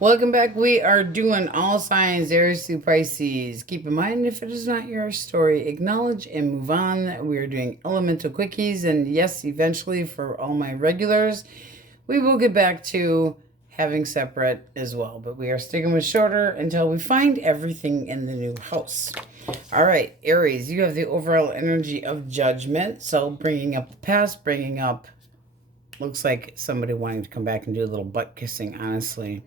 Welcome back. We are doing all signs, Aries through Pisces. Keep in mind, if it is not your story, acknowledge and move on. We are doing elemental quickies, and yes, eventually for all my regulars, we will get back to having separate as well. But we are sticking with shorter until we find everything in the new house. All right, Aries, you have the overall energy of judgment. So bringing up the past, bringing up, looks like somebody wanting to come back and do a little butt kissing, honestly.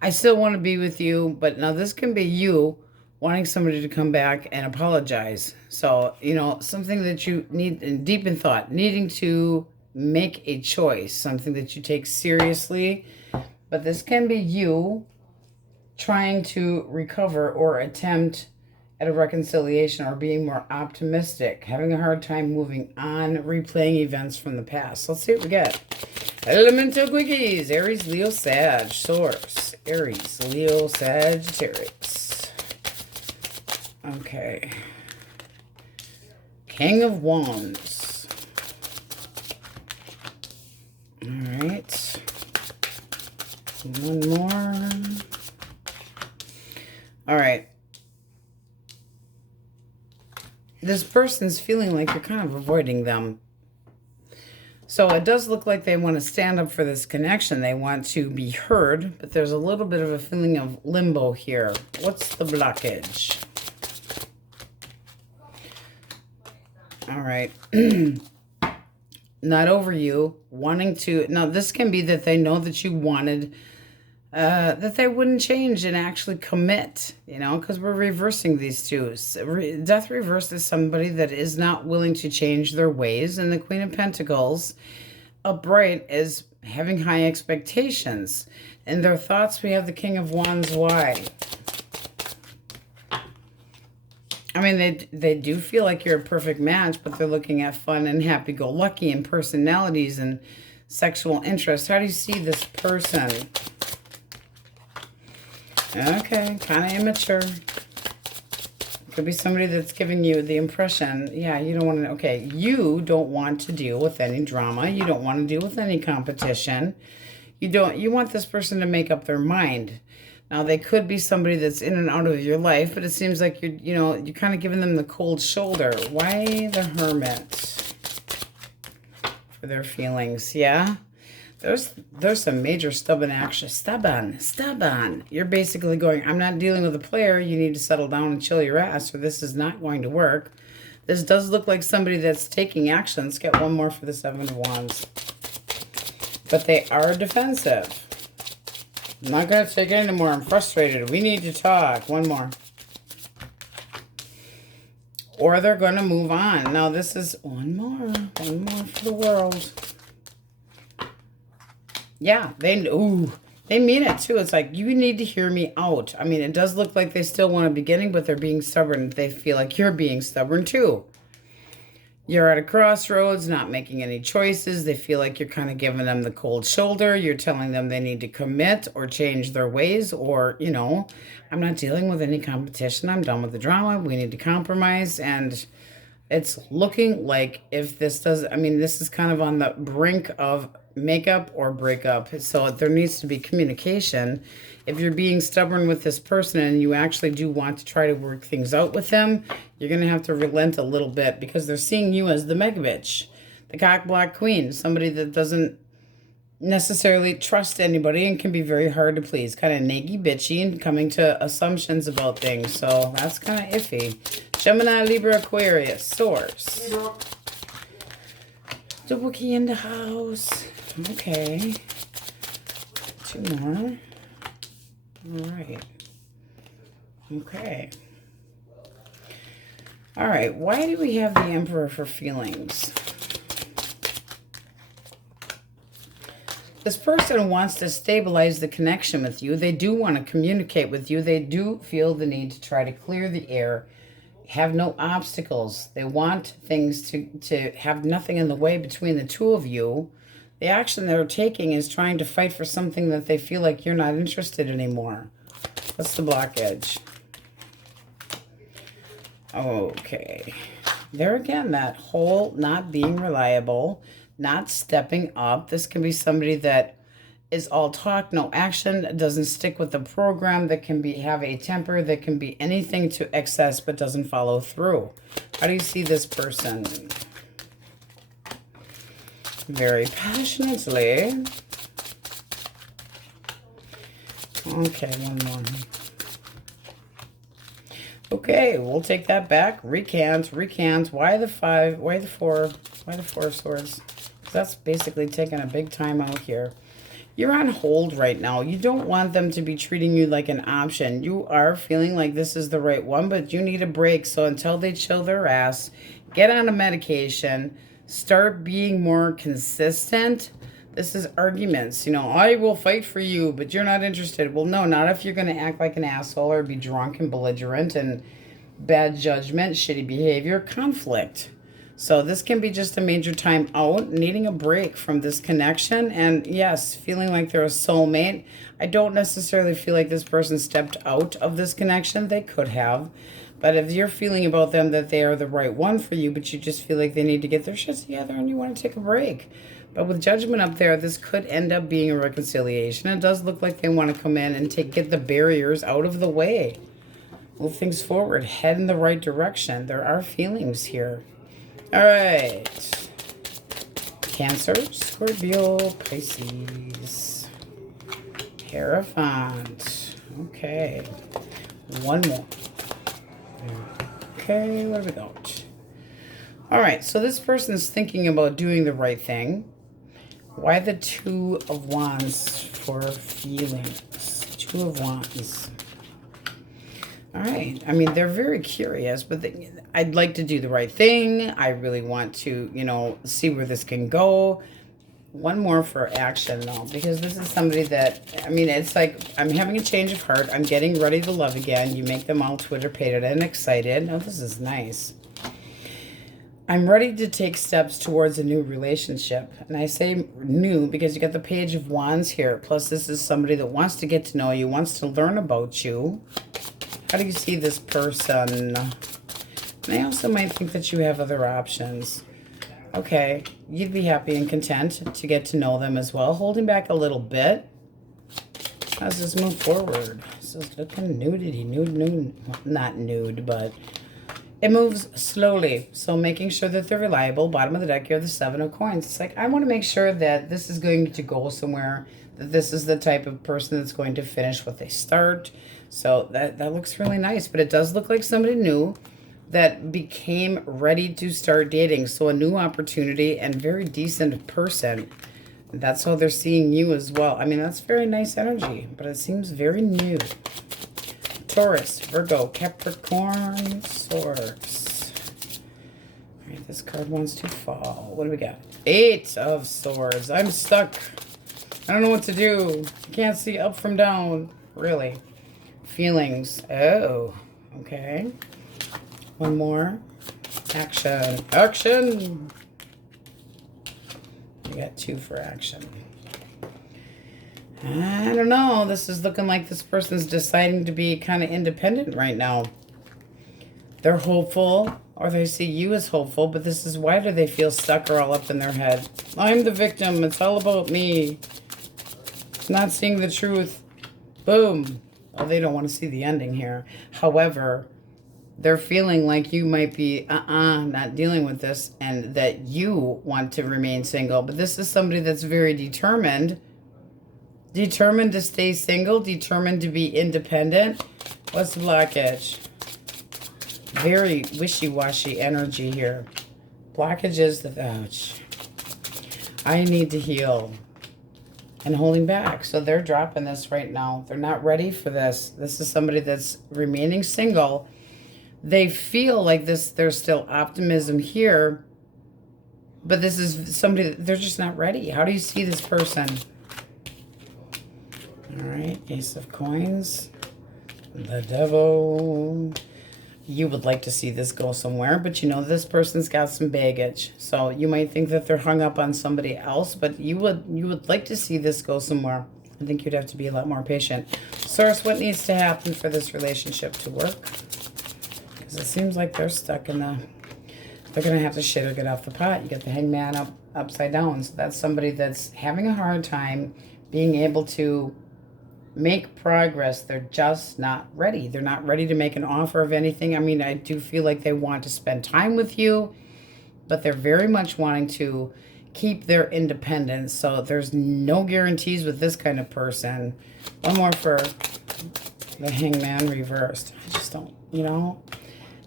I still want to be with you, but now this can be you wanting somebody to come back and apologize. So, something that you need deep in thought, needing to make a choice, something that you take seriously. But this can be you trying to recover or attempt at a reconciliation or being more optimistic, having a hard time moving on, replaying events from the past. Let's see what we get. Elemental quickies. Aries, Leo, Sag, Source. Aries, Leo, Sagittarius. Okay. King of Wands. All right. One more. All right. This person's feeling like you're kind of avoiding them. So it does look like they want to stand up for this connection. They want to be heard, but there's a little bit of a feeling of limbo here. What's the blockage? All right. Not over you. Wanting to... Now, this can be that they know that you wanted... that they wouldn't change and actually commit, because we're reversing these two. Death reversed is somebody that is not willing to change their ways, and the Queen of Pentacles upright is having high expectations. In their thoughts, we have the King of Wands. Why? I mean, they do feel like you're a perfect match, but they're looking at fun and happy-go-lucky and personalities and sexual interest. How do you see this person? Okay, kind of immature. Could be somebody that's giving you the impression, yeah, you don't want to, okay, you don't want to deal with any drama. You don't want to deal with any competition. You want this person to make up their mind. Now, they could be somebody that's in and out of your life, but it seems like you're kind of giving them the cold shoulder. Why the Hermit? For their feelings, yeah? There's some major stubborn action. Stubborn. You're basically going, I'm not dealing with a player. You need to settle down and chill your ass, or this is not going to work. This does look like somebody that's taking action. Let's get one more for the Seven of Wands. But they are defensive. I'm not going to take it anymore. I'm frustrated. We need to talk. One more. Or they're going to move on. Now, this is one more. One more for the world. Yeah, they mean it too. It's like, you need to hear me out. I mean, it does look like they still want a beginning, but they're being stubborn. They feel like you're being stubborn too. You're at a crossroads, not making any choices. They feel like you're kind of giving them the cold shoulder. You're telling them they need to commit or change their ways, or, I'm not dealing with any competition. I'm done with the drama. We need to compromise. And it's looking like if this does, this is kind of on the brink of makeup or breakup. So there needs to be communication. If you're being stubborn with this person and you actually do want to try to work things out with them, you're going to have to relent a little bit, because they're seeing you as the mega bitch, the cock block queen, somebody that doesn't necessarily trust anybody and can be very hard to please, kind of naggy, bitchy, and coming to assumptions about things. So that's kind of iffy. Gemini, Libra, Aquarius, Source. The Wookiee in the house. Okay. Two more. All right. Okay. All right. Why do we have the Emperor for feelings? This person wants to stabilize the connection with you. They do want to communicate with you. They do feel the need to try to clear the air, have no obstacles. They want things to have nothing in the way between the two of you. The action they're taking is trying to fight for something that they feel like you're not interested anymore. What's the blockage? Okay. There again, that whole not being reliable, not stepping up. This can be somebody that is all talk, no action, doesn't stick with the program, that can be have a temper, that can be anything to excess but doesn't follow through. How do you see this person? Very passionately. Okay, one more. Okay, we'll take that back. Recant. Why the 5? Why the 4? Why the 4 of Swords? That's basically taking a big time out here. You're on hold right now. You don't want them to be treating you like an option. You are feeling like this is the right one, but you need a break. So until they chill their ass, get on a medication, start being more consistent. This is arguments. You know, I will fight for you, but you're not interested. Well, no, not if you're going to act like an asshole or be drunk and belligerent and bad judgment, shitty behavior, conflict. So this can be just a major time out, needing a break from this connection. And yes, feeling like they're a soulmate. I don't necessarily feel like this person stepped out of this connection. They could have. But if you're feeling about them that they are the right one for you, but you just feel like they need to get their shit together and you want to take a break. But with Judgment up there, this could end up being a reconciliation. It does look like they want to come in and get the barriers out of the way. Move things forward. Head in the right direction. There are feelings here. All right. Cancer, Scorpio, Pisces. Hierophant. Okay. One more. Okay, what have we got? All right, so this person's thinking about doing the right thing. Why the 2 of Wands for feelings? 2 of Wands. All right. I mean, they're very curious, but I'd like to do the right thing. I really want to, you know, see where this can go. One more for action, though, because this is somebody that, I mean, it's like I'm having a change of heart. I'm getting ready to love again. You make them all Twitter-pated and excited. Oh, this is nice. I'm ready to take steps towards a new relationship. And I say new because you got the Page of Wands here. Plus, this is somebody that wants to get to know you, wants to learn about you. How do you see this person? And I also might think that you have other options. Okay, you'd be happy and content to get to know them as well. Holding back a little bit. How's this move forward? This is looking nudity. Nude. Well, not nude, but it moves slowly. So making sure that they're reliable. Bottom of the deck, you have the 7 of Coins. It's like, I want to make sure that this is going to go somewhere. That this is the type of person that's going to finish what they start. So that looks really nice. But it does look like somebody new that became ready to start dating. So a new opportunity and very decent person. That's how they're seeing you as well. I mean, that's very nice energy, but it seems very new. Taurus, Virgo, Capricorn, Swords. All right, this card wants to fall. What do we got? 8 of Swords. I'm stuck. I don't know what to do. I can't see up from down. Really. Feelings. Oh, okay. One more. Action. Action! You got 2 for action. I don't know. This is looking like this person's deciding to be kind of independent right now. They're hopeful, or they see you as hopeful, but this is, why do they feel stuck or all up in their head? I'm the victim. It's all about me. Not seeing the truth. Boom. Well, they don't want to see the ending here. However, they're feeling like you might be, not dealing with this, and that you want to remain single. But this is somebody that's very determined. Determined to stay single. Determined to be independent. What's the blockage? Very wishy-washy energy here. Blockage is the, ouch. I need to heal. And holding back. So they're dropping this right now. They're not ready for this. This is somebody that's remaining single. They feel like this, there's still optimism here, but this is somebody that they're just not ready. How do you see this person? All right, Ace of Coins, the Devil. You would like to see this go somewhere, but you know this person's got some baggage. So you might think that they're hung up on somebody else, but you would like to see this go somewhere. I think you'd have to be a lot more patient. Source, what needs to happen for this relationship to work? It seems like they're stuck in the, they're going to have to shit or get off the pot. You get the Hangman upside down. So that's somebody that's having a hard time being able to make progress. They're just not ready. They're not ready to make an offer of anything. I mean, I do feel like they want to spend time with you, but they're very much wanting to keep their independence. So there's no guarantees with this kind of person. One more for the Hangman reversed. I just don't, you know,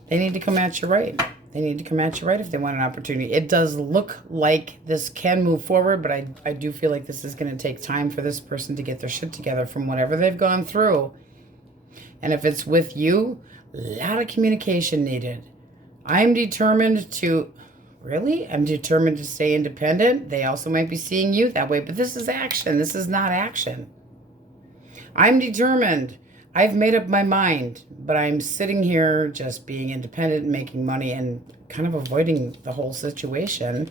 they need to come at you right. They need to come at you right if they want an opportunity. It does look like this can move forward, but I do feel like this is going to take time for this person to get their shit together from whatever they've gone through. And if it's with you, a lot of communication needed. I'm determined to... Really? I'm determined to stay independent. They also might be seeing you that way, but this is action. This is not action. I'm determined. I've made up my mind, but I'm sitting here just being independent and making money and kind of avoiding the whole situation.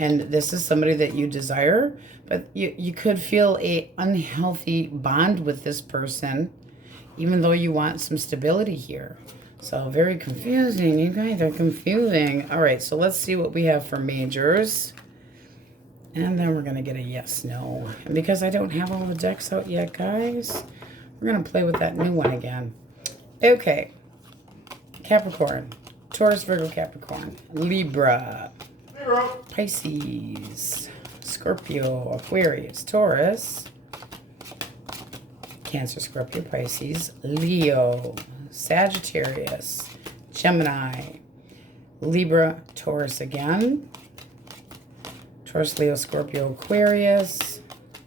And this is somebody that you desire, but you could feel a unhealthy bond with this person, even though you want some stability here. So very confusing. You guys are confusing. All right, so let's see what we have for majors. And then we're going to get a yes, no. And because I don't have all the decks out yet, guys, we're going to play with that new one again. Okay. Capricorn. Taurus, Virgo, Capricorn. Libra. Pisces. Scorpio. Aquarius. Taurus. Cancer, Scorpio, Pisces. Leo. Sagittarius, Gemini, Libra, Taurus again, Taurus, Leo, Scorpio, Aquarius,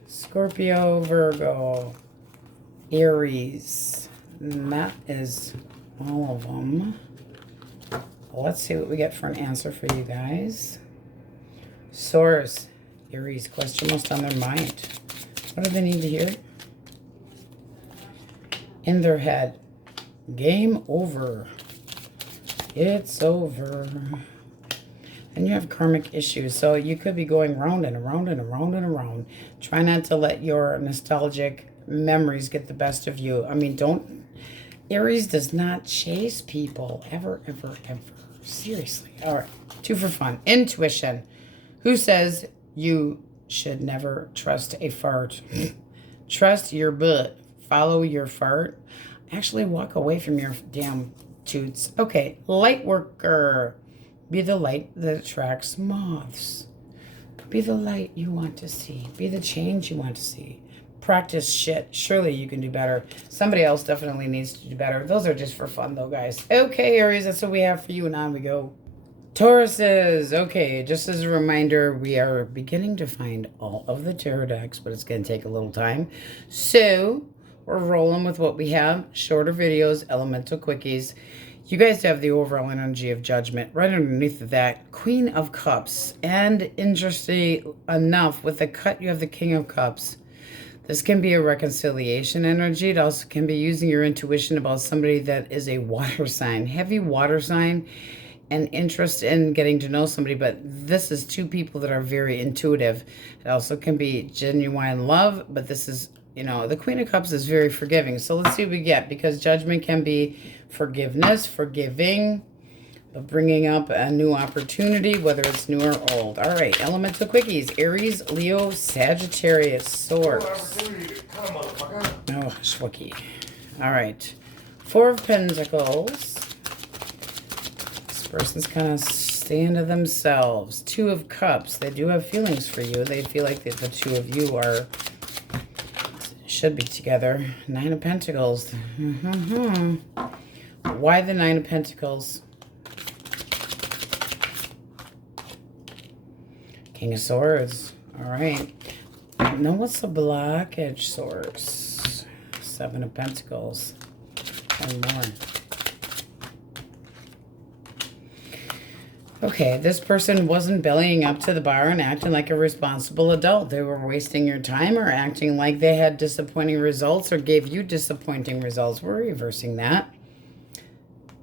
Scorpio, Virgo, Aries, and that is all of them. Let's see what we get for an answer for you guys. Source, Aries, question most on their mind. What do they need to hear? In their head. Game over. It's over. And you have karmic issues. So you could be going round and around and around and around. Try not to let your nostalgic memories get the best of you. I mean, don't... Aries does not chase people. Ever, ever, ever. Seriously. All right. 2 for fun. Intuition. Who says you should never trust a fart? Trust your butt. Follow your fart. Actually, walk away from your damn toots. Okay, light worker. Be the light that attracts moths. Be the light you want to see. Be the change you want to see. Practice shit. Surely you can do better. Somebody else definitely needs to do better. Those are just for fun, though, guys. Okay, Aries, that's what we have for you, and on we go. Tauruses. Okay, just as a reminder, we are beginning to find all of the tarot decks, but it's going to take a little time. So... we're rolling with what we have. Shorter videos, elemental quickies. You guys have the overall energy of judgment. Right underneath of that, Queen of Cups. And interesting enough, with the cut, you have the King of Cups. This can be a reconciliation energy. It also can be using your intuition about somebody that is a water sign. Heavy water sign and interest in getting to know somebody. But this is 2 people that are very intuitive. It also can be genuine love, but this is... you know, the Queen of Cups is very forgiving. So let's see what we get. Because judgment can be forgiveness, forgiving, but bringing up a new opportunity, whether it's new or old. All right, elemental quickies. Aries, Leo, Sagittarius, Swords. Oh, Schwookie. All right. 4 of Pentacles. This person's kind of staying to themselves. 2 of Cups. They do have feelings for you. They feel like the 2 of you are... should be together. 9 of Pentacles. Why the 9 of Pentacles? King of Swords. All right. Now what's the blockage source? 7 of Pentacles. And more. Okay, this person wasn't bellying up to the bar and acting like a responsible adult. They were wasting your time or acting like they had disappointing results or gave you disappointing results. We're reversing that.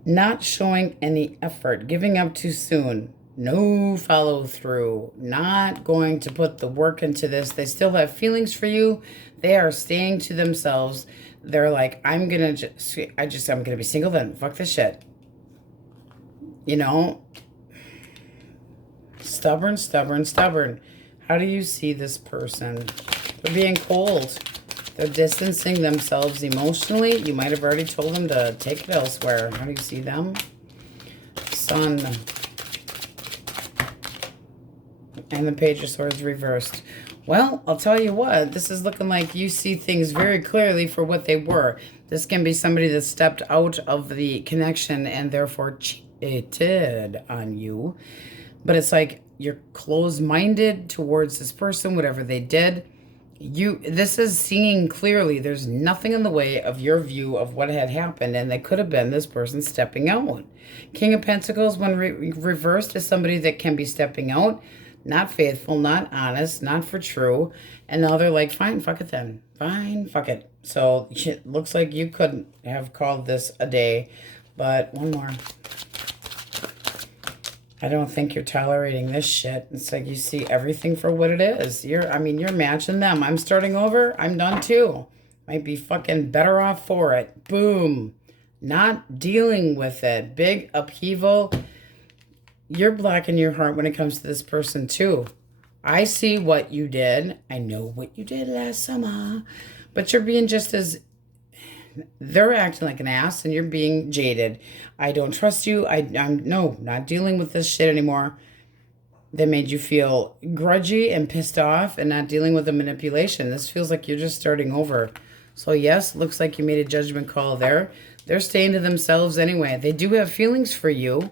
Not showing any effort. Giving up too soon. No follow through. Not going to put the work into this. They still have feelings for you. They are staying to themselves. They're like, I'm going to be single then. Fuck this shit. You know? Stubborn, stubborn, stubborn. How do you see this person? They're being cold. They're distancing themselves emotionally. You might have already told them to take it elsewhere. How do you see them? Sun. And the Page of Swords reversed. Well, I'll tell you what. This is looking like you see things very clearly for what they were. This can be somebody that stepped out of the connection and therefore cheated on you. But it's like you're closed-minded towards this person, whatever they did. This is seeing clearly. There's nothing in the way of your view of what had happened, and that could have been this person stepping out. King of Pentacles, when reversed, is somebody that can be stepping out, not faithful, not honest, not for true, and now they're like, fine, fuck it then. Fine, fuck it. So it looks like you couldn't have called this a day, but one more. I don't think you're tolerating this shit. It's like you see everything for what it is. You're matching them. I'm starting over. I'm done too. Might be fucking better off for it. Boom. Not dealing with it. Big upheaval. You're black in your heart when it comes to this person too. I see what you did. I know what you did last summer. But you're being just as... They're acting like an ass and you're being jaded. I don't trust you. I'm not dealing with this shit anymore. That made you feel grudgy and pissed off and not dealing with the manipulation. This feels like you're just starting over. So yes, looks like you made a judgment call there. They're staying to themselves anyway. They do have feelings for you.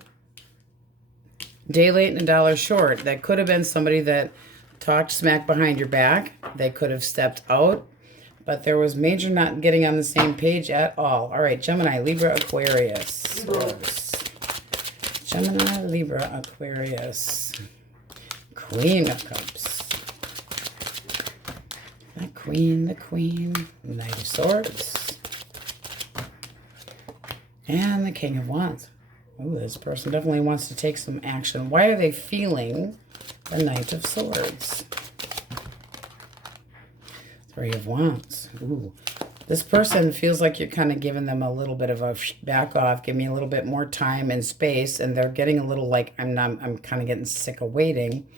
Day late and a dollar short. That could have been somebody that talked smack behind your back. They could have stepped out. But there was major not getting on the same page at all. All right, Gemini, Libra, Aquarius. Gemini, Libra, Aquarius. Queen of Cups. The Queen. Knight of Swords. And the King of Wands. Oh, this person definitely wants to take some action. Why are they feeling the Knight of Swords? Three of Wands. Ooh. This person feels like you're kind of giving them a little bit of a back off, give me a little bit more time and space, and they're getting a little like, I'm kind of getting sick of waiting.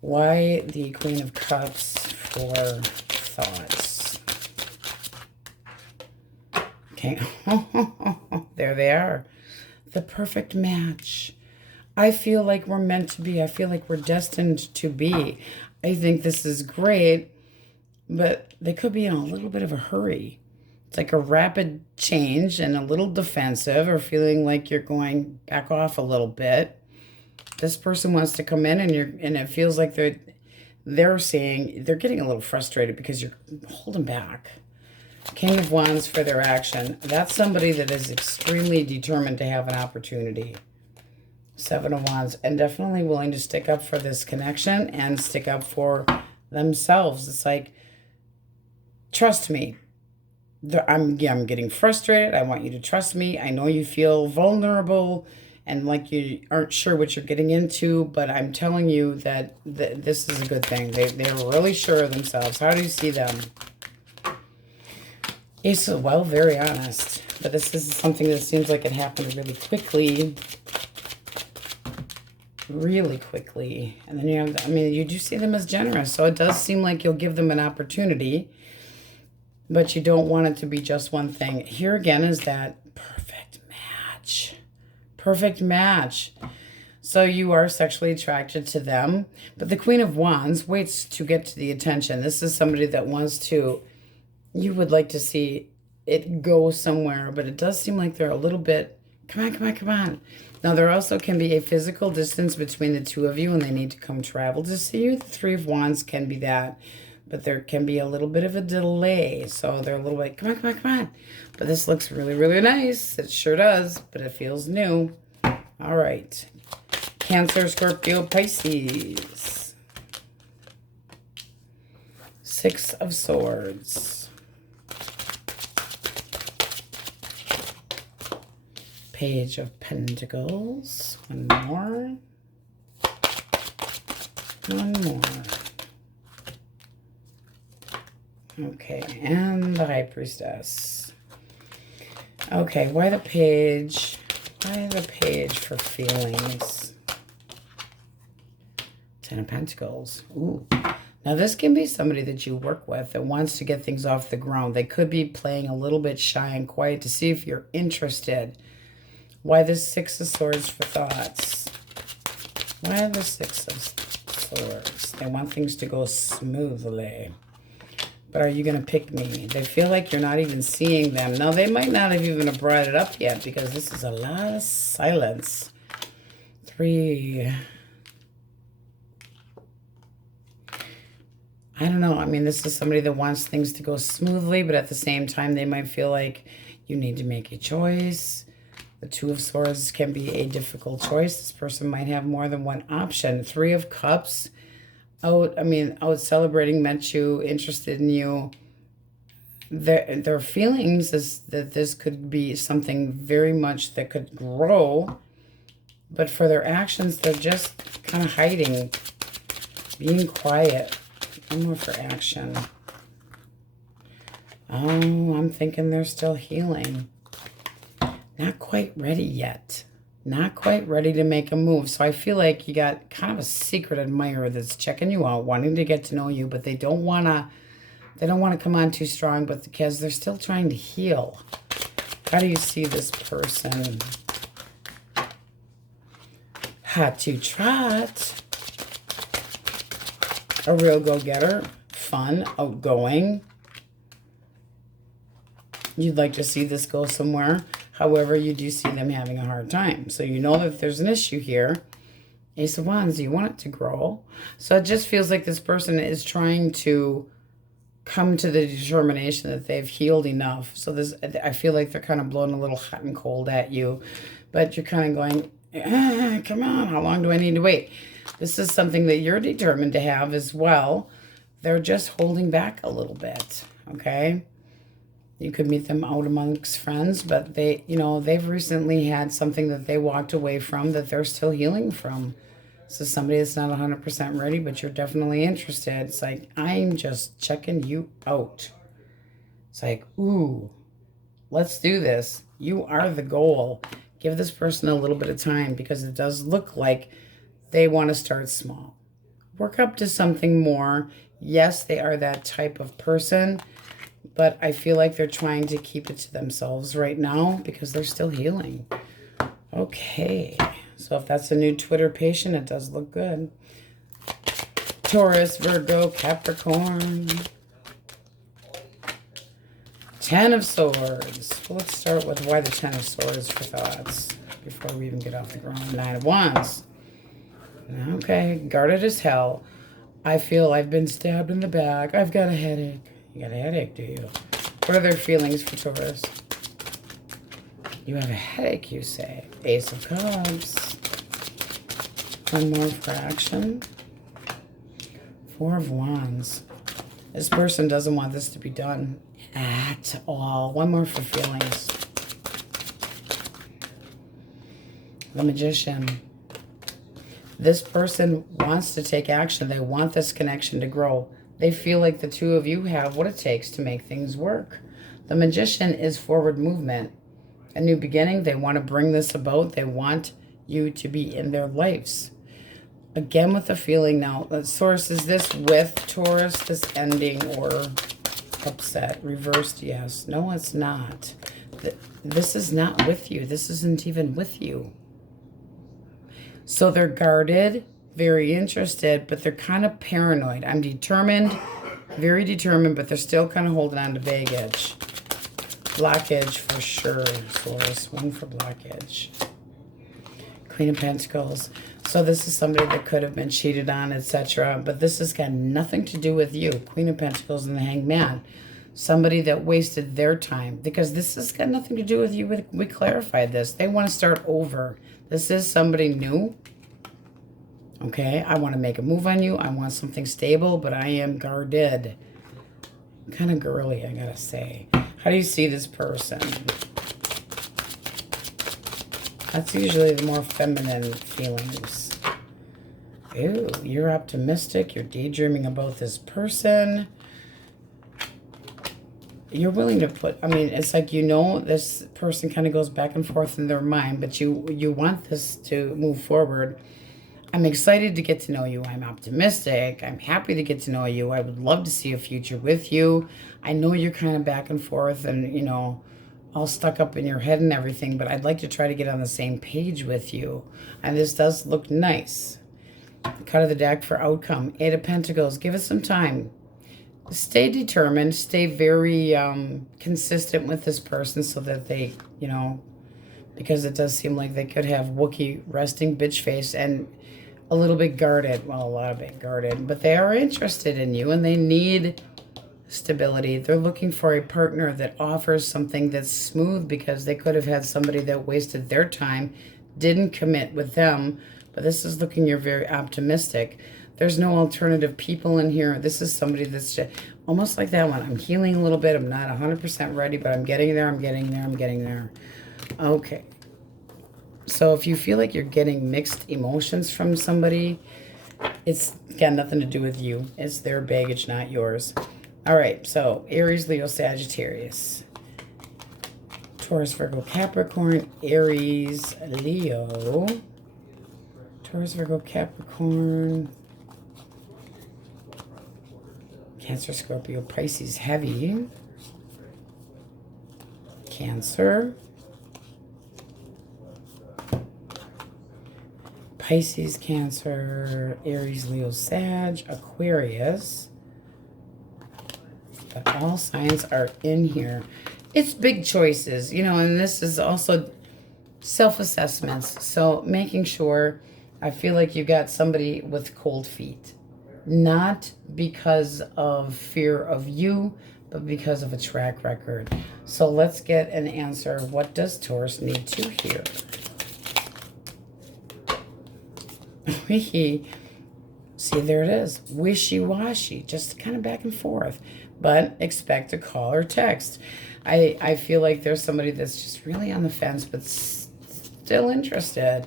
Why the Queen of Cups for thoughts? Okay. There they are. The perfect match. I feel like we're meant to be. I feel like we're destined to be. I think this is great. But they could be in a little bit of a hurry. It's like a rapid change and a little defensive or feeling like you're going back off a little bit. This person wants to come in and it feels like they're saying they're getting a little frustrated because you're holding back. King of Wands for their action. That's somebody that is extremely determined to have an opportunity. Seven of Wands, and definitely willing to stick up for this connection and stick up for themselves. It's like, trust me. I'm getting frustrated. I want you to trust me. I know you feel vulnerable and like you aren't sure what you're getting into, but I'm telling you that this is a good thing. They're really sure of themselves. How do you see them? Ace of, well, very honest. But this is something that seems like it happened really quickly. Really quickly. And then you have, you do see them as generous. So it does seem like you'll give them an opportunity. But you don't want it to be just one thing. Here again is that perfect match. Perfect match. So you are sexually attracted to them. But the Queen of Wands waits to get to the attention. This is somebody that wants to, you would like to see it go somewhere. But it does seem like they're a little bit, come on. Now there also can be a physical distance between the two of you and they need to come travel to see you. The Three of Wands can be that. But there can be a little bit of a delay. So they're a little bit, come on. But this looks really, really nice. It sure does. But it feels new. All right. Cancer, Scorpio, Pisces. Six of Swords. Page of Pentacles. One more. Okay, and the High Priestess. Okay, why the page? Why the page for feelings? Ten of Pentacles. Ooh, Now, this can be somebody that you work with that wants to get things off the ground. They could be playing a little bit shy and quiet to see if you're interested. Why the Six of Swords for thoughts? Why the Six of Swords? They want things to go smoothly. But are you going to pick me? They feel like you're not even seeing them. Now, they might not have even brought it up yet because this is a lot of silence. 3. I don't know. I mean, this is somebody that wants things to go smoothly, but at the same time, they might feel like you need to make a choice. The 2 of Swords can be a difficult choice. This person might have more than one option. 3 of Cups. Out celebrating, met you, interested in you. Their feelings is that this could be something very much that could grow, but for their actions, they're just kind of hiding, being quiet. One more for action. Oh, I'm thinking they're still healing. Not quite ready yet. Not quite ready to make a move. So I feel like you got kind of a secret admirer that's checking you out, wanting to get to know you, but they don't want to come on too strong, but because they're still trying to heal. How do you see this person? Hot to trot. A real go-getter. Fun, outgoing. You'd like to see this go somewhere. However, you do see them having a hard time. So you know that there's an issue here. Ace of Wands, you want it to grow. So it just feels like this person is trying to come to the determination that they've healed enough. So I feel like they're kind of blowing a little hot and cold at you. But you're kind of going, come on, how long do I need to wait? This is something that you're determined to have as well. They're just holding back a little bit, okay? You could meet them out amongst friends, but they've recently had something that they walked away from that they're still healing from. So somebody that's not 100% ready, but you're definitely interested. It's like, I'm just checking you out. It's like, ooh, let's do this. You are the goal. Give this person a little bit of time because it does look like they want to start small. Work up to something more. Yes, they are that type of person. But I feel like they're trying to keep it to themselves right now because they're still healing. Okay. So if that's a new Twitter patient, it does look good. Taurus, Virgo, Capricorn. 10 of Swords. Well, let's start with why the 10 of Swords for thoughts before we even get off the ground. 9 of Wands. Okay. Guarded as hell. I feel I've been stabbed in the back. I've got a headache. You got a headache, do you? What are their feelings for Taurus? You have a headache, you say. Ace of Cups. One more for action. 4 of Wands. This person doesn't want this to be done at all. One more for feelings. The Magician. This person wants to take action. They want this connection to grow. They feel like the two of you have what it takes to make things work. The Magician is forward movement. A new beginning. They want to bring this about. They want you to be in their lives. Again, with the feeling now. The source, is this with Taurus, this ending, or upset? Reversed, yes. No, it's not. This is not with you. This isn't even with you. So they're guarded, very interested, but they're kind of paranoid. I'm determined, very determined, but they're still kind of holding on to baggage. Blockage for sure, Taurus. One for blockage. Queen of Pentacles. So this is somebody that could have been cheated on, etc. But this has got nothing to do with you. Queen of Pentacles and the Hanged Man. Somebody that wasted their time. Because this has got nothing to do with you. We clarified this. They want to start over. This is somebody new. Okay, I want to make a move on you. I want something stable, but I am guarded. Kind of girly, I gotta say. How do you see this person? That's usually the more feminine feelings. Ew, you're optimistic. You're daydreaming about this person. You're willing to put, I mean, it's like, this person kind of goes back and forth in their mind, but you want this to move forward. I'm excited to get to know you. I'm optimistic. I'm happy to get to know you. I would love to see a future with you. I know you're kind of back and forth and, you know, all stuck up in your head and everything, but I'd like to try to get on the same page with you. And this does look nice. Cut of the deck for outcome. 8 of Pentacles. Give it some time. Stay determined. Stay very consistent with this person so that they, you know, because it does seem like they could have Wookiee resting bitch face and a little bit guarded. Well, a lot of bit guarded. But they are interested in you and they need stability. They're looking for a partner that offers something that's smooth because they could have had somebody that wasted their time, didn't commit with them. But this is looking, you're very optimistic. There's no alternative people in here. This is somebody that's just, almost like that one. I'm healing a little bit. I'm not 100% ready, but I'm getting there. I'm getting there. I'm getting there. Okay. So if you feel like you're getting mixed emotions from somebody, it's got nothing to do with you. It's their baggage, not yours. All right. So Aries, Leo, Sagittarius. Taurus, Virgo, Capricorn. Aries, Leo. Taurus, Virgo, Capricorn. Cancer, Scorpio, Pisces, heavy. Cancer. Pisces, Cancer, Aries, Leo, Sag, Aquarius. But all signs are in here. It's big choices, you know, and this is also self-assessments. So making sure, I feel like you got somebody with cold feet. Not because of fear of you, but because of a track record. So let's get an answer. What does Taurus need to hear? See, there it is. Wishy-washy, just kind of back and forth. But expect a call or text. I feel like there's somebody that's just really on the fence, but still interested.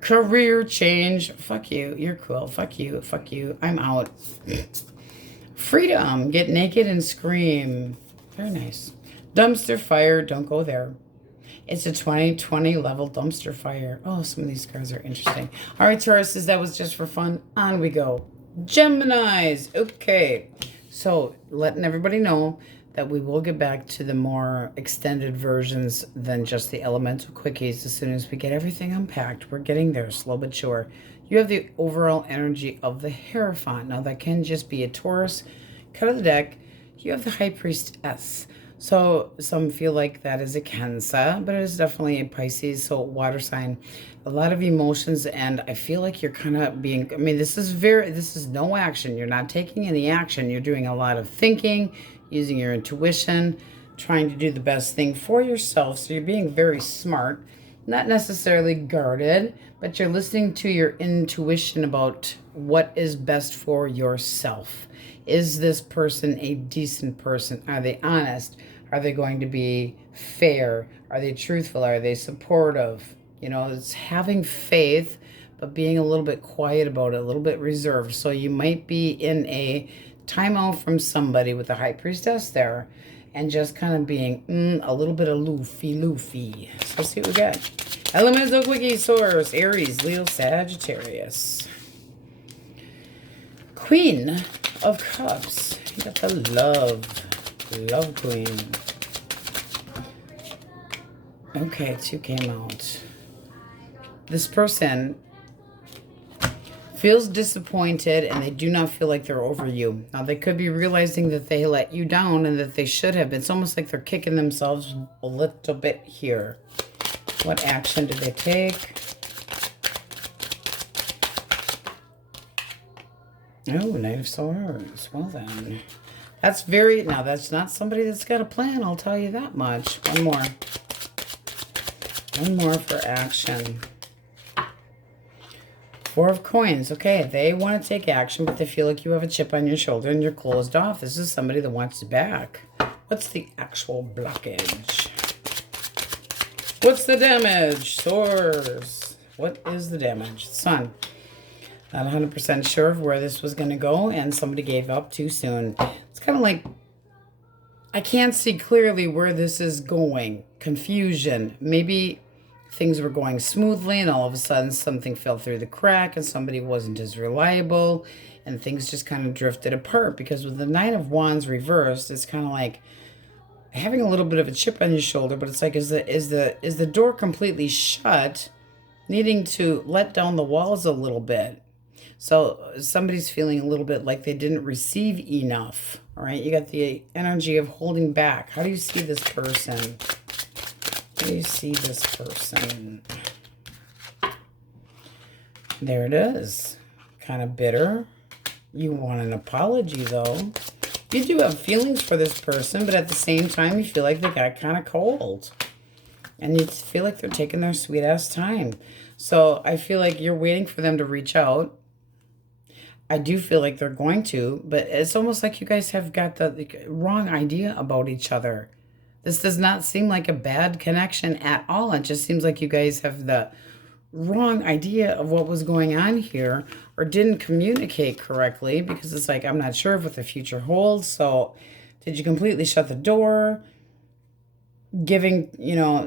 Career change. Fuck you. You're cool. Fuck you. Fuck you. I'm out. Freedom. Get naked and scream. Very nice. Dumpster fire. Don't go there. It's a 2020 level dumpster fire. Oh, some of these cards are interesting. All right, Tauruses, that was just for fun. On we go. Geminis. Okay. So, letting everybody know that we will get back to the more extended versions than just the elemental quickies as soon as we get everything unpacked. We're getting there, slow but sure. You have the overall energy of the Hierophant. Now, that can just be a Taurus. Cut of the deck. You have the High Priestess. So some feel like that is a Cancer, but it is definitely a Pisces, so water sign. A lot of emotions, and I feel like you're kind of being, I mean, this is no action. You're not taking any action. You're doing a lot of thinking, using your intuition, trying to do the best thing for yourself. So you're being very smart, not necessarily guarded, but you're listening to your intuition about what is best for yourself. Is this person a decent person? Are they honest? Are they going to be fair? Are they truthful? Are they supportive? You know, it's having faith, but being a little bit quiet about it, a little bit reserved. So you might be in a timeout from somebody with the High Priestess there and just kind of being a little bit of loofy. So let's see what we got. Elemental Quickie Source, Aries, Leo, Sagittarius. Queen of Cups. You got the love queen. Okay, 2 came out. This person feels disappointed and they do not feel like they're over you. Now, they could be realizing that they let you down and that they should have. It's almost like they're kicking themselves a little bit here. What action did they take? Oh, Knight of Swords. Well then. That's now that's not somebody that's got a plan, I'll tell you that much. One more. One more for action. 4 of Coins. Okay, they want to take action, but they feel like you have a chip on your shoulder and you're closed off. This is somebody that wants you back. What's the actual blockage? What's the damage? Swords. What is the damage? Sun. Not 100% sure of where this was going to go, and somebody gave up too soon. It's kind of like, I can't see clearly where this is going. Confusion. Maybe things were going smoothly, and all of a sudden something fell through the crack and somebody wasn't as reliable, and things just kind of drifted apart. Because with the Nine of Wands reversed, it's kind of like having a little bit of a chip on your shoulder, but it's like, is the door completely shut, needing to let down the walls a little bit. So somebody's feeling a little bit like they didn't receive enough. All right, you got the energy of holding back. How do you see this person? How do you see this person? There it is. Kind of bitter. You want an apology, though. You do have feelings for this person, but at the same time, you feel like they got kind of cold. And you feel like they're taking their sweet-ass time. So I feel like you're waiting for them to reach out. I do feel like they're going to, but it's almost like you guys have got the wrong idea about each other. This does not seem like a bad connection at all. It just seems like you guys have the wrong idea of what was going on here, or didn't communicate correctly, because it's like, I'm not sure of what the future holds. So did you completely shut the door? Giving,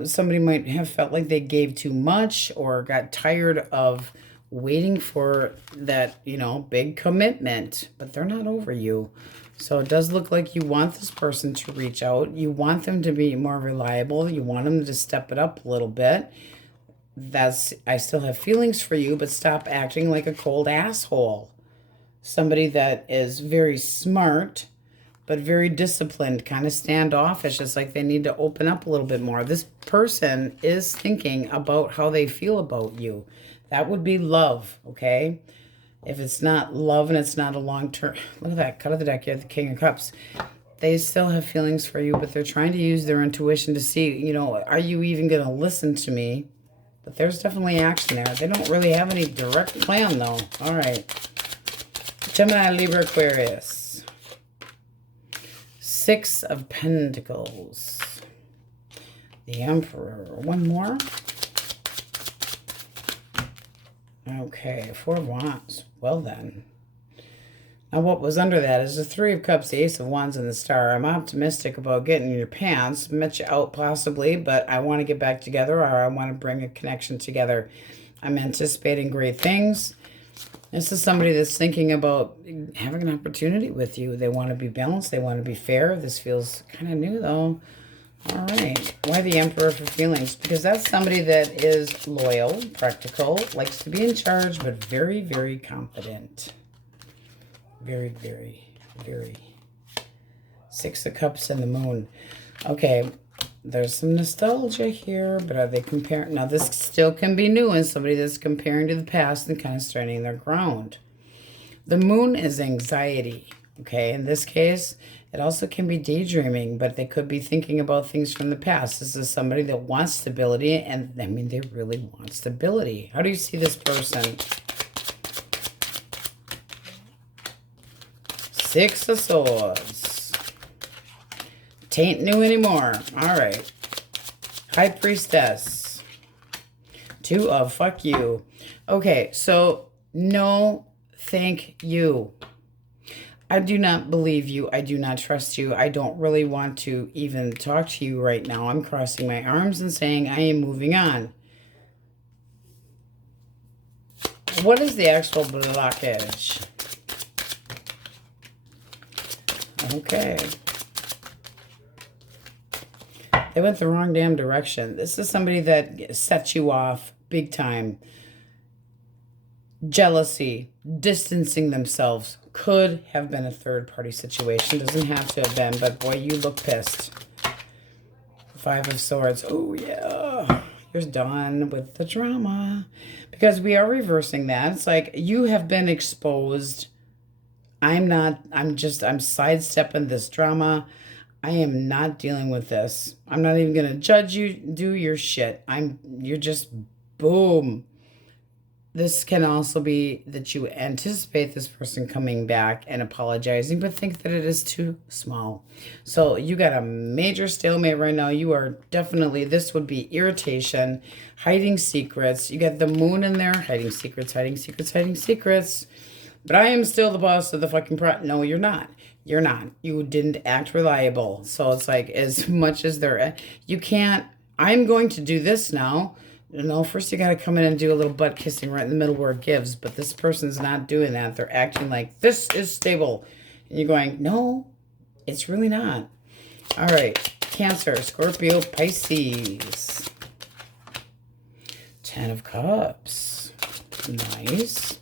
somebody might have felt like they gave too much, or got tired of waiting for that, big commitment, but they're not over you. So it does look like you want this person to reach out. You want them to be more reliable. You want them to step it up a little bit. I still have feelings for you, but stop acting like a cold asshole. Somebody that is very smart, but very disciplined, kind of standoffish. It's like they need to open up a little bit more. This person is thinking about how they feel about you. That would be love, okay? If it's not love and it's not a long-term... Look at that. Cut of the deck. You have the King of Cups. They still have feelings for you, but they're trying to use their intuition to see, are you even going to listen to me? But there's definitely action there. They don't really have any direct plan, though. All right. Gemini, Libra, Aquarius. Six of Pentacles. The Emperor. One more. Okay, Four of Wands. Well, then. Now, what was under that is the Three of Cups, the Ace of Wands, and the Star. I'm optimistic about getting in your pants. Met you out possibly, but I want to get back together, or I want to bring a connection together. I'm anticipating great things. This is somebody that's thinking about having an opportunity with you. They want to be balanced. They want to be fair. This feels kind of new, though. All right. Why the Emperor for feelings? Because that's somebody that is loyal, practical, likes to be in charge, but very, very confident. Very, very, very. Six of Cups and the Moon. Okay, there's some nostalgia here, but are they comparing? Now, this still can be new, and somebody that's comparing to the past and kind of standing their ground. The Moon is anxiety, okay? In this case, it also can be daydreaming, but they could be thinking about things from the past. This is somebody that wants stability, and, they really want stability. How do you see this person? Six of Swords. Tain't new anymore. All right. High Priestess. Two of fuck you. Okay, so no thank you. I do not believe you. I do not trust you. I don't really want to even talk to you right now. I'm crossing my arms and saying I am moving on. What is the actual blockage? Okay. They went the wrong damn direction. This is somebody that sets you off big time. Jealousy, distancing themselves. Could have been a third-party situation. Doesn't have to have been, but boy, you look pissed. Five of Swords. Oh, yeah. You're done with the drama. Because we are reversing that. It's like you have been exposed. I'm sidestepping this drama. I am not dealing with this. I'm not even going to judge you. Do your shit. You're just boom. This can also be that you anticipate this person coming back and apologizing, but think that it is too small. So you got a major stalemate right now. You are definitely, this would be irritation, hiding secrets. You got the Moon in there, hiding secrets, hiding secrets, hiding secrets. But I am still the boss of the fucking No, you're not. You're not. You didn't act reliable. So it's like, as much as you can't, I'm going to do this now. You know, first you got to come in and do a little butt kissing right in the middle where it gives. But this person's not doing that. They're acting like this is stable. And you're going, no, it's really not. All right. Cancer, Scorpio, Pisces. 10 of Cups. Nice.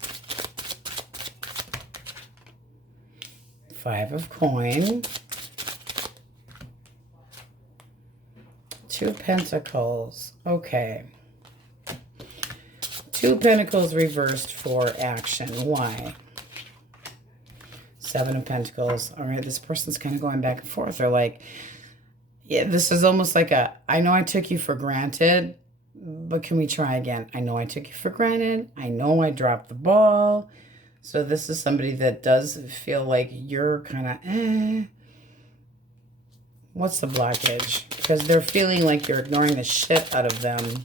5 of Coin. 2 Pentacles. Okay. 2 Pentacles reversed for action. Why? 7 of Pentacles. All right, this person's kind of going back and forth. They're like, yeah, this is almost like a, I know I took you for granted, but can we try again? I know I took you for granted. I know I dropped the ball. So this is somebody that does feel like you're kind of, What's the blockage? Because they're feeling like you're ignoring the shit out of them.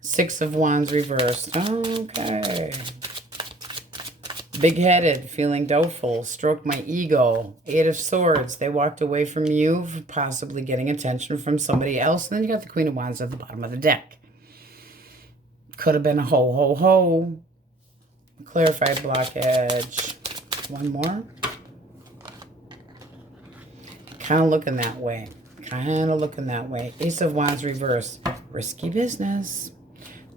6 of Wands reversed. Okay. Big-headed, feeling doubtful, stroke my ego. 8 of Swords, they walked away from you for possibly getting attention from somebody else. And then you got the Queen of Wands at the bottom of the deck. Could have been a ho, ho, ho. Clarified blockage. One more. Kind of looking that way. Kind of looking that way. Ace of Wands reversed. Risky business.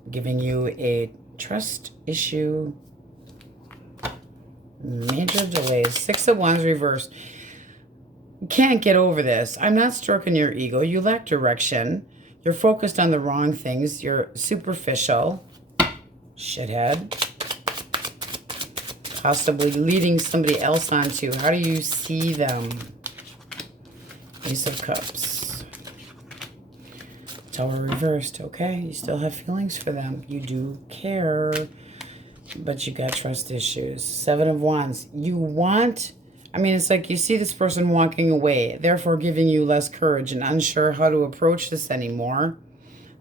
Giving you a trust issue. Major delays. 6 of Wands reversed. Can't get over this. I'm not stroking your ego. You lack direction. You're focused on the wrong things. You're superficial. Shithead. Possibly leading somebody else onto. How do you see them? Ace of Cups. Tower reversed. Okay, you still have feelings for them. You do care. But you got trust issues. 7 of Wands. You want, I mean, it's like you see this person walking away, therefore giving you less courage and unsure how to approach this anymore.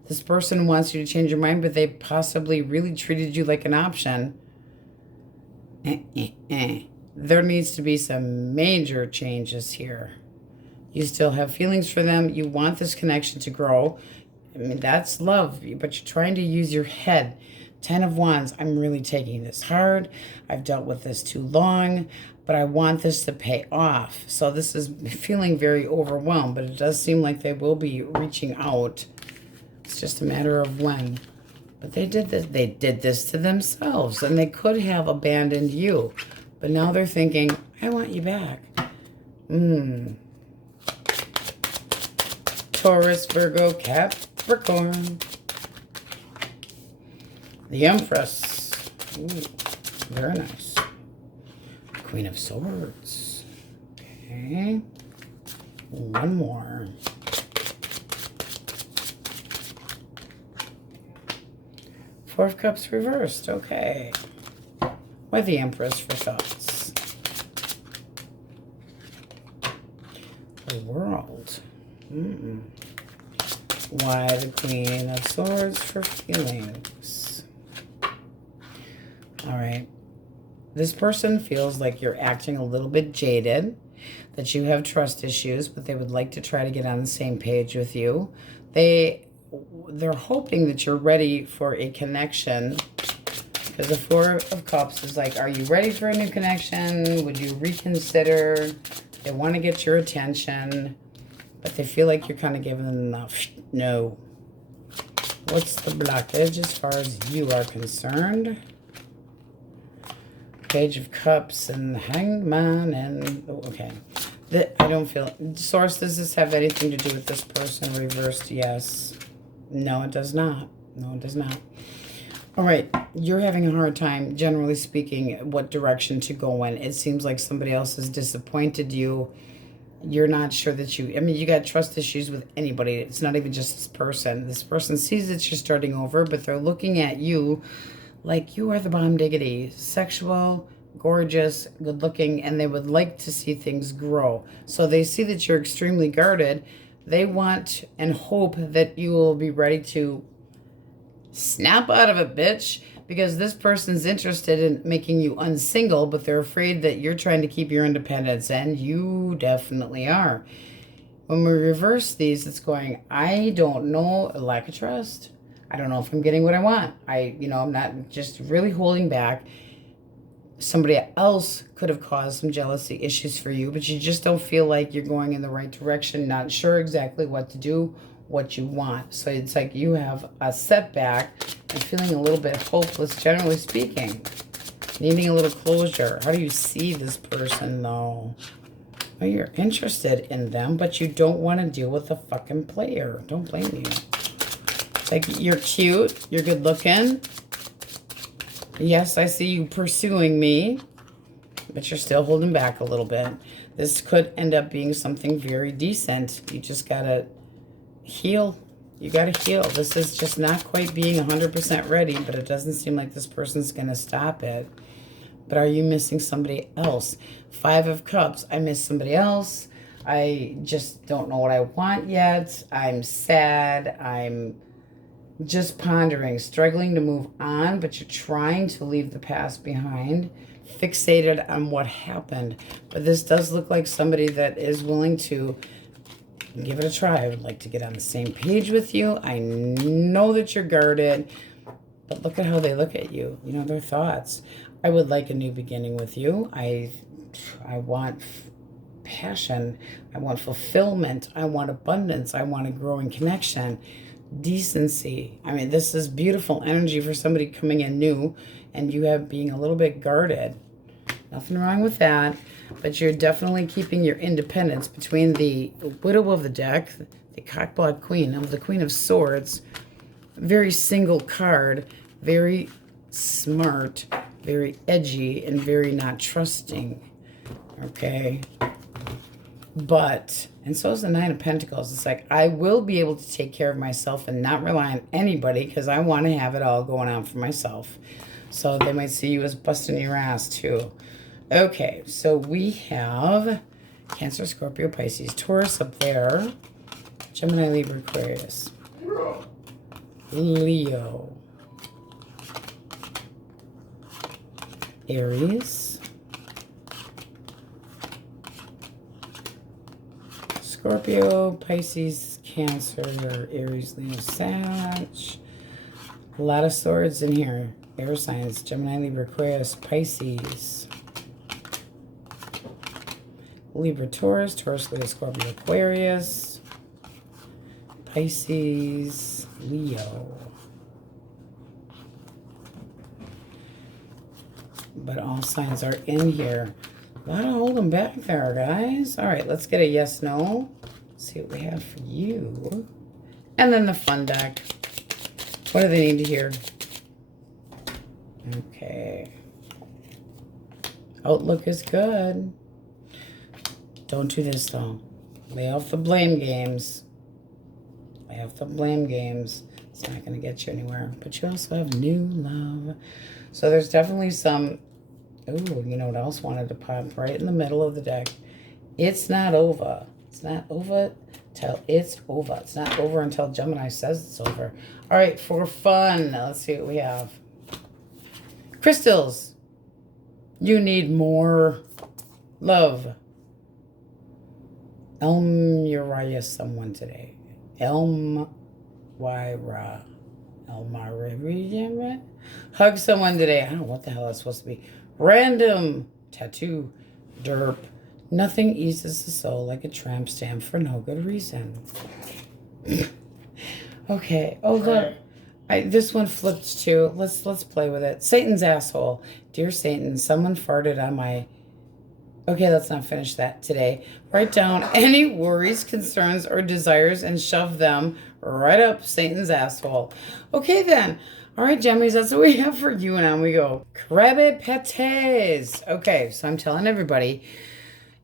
This person wants you to change your mind, but they possibly really treated you like an option. There needs to be some major changes here. You still have feelings for them. You want this connection to grow. I mean, that's love, but you're trying to use your head. 10 of Wands, I'm really taking this hard. I've dealt with this too long, but I want this to pay off. So this is feeling very overwhelmed, but it does seem like they will be reaching out. It's just a matter of when. But they did this. They did this to themselves, and they could have abandoned you. But now they're thinking, I want you back. Taurus, Virgo, Capricorn. The Empress. Ooh, very nice. Queen of Swords. Okay. One more. 4 of Cups reversed. Okay. Why the Empress for thoughts? The World. Why the Queen of Swords for feelings? All right. This person feels like you're acting a little bit jaded, that you have trust issues, but they would like to try to get on the same page with you. They're hoping that you're ready for a connection, because the 4 of Cups is like, are you ready for a new connection? Would you reconsider? They want to get your attention, but they feel like you're kind of giving them enough. No. What's the blockage as far as you are concerned? Page of Cups and the Hanged Man and, okay. I don't feel, Source, does this have anything to do with this person reversed? Yes. No, it does not. No, it does not. All right. You're having a hard time, generally speaking, what direction to go in. It seems like somebody else has disappointed you. You're not sure that you, I mean, you got trust issues with anybody. It's not even just this person. This person sees that you're starting over, but they're looking at you like you are the bomb diggity, sexual, gorgeous, good looking, and they would like to see things grow. So they see that you're extremely guarded. They want and hope that you will be ready to snap out of it, bitch, because this person's interested in making you unsingle, but they're afraid that you're trying to keep your independence, and you definitely are. When we reverse these, it's going, I don't know, a lack of trust. I don't know if I'm getting what I want. I'm not, just really holding back. Somebody else could have caused some jealousy issues for you, but you just don't feel like you're going in the right direction, not sure exactly what to do, what you want. So it's like you have a setback and feeling a little bit hopeless, generally speaking. Needing a little closure. How do you see this person, though? Well, you're interested in them, but you don't want to deal with a fucking player. Don't blame you. It's like, you're cute. You're good looking. Yes, I see you pursuing me, but you're still holding back a little bit. This could end up being something very decent. You just got to heal. You got to heal. This is just not quite being 100% ready, but it doesn't seem like this person's going to stop it. But are you missing somebody else? 5 of Cups. I miss somebody else. I just don't know what I want yet. I'm sad. I'm just pondering, struggling to move on, but you're trying to leave the past behind, fixated on what happened. But this does look like somebody that is willing to give it a try. I would like to get on the same page with you. I know that you're guarded, but look at how they look at you. You know, their thoughts. I would like a new beginning with you. I want passion. I want fulfillment. I want abundance. I want a growing connection. Decency. I mean, this is beautiful energy for somebody coming in new, and you have being a little bit guarded. Nothing wrong with that, but you're definitely keeping your independence. Between the Widow of the deck, the Cockblock Queen of the Queen of Swords, very single card, very smart, very edgy, and very not trusting. Okay. But, and so is the Nine of Pentacles. It's like, I will be able to take care of myself and not rely on anybody because I want to have it all going on for myself. So they might see you as busting your ass too. Okay, so we have Cancer, Scorpio, Pisces, Taurus up there. Gemini, Libra, Aquarius. Leo. Aries. Scorpio, Pisces, Cancer, Aries, Leo, Sag. A lot of swords in here. Air signs, Gemini, Libra, Aquarius, Pisces. Libra, Taurus, Taurus, Leo, Scorpio, Aquarius. Pisces, Leo. But all signs are in here. A lot of holding back there, guys. All right, let's get a yes, no. See what we have for you. And then the fun deck. What do they need to hear? Okay. Outlook is good. Don't do this, though. Lay off the blame games. Lay off the blame games. It's not going to get you anywhere. But you also have new love. So there's definitely some... Ooh, you know what else wanted to pop right in the middle of the deck? It's not over. It's not over till it's over. It's not over until Gemini says it's over. All right, for fun, let's see what we have. Crystals. You need more love. Elmira someone today. Elmira. Elmira. Hug someone today. I don't know what the hell that's supposed to be. Random tattoo, derp. Nothing eases the soul like a tramp stamp for no good reason. Okay. Oh look, this one flipped too. Let's play with it. Satan's asshole. Dear Satan, someone farted on my. Okay, let's not finish that today. Write down any worries, concerns, or desires and shove them right up Satan's asshole. Okay then. All right, Gemmies, that's what we have for you, and on we go. Crabby Pates. Okay, so I'm telling everybody,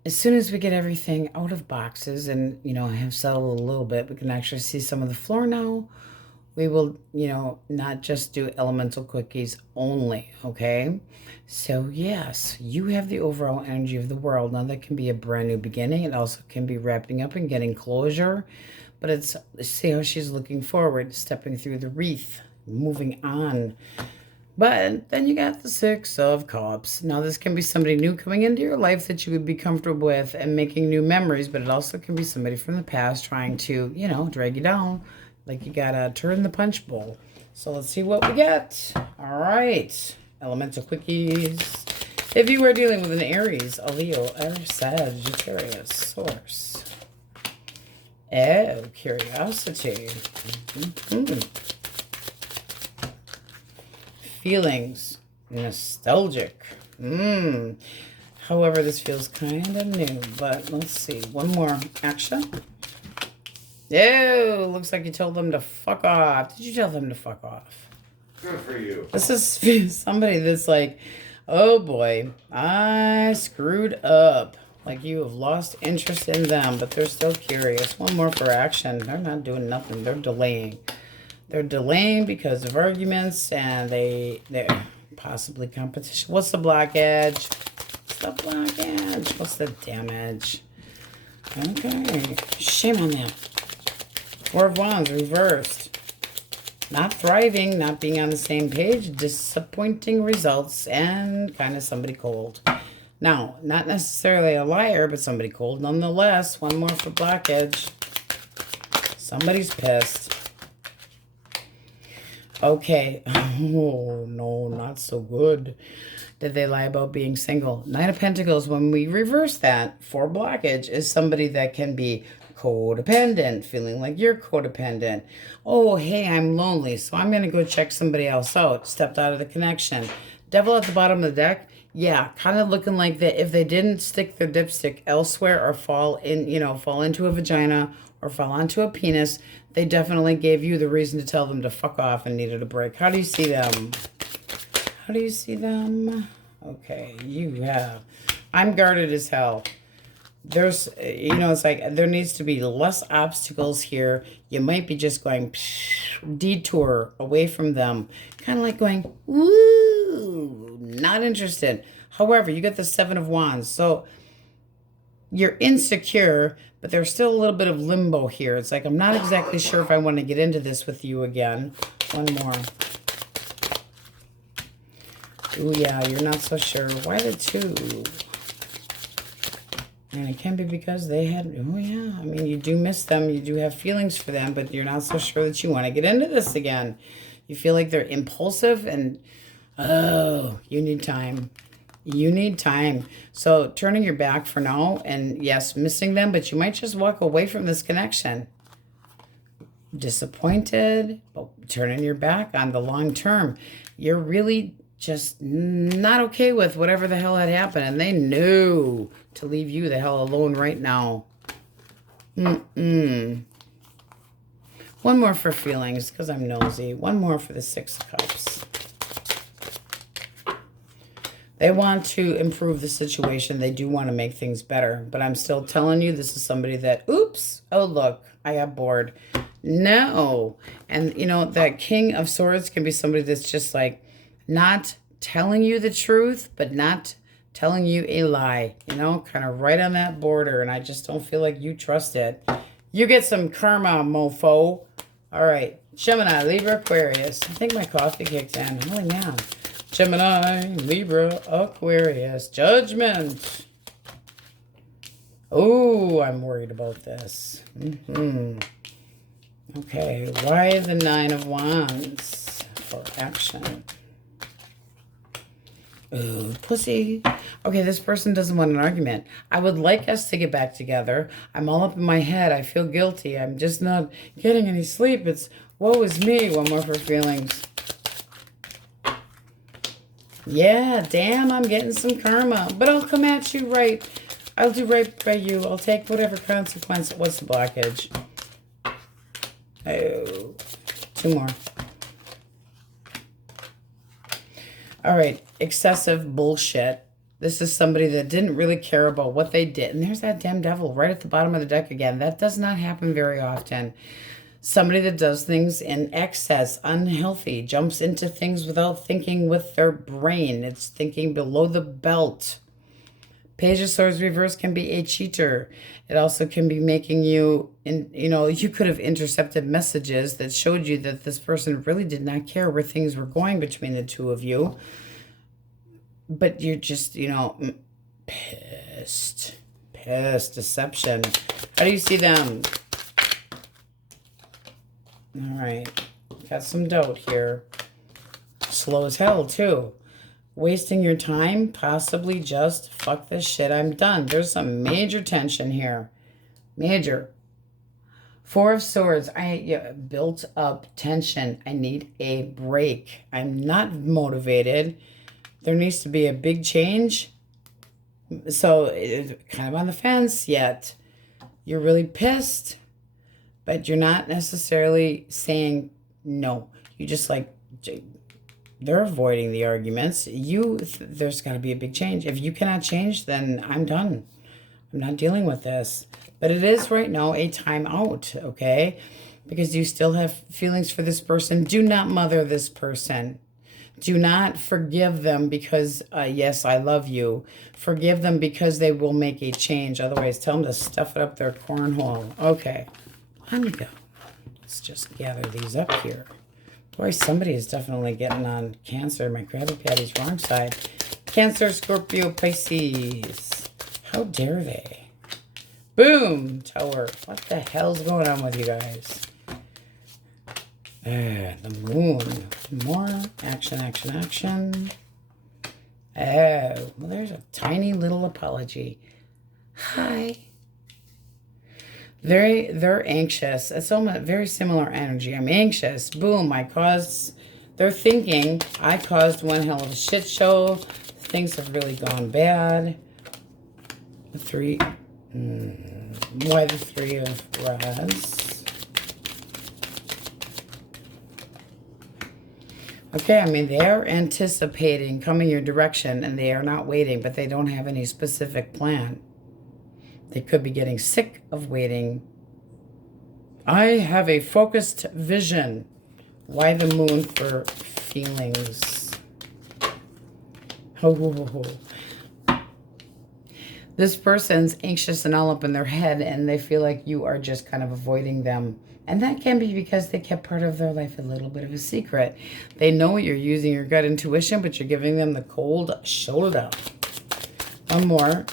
as soon as we get everything out of boxes and, have settled a little bit, we can actually see some of the floor now. We will, not just do elemental quickies only, okay? So, yes, you have the overall energy of the world. Now, that can be a brand new beginning. It also can be wrapping up and getting closure. But see how she's looking forward, stepping through the wreath, moving on. But then you got the Six of Cups. Now, this can be somebody new coming into your life that you would be comfortable with and making new memories, but it also can be somebody from the past trying to, you know, drag you down. Like you got to turn the punch bowl. So let's see what we get. All right. Elemental Quickies. If you are dealing with an Aries, a Leo, a Sagittarius, Source. Oh, curiosity. Feelings. Nostalgic. However, this feels kind of new, but let's see. One more action. Oh, looks like you told them to fuck off. Did you tell them to fuck off? Good for you. This is somebody that's like, oh boy, I screwed up. Like you have lost interest in them, but they're still curious. One more for action. They're not doing nothing. They're delaying. They're delaying because of arguments and they're possibly competition. What's the blockage? What's the blockage? What's the damage? Okay. Shame on them. Four of Wands reversed. Not thriving, not being on the same page, disappointing results, and kind of somebody cold. Now, not necessarily a liar, but somebody cold nonetheless. One more for blockage. Somebody's pissed. Okay. Oh, no, not so good. Did they lie about being single? Nine of Pentacles, when we reverse that for blockage, is somebody that can be codependent, feeling like you're codependent. Oh, hey, I'm lonely, so I'm going to go check somebody else out. Stepped out of the connection. Devil at the bottom of the deck. Yeah, kind of looking like that if they didn't stick their dipstick elsewhere or fall into a vagina or fall onto a penis, they definitely gave you the reason to tell them to fuck off and needed a break. How do you see them? How do you see them? Okay, you have. I'm guarded as hell. There's, it's like there needs to be less obstacles here. You might be just going detour away from them. Kind of like going, woo, not interested. However, you get the Seven of Wands. So you're insecure, but there's still a little bit of limbo here. It's like, I'm not exactly sure if I want to get into this with you again. One more. Ooh, yeah, you're not so sure. Why the two? And it can be because they had, oh yeah, I mean, you do miss them. You do have feelings for them, but you're not so sure that you want to get into this again. You feel like they're impulsive and, oh, you need time. You need time. So turning your back for now and yes, missing them, but you might just walk away from this connection. Disappointed, but turning your back on the long term. You're really just not okay with whatever the hell had happened. And they knew to leave you the hell alone right now. One more for feelings because I'm nosy. One more for the Six of Cups. They want to improve the situation. They do want to make things better. But I'm still telling you, this is somebody that, oops, oh, look, I got bored. No. And, that King of Swords can be somebody that's just like not telling you the truth, but not telling you a lie, kind of right on that border. And I just don't feel like you trust it. You get some karma, mofo. All right. Gemini, Libra, Aquarius. I think my coffee kicked in. Holy man. Gemini, Libra, Aquarius. Judgment. Oh, I'm worried about this. Okay. Why the Nine of Wands for action? Ooh, pussy. Okay, this person doesn't want an argument. I would like us to get back together. I'm all up in my head. I feel guilty. I'm just not getting any sleep. It's woe is me. One more for feelings. Yeah, damn, I'm getting some karma. But I'll come at you right. I'll do right by you. I'll take whatever consequence. What's the blockage? Oh, two more. All right, excessive bullshit. This is somebody that didn't really care about what they did. And there's that damn devil right at the bottom of the deck again. That does not happen very often. Somebody that does things in excess, unhealthy, jumps into things without thinking with their brain. It's thinking below the belt. Page of Swords reverse can be a cheater. It also can be making you, you could have intercepted messages that showed you that this person really did not care where things were going between the two of you. But you're just, pissed. Pissed. Deception. How do you see them? All right. Got some doubt here. Slow as hell, too. Wasting your time, possibly just fuck this shit, I'm done. There's some major tension here. Major. Four of Swords. I built up tension. I need a break. I'm not motivated. There needs to be a big change. So, kind of on the fence yet. You're really pissed, but you're not necessarily saying no. You just like... They're avoiding the arguments. There's got to be a big change. If you cannot change, then I'm done. I'm not dealing with this. But it is right now a time out, okay? Because you still have feelings for this person. Do not mother this person. Do not forgive them because, yes, I love you. Forgive them because they will make a change. Otherwise, tell them to stuff it up their cornhole. Okay. On we go. Let's just gather these up here. Boy, somebody is definitely getting on Cancer. My Krabby Patty's wrong side. Cancer, Scorpio, Pisces. How dare they? Boom! Tower. What the hell's going on with you guys? The moon. More action, action, action. Oh, well, there's a tiny little apology. Hi. They're anxious. It's almost very similar energy. I'm anxious. Boom, they're thinking I caused one hell of a shit show. Things have really gone bad. Why the Three of Rods? Okay, I mean, they're anticipating coming your direction and they are not waiting, but they don't have any specific plan. They could be getting sick of waiting. I have a focused vision. Why the moon for feelings? This person's anxious and all up in their head, and they feel like you are just kind of avoiding them. And that can be because they kept part of their life a little bit of a secret. They know you're using your gut intuition, but you're giving them the cold shoulder. One more.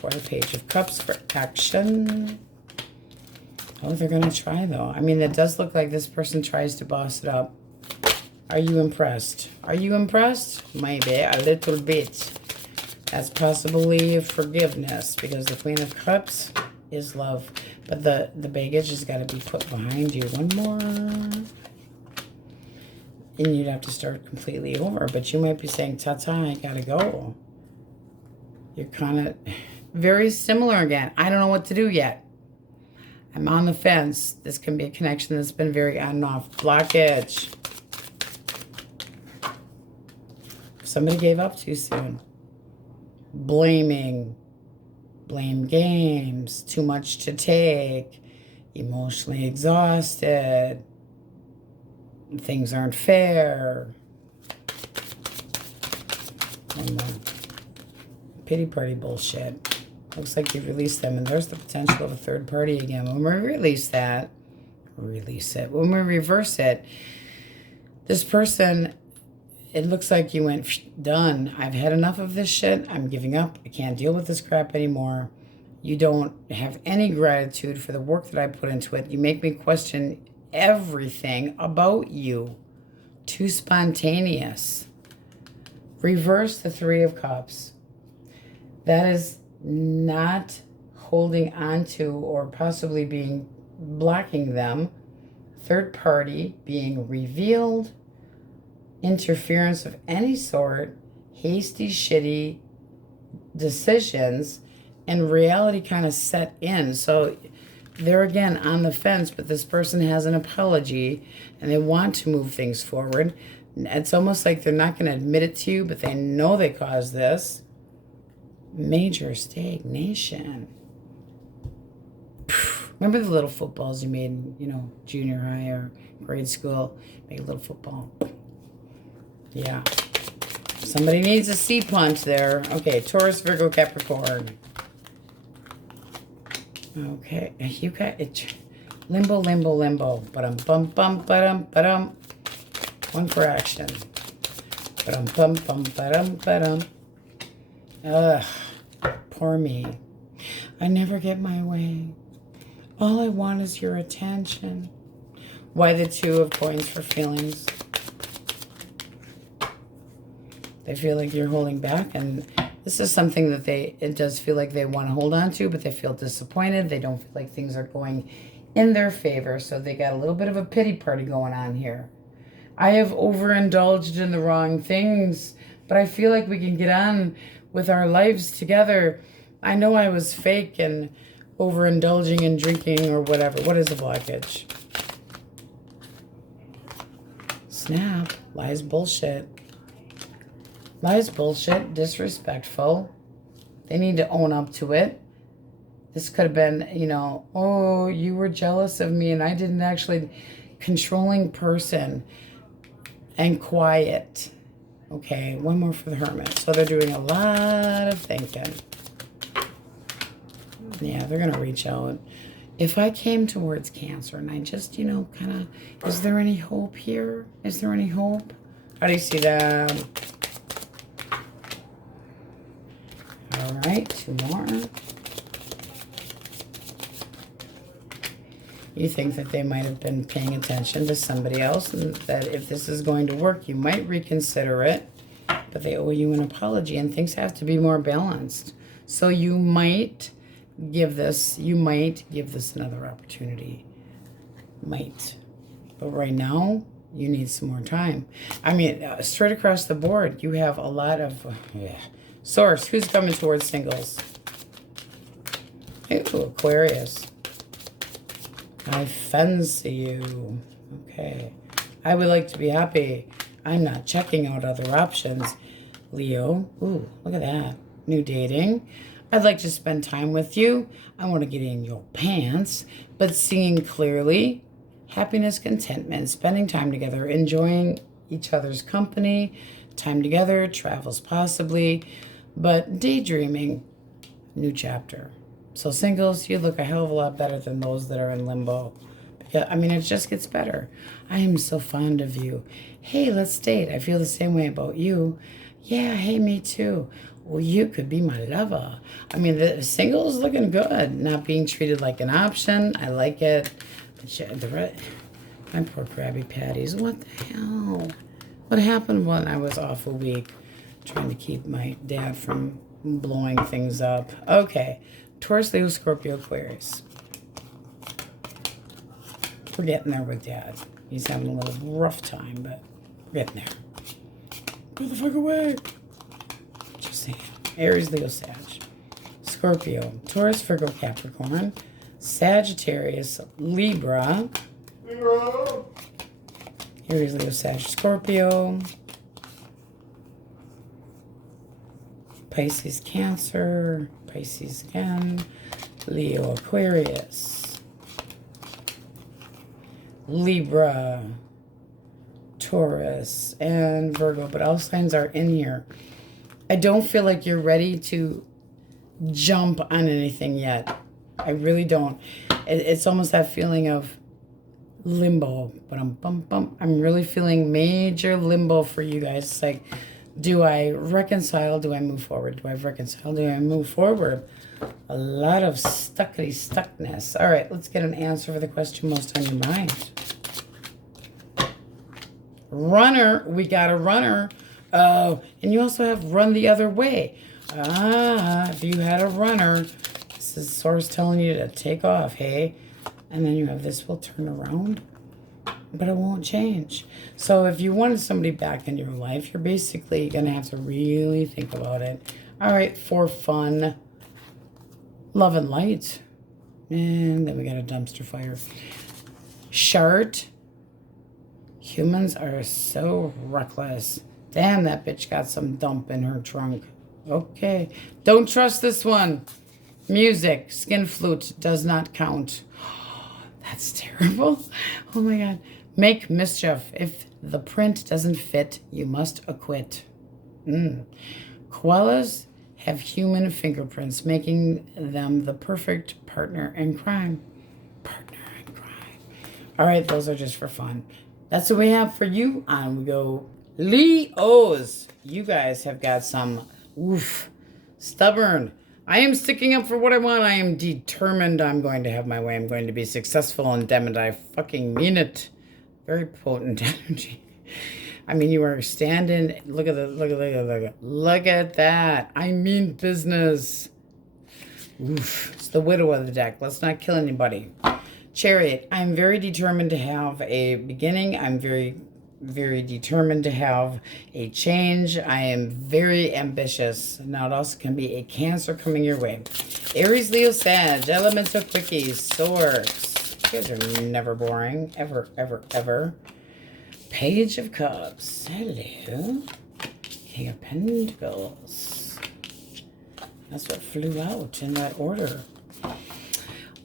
For the Page of Cups for action. Oh, they're going to try, though. I mean, it does look like this person tries to boss it up. Are you impressed? Are you impressed? Maybe a little bit. That's possibly forgiveness, because the Queen of Cups is love. But the baggage has got to be put behind you. One more. And you'd have to start completely over. But you might be saying, ta-ta, I got to go. You're kind of... Very similar again. I don't know what to do yet. I'm on the fence. This can be a connection that's been very on and off. Blockage. Somebody gave up too soon. Blaming. Blame games. Too much to take. Emotionally exhausted. Things aren't fair. One more. Pity party bullshit. Looks like you've released them, and there's the potential of a third party again. When we release that, release it. When we reverse it, this person, it looks like you went, done. I've had enough of this shit. I'm giving up. I can't deal with this crap anymore. You don't have any gratitude for the work that I put into it. You make me question everything about you. Too spontaneous. Reverse the Three of Cups. That is not holding on to or possibly being blocking them. Third party being revealed. Interference of any sort. Hasty, shitty decisions. And reality kind of set in. So they're again on the fence, but this person has an apology and they want to move things forward. It's almost like they're not going to admit it to you, but they know they caused this. Major stagnation. Remember the little footballs you made in, junior high or grade school? Make a little football. Yeah. Somebody needs a sea punch there. Okay, Taurus, Virgo, Capricorn. Okay, you got it. Limbo, limbo, limbo. Ba-dum, bum, bum, ba-dum, ba-dum. One for action. Ba-dum, bum, bum, ba-dum, ba-dum. Ugh, poor me. I never get my way. All I want is your attention. Why the Two of Coins for feelings? They feel like you're holding back, and this is something that it does feel like they want to hold on to, but they feel disappointed. They don't feel like things are going in their favor, so they got a little bit of a pity party going on here. I have overindulged in the wrong things, but I feel like we can get on with our lives together. I know I was fake and overindulging in drinking or whatever. What is the blockage? Snap. Lies, bullshit. Lies, bullshit, disrespectful. They need to own up to it. This could have been, you know, oh, you were jealous of me and I didn't actually. Controlling person and quiet. Okay, one more for the Hermit. So they're doing a lot of thinking. Yeah, they're going to reach out. If I came towards Cancer and I just, you know, kind of, is there any hope here? Is there any hope? How do you see that? All right, two more. You think that they might have been paying attention to somebody else, and that if this is going to work, you might reconsider it, but they owe you an apology, and things have to be more balanced. So you might give this another opportunity. Might. But right now, you need some more time. I mean, straight across the board, you have a lot of... Source, who's coming towards singles? Ooh, Aquarius. I fancy you. Okay. I would like to be happy. I'm not checking out other options. Leo. Ooh, look at that. New dating. I'd like to spend time with you. I want to get in your pants. But seeing clearly, happiness, contentment, spending time together, enjoying each other's company, time together, travels possibly, but daydreaming, new chapter. So singles, you look a hell of a lot better than those that are in limbo. Because, I mean, it just gets better. I am so fond of you. Hey, let's date. I feel the same way about you. Yeah, hey, me too. Well, you could be my lover. I mean, the singles looking good. Not being treated like an option. I like it. But my poor Krabby Patties. What the hell? What happened when I was off a week? Trying to keep my dad from blowing things up. Okay. Taurus, Leo, Scorpio, Aquarius. We're getting there with Dad. He's having a little rough time, but we're getting there. Go the fuck away. Just saying. Aries, Leo, Sag. Scorpio, Taurus, Virgo, Capricorn. Sagittarius, Libra. Aries, Leo, Sag, Scorpio. Pisces, Cancer. Pisces again. Leo, Aquarius. Libra. Taurus. And Virgo. But all signs are in here. I don't feel like you're ready to jump on anything yet. I really don't. It's almost that feeling of limbo. But I'm really feeling major limbo for you guys. It's like, do I reconcile? Do I move forward? Do I reconcile? Do I move forward? A lot of stuckness. All right, let's get an answer for the question most on your mind. Runner. We got a runner. Oh, and you also have run the other way. Ah, if you had a runner, this is source telling you to take off, hey? And then you have this will turn around, but it won't change. So if you wanted somebody back in your life, you're basically going to have to really think about it. All right, for fun. Love and light. And then we got a dumpster fire. Shart. Humans are so reckless. Damn, that bitch got some dump in her trunk. Okay. Don't trust this one. Music. Skin flute does not count. That's terrible. Oh my God. Make mischief. If the print doesn't fit, you must acquit. Koalas have human fingerprints, making them the perfect partner in crime. Partner in crime. All right, those are just for fun. That's what we have for you. On we go. Leos. You guys have got some, stubborn. I am sticking up for what I want. I am determined I'm going to have my way. I'm going to be successful and damn it, I fucking mean it. Very potent energy. I mean, you are standing. Look at that. I mean business. It's the widow of the deck. Let's not kill anybody. Chariot. I'm very determined to have a beginning. I'm very, very determined to have a change. I am very ambitious. Now it also can be a Cancer coming your way. Aries, Leo, Sag, Elemental, Quickies, Swords. You guys are never boring. Ever, ever, ever. Page of Cups. Hello. King of Pentacles. That's what flew out in that order.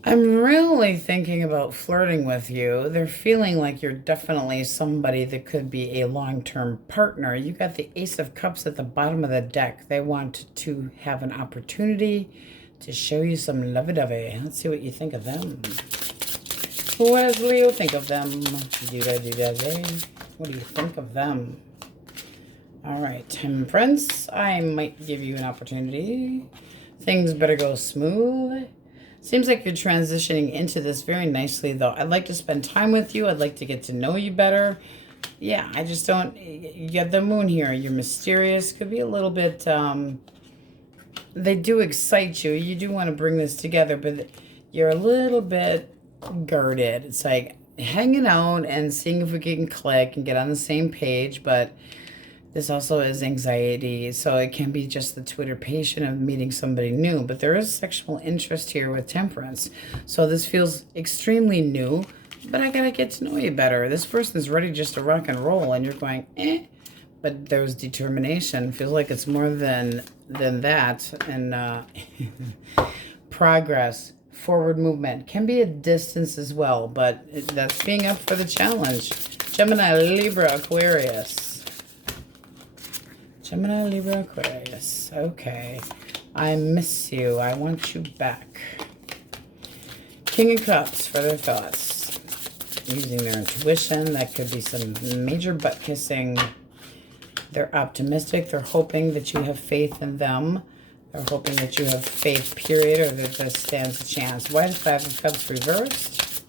I'm really thinking about flirting with you. They're feeling like you're definitely somebody that could be a long-term partner. You got the Ace of Cups at the bottom of the deck. They want to have an opportunity to show you some lovey-dovey. Let's see what you think of them. What does Leo think of them? What do you think of them? All right, Temperance. I might give you an opportunity. Things better go smooth. Seems like you're transitioning into this very nicely, though. I'd like to spend time with you. I'd like to get to know you better. Yeah, I just don't... You got the moon here. You're mysterious. Could be a little bit... they do excite you. You do want to bring this together, but you're a little bit guarded. It's like hanging out and seeing if we can click and get on the same page, but this also is anxiety, so it can be just the twitterpation of meeting somebody new, but there is sexual interest here with Temperance. So this feels extremely new, but I gotta get to know you better. This person's ready just to rock and roll, and you're going, eh, but there's determination. Feels like it's more than that, and progress. Forward movement can be a distance as well, but that's being up for the challenge. Gemini, Libra, Aquarius. Gemini, Libra, Aquarius. Okay. I miss you. I want you back. King of Cups for their thoughts. Using their intuition. That could be some major butt kissing. They're optimistic. They're hoping that you have faith in them. They're hoping that you have faith, period, or that this stands a chance. Why is Five of Cups reversed?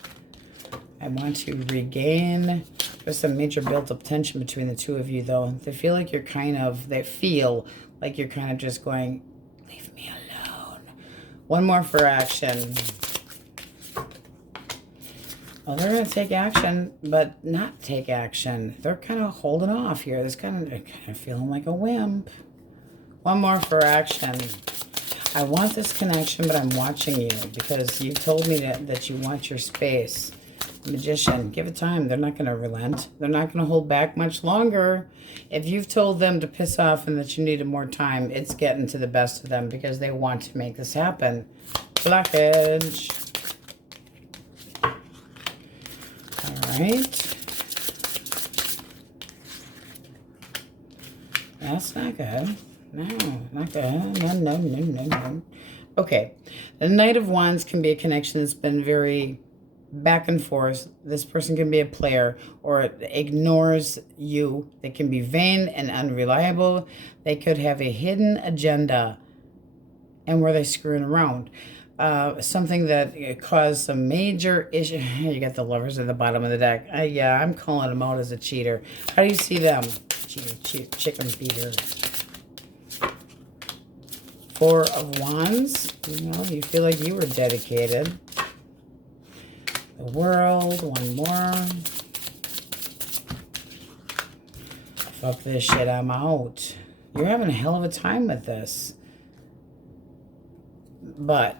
I want to regain. There's some major built-up tension between the two of you, though. They feel like you're kind of just going, leave me alone. One more for action. Well, they're going to take action, but not take action. They're kind of holding off here. They're kind of feeling like a wimp. One more for action. I want this connection, but I'm watching you because you told me that you want your space. Magician, give it time. They're not going to relent. They're not going to hold back much longer. If you've told them to piss off and that you needed more time, it's getting to the best of them because they want to make this happen. Blockage. All right. That's not good. No, not good. No. Okay. The Knight of Wands can be a connection that's been very back and forth. This person can be a player or ignores you. They can be vain and unreliable. They could have a hidden agenda. And where they screwing around. Something that caused some major issue. You got the Lovers at the bottom of the deck. Yeah, I'm calling them out as a cheater. How do you see them? Cheater, chicken feeder. Four of Wands. You know, you feel like you were dedicated. The World. One more. Fuck this shit. I'm out. You're having a hell of a time with this. But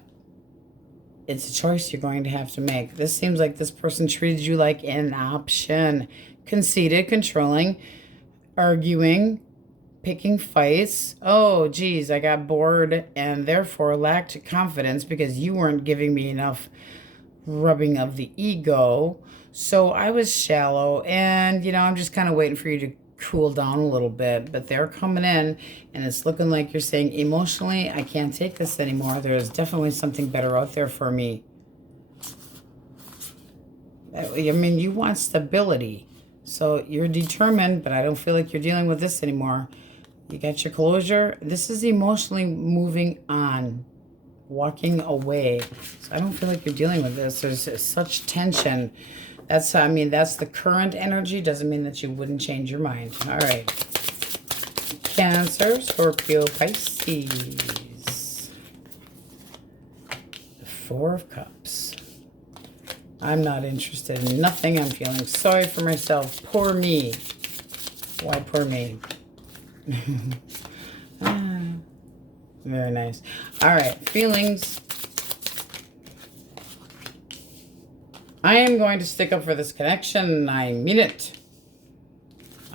it's a choice you're going to have to make. This seems like this person treated you like an option. Conceited, controlling, arguing, picking fights. Oh, geez, I got bored and therefore lacked confidence because you weren't giving me enough rubbing of the ego. So I was shallow and, you know, I'm just kind of waiting for you to cool down a little bit, but they're coming in, and it's looking like you're saying, emotionally, I can't take this anymore. There's definitely something better out there for me. I mean, you want stability. So you're determined, but I don't feel like you're dealing with this anymore. You got your closure. This is emotionally moving on, walking away. So I don't feel like you're dealing with this. There's such tension. That's, I mean, that's the current energy. Doesn't mean that you wouldn't change your mind. All right. Cancer, Scorpio, Pisces. The Four of Cups. I'm not interested in nothing. I'm feeling sorry for myself. Poor me. Why poor me? Very nice. All right. Feelings. I am going to stick up for this connection. I mean it.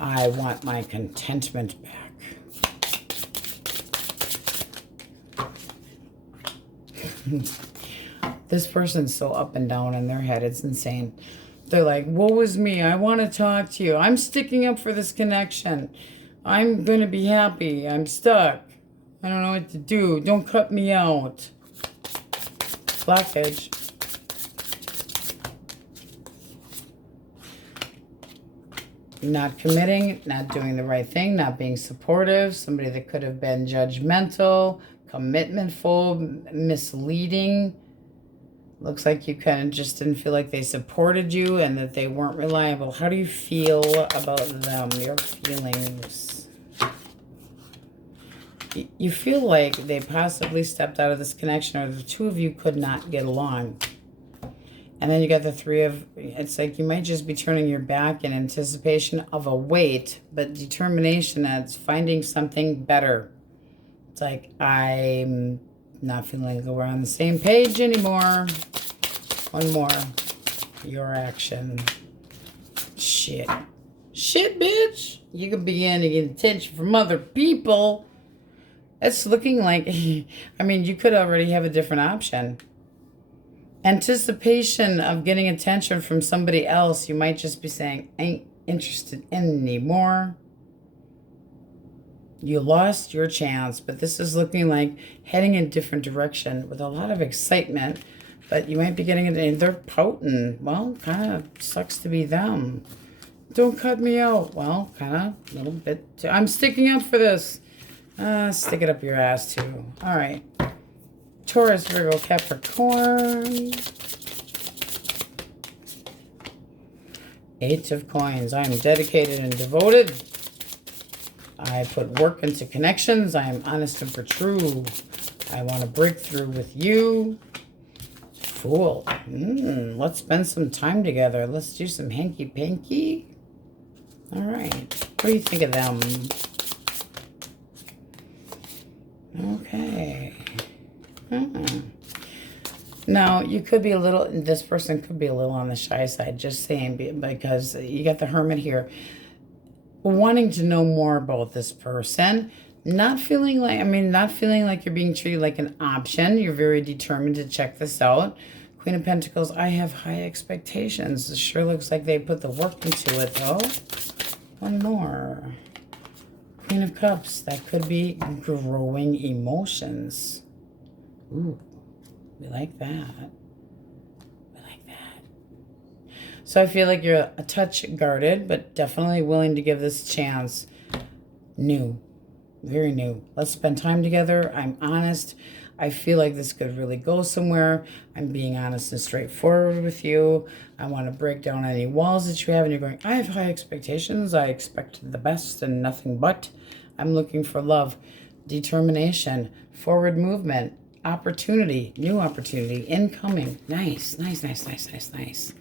I want my contentment back. This person's so up and down in their head. It's insane. They're like, woe is me. I want to talk to you. I'm sticking up for this connection. I'm going to be happy. I'm stuck. I don't know what to do. Don't cut me out. Blockage. Not committing, not doing the right thing, not being supportive. Somebody that could have been judgmental, commitmentful, misleading. Looks like you kind of just didn't feel like they supported you and that they weren't reliable. How do you feel about them, your feelings? You feel like they possibly stepped out of this connection, or the two of you could not get along. And then you got the Three of, it's like you might just be turning your back in anticipation of a wait, but determination that's finding something better. It's like, I'm not feeling like we're on the same page anymore. One more. Your action. Shit. Shit, bitch. You could begin to get attention from other people. It's looking like, I mean, you could already have a different option. Anticipation of getting attention from somebody else. You might just be saying, I ain't interested anymore. You lost your chance, but this is looking like heading in a different direction with a lot of excitement, but you might be getting it. They're pouting. Well, kind of sucks to be them. Don't cut me out. Well, kind of a little bit too. I'm sticking up for this. Stick it up your ass too. All right. Taurus, Virgo, Capricorn. Eight of Coins. I am dedicated and devoted. I put work into connections. I am honest and for true. I want to break through with you. Fool. Let's spend some time together. Let's do some hanky-panky. All right. What do you think of them? Okay. Now, you could be a little, this person could be a little on the shy side, just saying, because you got the Hermit here. Wanting to know more about this person. Not feeling like, not feeling like you're being treated like an option. You're very determined to check this out. Queen of Pentacles, I have high expectations. It sure looks like they put the work into it, though. One more. Queen of Cups, that could be growing emotions. Ooh, we like that. We like that. So I feel like you're a touch guarded, but definitely willing to give this a chance. New. Very new. Let's spend time together. I'm honest. I feel like this could really go somewhere. I'm being honest and straightforward with you. I want to break down any walls that you have, and you're going, I have high expectations. I expect the best and nothing but. I'm looking for love, determination, forward movement, opportunity, new opportunity, incoming. Nice, nice, nice, nice, nice, nice.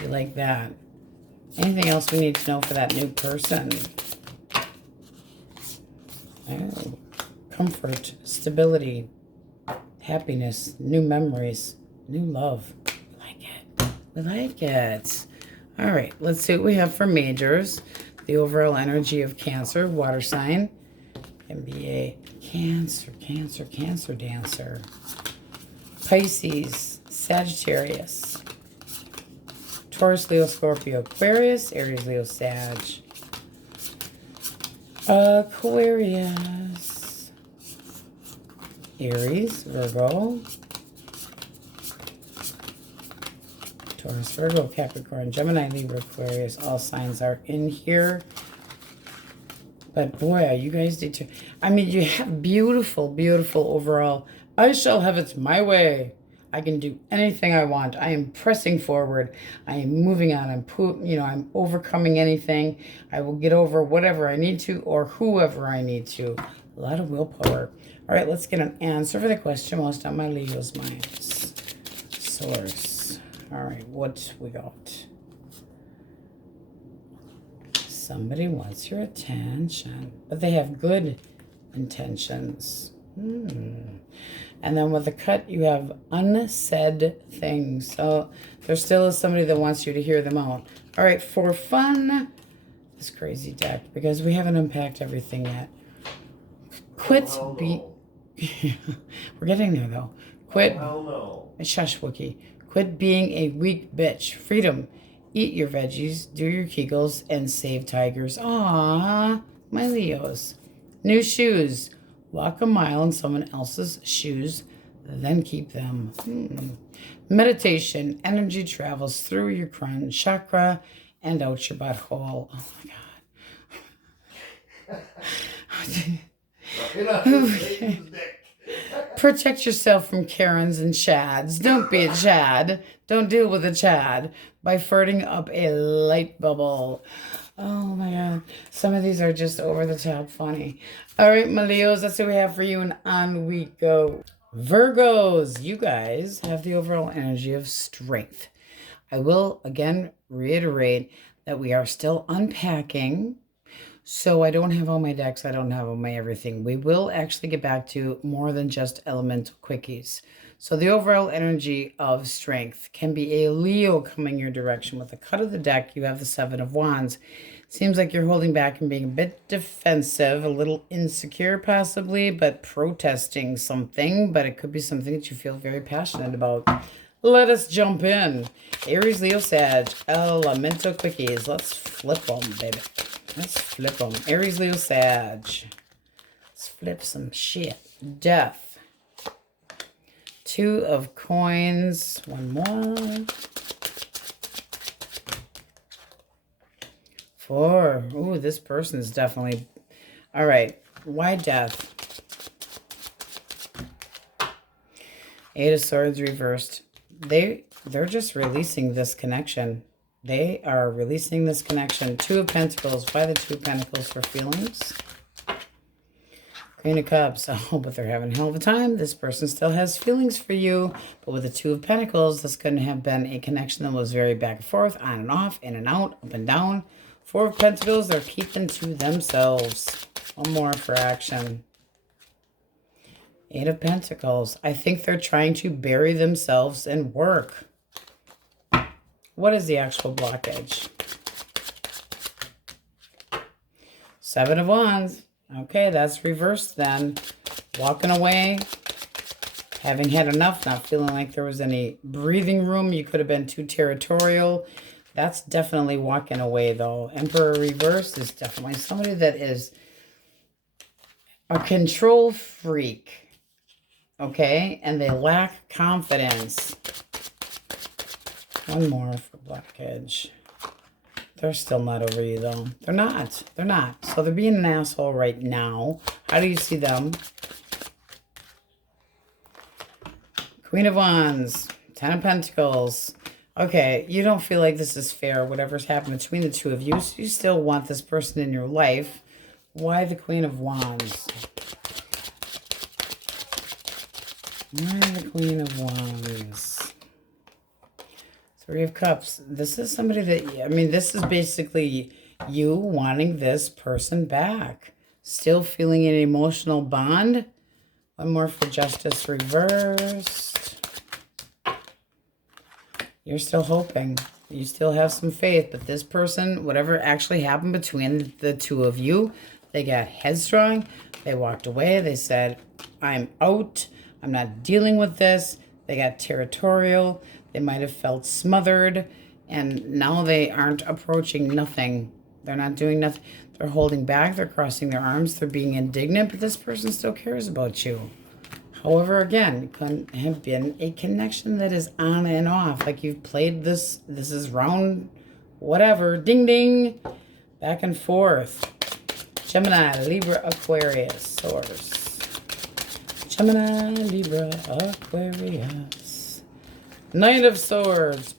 You like that. Anything else we need to know for that new person? Oh, comfort, stability, happiness, new memories, new love. We like it. We like it. All right, let's see what we have for majors. The overall energy of Cancer, water sign. Can be a Cancer dancer. Pisces, Sagittarius. Taurus, Leo, Scorpio, Aquarius, Aries, Leo, Sag. Aquarius, Aries, Virgo, Taurus, Virgo, Capricorn, Gemini, Libra, Aquarius. All signs are in here. But boy, you guys need to. I mean, you have beautiful, beautiful overall. I shall have it my way. I can do anything I want. I am pressing forward. I am moving on. I'm overcoming anything. I will get over whatever I need to or whoever I need to. A lot of willpower. All right, let's get an answer for the question most on my Leo's minds. Source. All right, what we got? Somebody wants your attention, but they have good intentions. And then with the cut, you have unsaid things. So there still is somebody that wants you to hear them out. All right, for fun, this crazy deck, because we haven't unpacked everything yet. Quit being... We're getting there, though. Quit... Shush, Wookie. Quit being a weak bitch. Freedom. Eat your veggies, do your Kegels, and save tigers. Aww, my Leos. New shoes. Walk a mile in someone else's shoes, then keep them. Meditation. Energy travels through your crown chakra and out your butthole. Oh, my God. Protect yourself from Karens and Chads. Don't be a Chad. Don't deal with a Chad by farting up a light bubble. Oh my God. Some of these are just over the top funny. All right, my Leos, that's what we have for you, and on we go. Virgos, you guys have the overall energy of strength. I will again reiterate that we are still unpacking. So I don't have all my decks. I don't have all my everything. We will actually get back to more than just elemental quickies. So the overall energy of strength can be a Leo coming your direction. With the cut of the deck, you have the Seven of Wands. Seems like you're holding back and being a bit defensive, a little insecure possibly, but protesting something. But it could be something that you feel very passionate about. Let us jump in. Aries, Leo, Sag, elemental quickies. Let's flip them, baby. Let's flip them. Aries, Leo, Sag. Let's flip some shit. Death. Two of coins. One more. Four. Ooh, this person's definitely... All right. Why death? Eight of Swords reversed. They're just releasing this connection. They are releasing this connection. Two of Pentacles. Why the Two of Pentacles for feelings? Queen of Cups. Oh, but they're having a hell of a time. This person still has feelings for you. But with the Two of Pentacles, this couldn't have been a connection that was very back and forth, on and off, in and out, up and down. Four of Pentacles, they're keeping to themselves. One more for action. Eight of Pentacles. I think they're trying to bury themselves in work. What is the actual blockage? Seven of Wands. Okay, that's reversed then. Walking away. Having had enough. Not feeling like there was any breathing room. You could have been too territorial. That's definitely walking away, though. Emperor reverse is definitely somebody that is a control freak. Okay? And they lack confidence. One more for blockage. They're still not over you, though. They're not. They're not. So they're being an asshole right now. How do you see them? Queen of Wands. Ten of Pentacles. Okay, you don't feel like this is fair, whatever's happened between the two of you. So you still want this person in your life. Why the Queen of Wands? Why the Queen of Wands? Three of Cups. This is somebody that, I mean, this is basically you wanting this person back. Still feeling an emotional bond. One more for Justice reversed. You're still hoping. You still have some faith. But this person, whatever actually happened between the two of you, they got headstrong. They walked away. They said, I'm out. I'm not dealing with this. They got territorial. They might have felt smothered. And now they aren't approaching nothing. They're not doing nothing. They're holding back. They're crossing their arms. They're being indignant, but this person still cares about you. However, again, it could have been a connection that is on and off. Like you've played this. This is round whatever. Ding, ding. Back and forth. Gemini, Libra, Aquarius, Taurus. Gemini, Libra, Aquarius. Knight of Swords.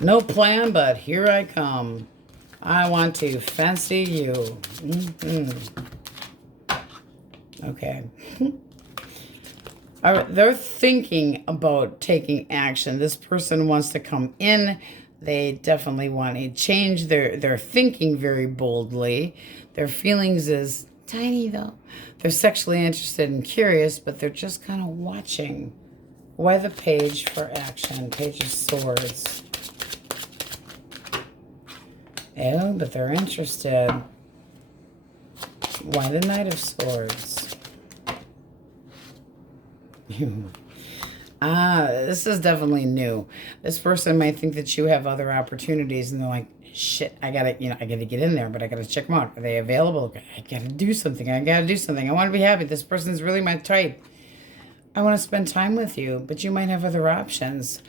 No plan, but here I come. I want to fancy you. Okay. All right, they're thinking about taking action. This person wants to come in. They definitely want a change. They're thinking very boldly. Their feelings is tiny, though. They're sexually interested and curious, but they're just kind of watching. Why the page for action? Page of Swords. Oh, but they're interested. Why the Knight of Swords? This is definitely new. This person might think that you have other opportunities, and they're like, shit, I gotta get in there, but I gotta check them out. Are they available? I gotta do something. I want to be happy. This person's really my type. I want to spend time with you, but you might have other options.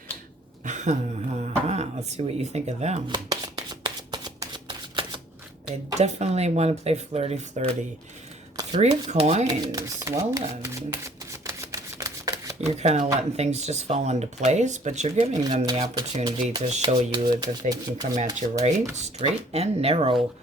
Let's see what you think of them. They definitely want to play flirty. 3 of Coins. Well then. You're kind of letting things just fall into place, but you're giving them the opportunity to show you that they can come at you right, straight and narrow.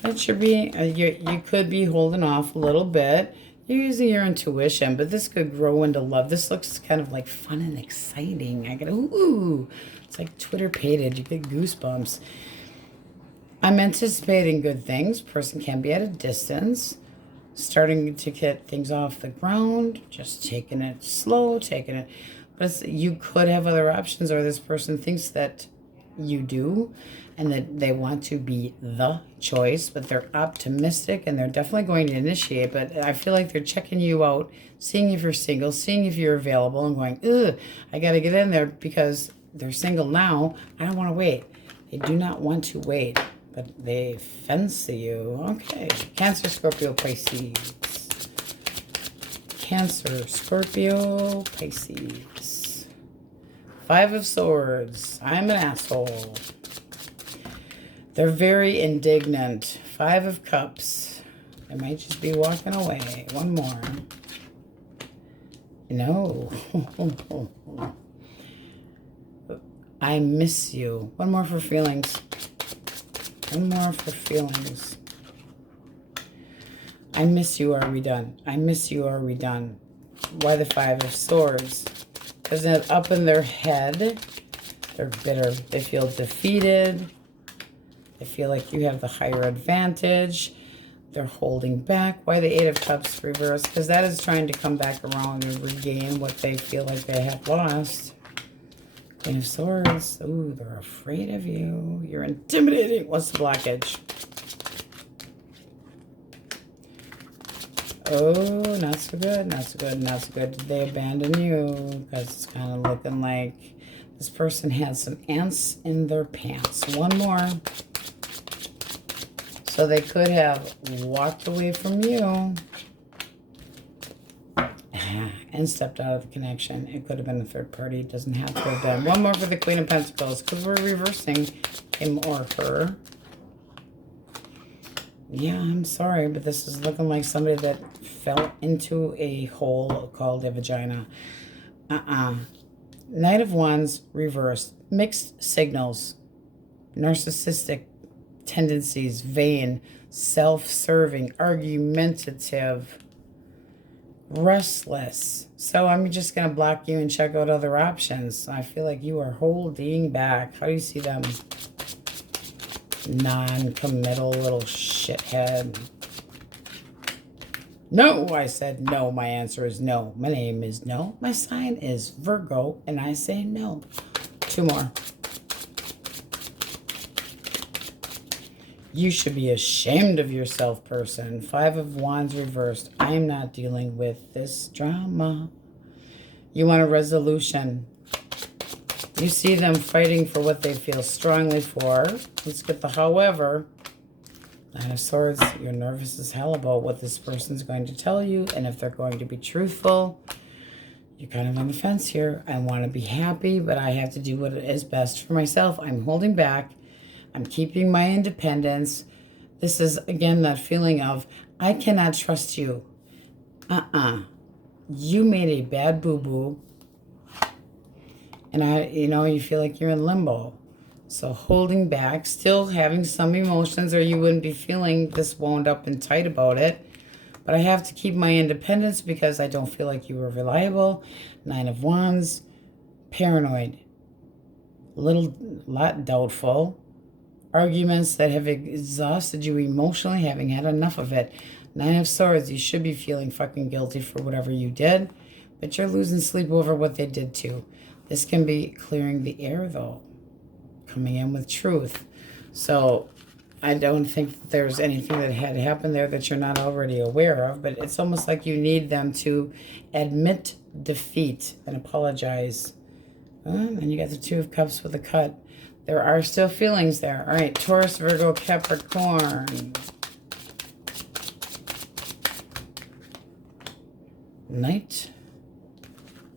That should be, you could be holding off a little bit. You're using your intuition, but this could grow into love. This looks kind of like fun and exciting. Ooh, it's like Twitter pated. You get goosebumps. I'm anticipating good things. Person can be at a distance. Starting to get things off the ground, just taking it slow, but you could have other options, or this person thinks that you do and that they want to be the choice, but they're optimistic and they're definitely going to initiate. But I feel like they're checking you out, seeing if you're single, seeing if you're available, and going, ugh, I got to get in there because they're single now. I don't want to wait. They do not want to wait. But they fancy you. Okay. Cancer, Scorpio, Pisces. Cancer, Scorpio, Pisces. 5 of Swords. I'm an asshole. They're very indignant. 5 of Cups. They might just be walking away. One more. No. I miss you. One more for feelings. One more for feelings. I miss you, are we done? I miss you, are we done? Why the 5 of Swords? Because up in their head, they're bitter. They feel defeated. They feel like you have the higher advantage. They're holding back. Why the 8 of Cups reversed? Because that is trying to come back around and regain what they feel like they have lost. Queen of Swords. Ooh, they're afraid of you. You're intimidating. What's the blockage? Oh, not so good. Not so good. Not so good. Did they abandon you? Because it's kind of looking like this person had some ants in their pants. One more. So they could have walked away from you and stepped out of the connection. It could have been a third party. It doesn't have to have been. One more for the Queen of Pentacles, because we're reversing him or her. Yeah, I'm sorry, but this is looking like somebody that fell into a hole called a vagina. Knight of Wands reversed. Mixed signals. Narcissistic tendencies. Vain. Self-serving. Argumentative. Restless. So I'm just going to block you and check out other options. I feel like you are holding back. How do you see them? Non-committal little shithead. No, I said no. My answer is no. My name is no. My sign is Virgo, and I say no. 2 more. You should be ashamed of yourself, person. 5 of Wands reversed. I'm not dealing with this drama. You want a resolution. You see them fighting for what they feel strongly for. Let's get the however. Nine of Swords, you're nervous as hell about what this person's going to tell you and if they're going to be truthful. You're kind of on the fence here. I want to be happy, but I have to do what is best for myself. I'm holding back. I'm keeping my independence. This is, again, that feeling of, I cannot trust you. You made a bad boo-boo. And you feel like you're in limbo. So holding back, still having some emotions, or you wouldn't be feeling this wound up and tight about it. But I have to keep my independence because I don't feel like you were reliable. Nine of Wands, paranoid, lot doubtful. Arguments that have exhausted you emotionally, having had enough of it. Nine of Swords, you should be feeling fucking guilty for whatever you did, but you're losing sleep over what they did too. This can be clearing the air, though, coming in with truth. So I don't think that there's anything that had happened there that you're not already aware of, but it's almost like you need them to admit defeat and apologize. And you got the Two of Cups with a cut. There are still feelings there. All right, Taurus, Virgo, Capricorn. Knight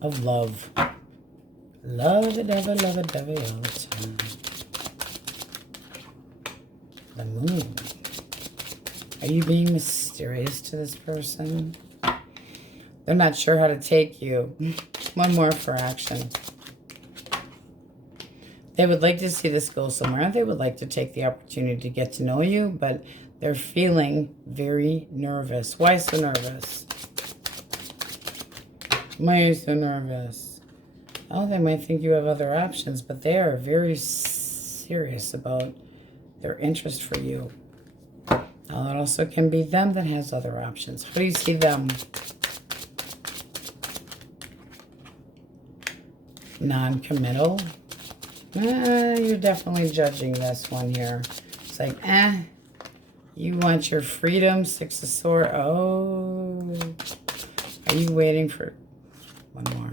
of Love. Love the devil all the time. The Moon. Are you being mysterious to this person? They're not sure how to take you. One more for action. They would like to see this go somewhere. They would like to take the opportunity to get to know you, but they're feeling very nervous. Why so nervous? Why are you so nervous? Oh, they might think you have other options, but they are very serious about their interest for you. Now, it also can be them that has other options. How do you see them? Non-committal. You're definitely judging this one here. It's like, you want your freedom. Six of Swords. Oh, are you waiting for one more?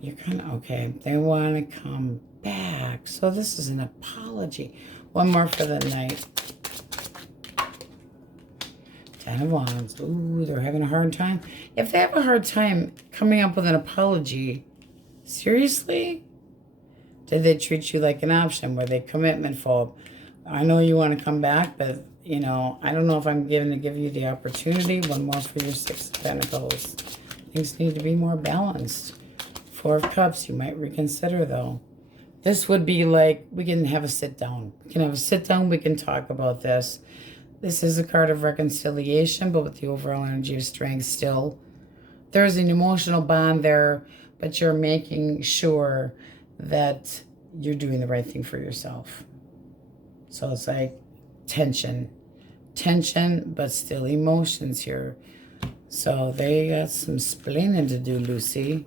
You're kind of, okay, they want to come back. So this is an apology. One more for the night. Ten of Wands. Ooh, they're having a hard time. If they have a hard time coming up with an apology, seriously? Did they treat you like an option? Were they commitment phobe? I know you want to come back, but, I don't know if I'm going to give you the opportunity. One more for your Six of Pentacles. Things need to be more balanced. Four of Cups, you might reconsider, though. This would be like, we can have a sit down. We can have a sit down. We can talk about this. This is a card of reconciliation, but with the overall energy of strength still. There's an emotional bond there, but you're making sure that you're doing the right thing for yourself. So it's like tension, but still emotions here. So they got some splaining to do, Lucy.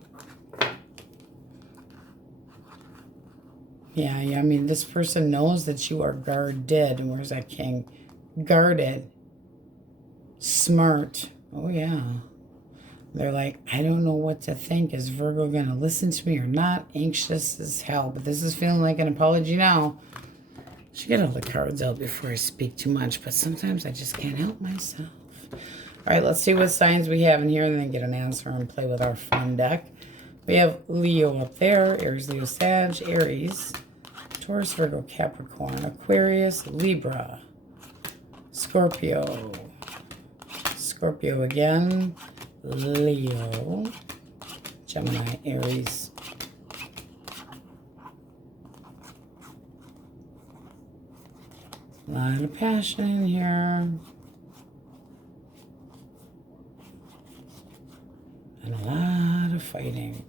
Yeah, I mean, this person knows that you are guarded. And where's that King? Guarded. Smart. Oh, yeah. They're like, I don't know what to think. Is Virgo going to listen to me or not? Anxious as hell. But this is feeling like an apology now. I should get all the cards out before I speak too much. But sometimes I just can't help myself. All right, let's see what signs we have in here and then get an answer and play with our fun deck. We have Leo up there. Aries, Leo, Sag, Aries, Taurus, Virgo, Capricorn, Aquarius, Libra, Scorpio. Scorpio again. Leo, Gemini, Aries. A lot of passion in here. And a lot of fighting.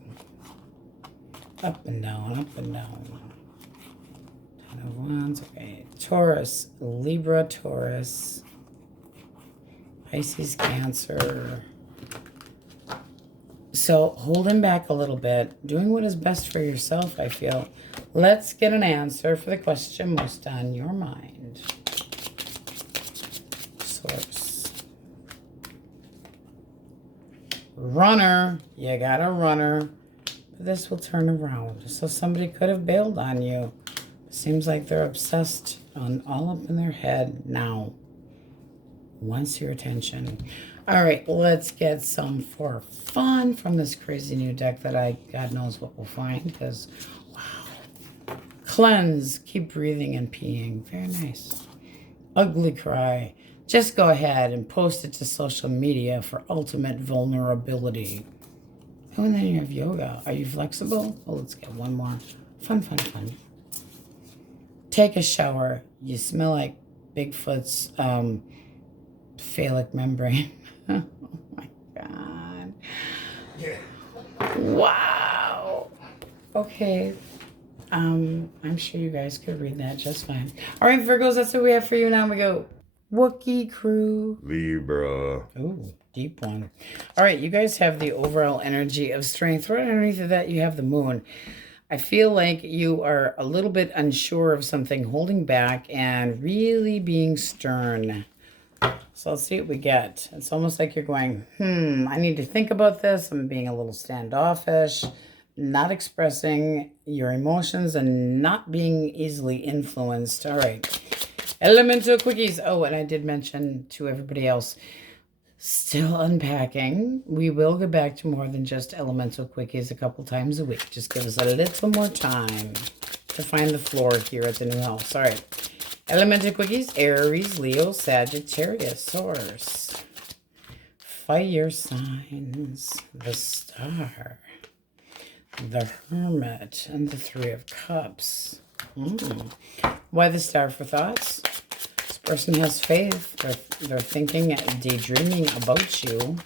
Up and down, up and down. Ten of Wands, okay. Taurus, Libra, Taurus. Pisces, Cancer. So holding back a little bit, doing what is best for yourself, I feel. Let's get an answer for the question most on your mind. Source. Runner. You got a runner. But this will turn around. So somebody could have bailed on you. Seems like they're obsessed all up in their head now. Wants your attention. All right, let's get some for fun from this crazy new deck that God knows what we'll find, because, wow. Cleanse, keep breathing and peeing. Very nice. Ugly cry. Just go ahead and post it to social media for ultimate vulnerability. Oh, and then you have yoga. Are you flexible? Well, let's get one more. Fun, fun, fun. Take a shower. You smell like Bigfoot's phallic membrane. Oh my God. Yeah. Wow. Okay. I'm sure you guys could read that just fine. All right, Virgos, that's what we have for you. Now we go Wookiee crew. Libra. Oh, deep one. All right, you guys have the overall energy of strength. Right underneath of that, you have the moon. I feel like you are a little bit unsure of something, holding back and really being stern. So let's see what we get. It's almost like you're going, I need to think about this. I'm being a little standoffish, not expressing your emotions and not being easily influenced. All right. Elemental quickies. Oh, and I did mention to everybody else, still unpacking. We will go back to more than just elemental quickies a couple times a week. Just give us a little more time to find the floor here at the new house. All right. Elemental quickies, Aries, Leo, Sagittarius, Taurus. Fire signs, the Star, the Hermit, and the Three of Cups. Why the Star for thoughts? This person has faith. They're thinking, daydreaming about you.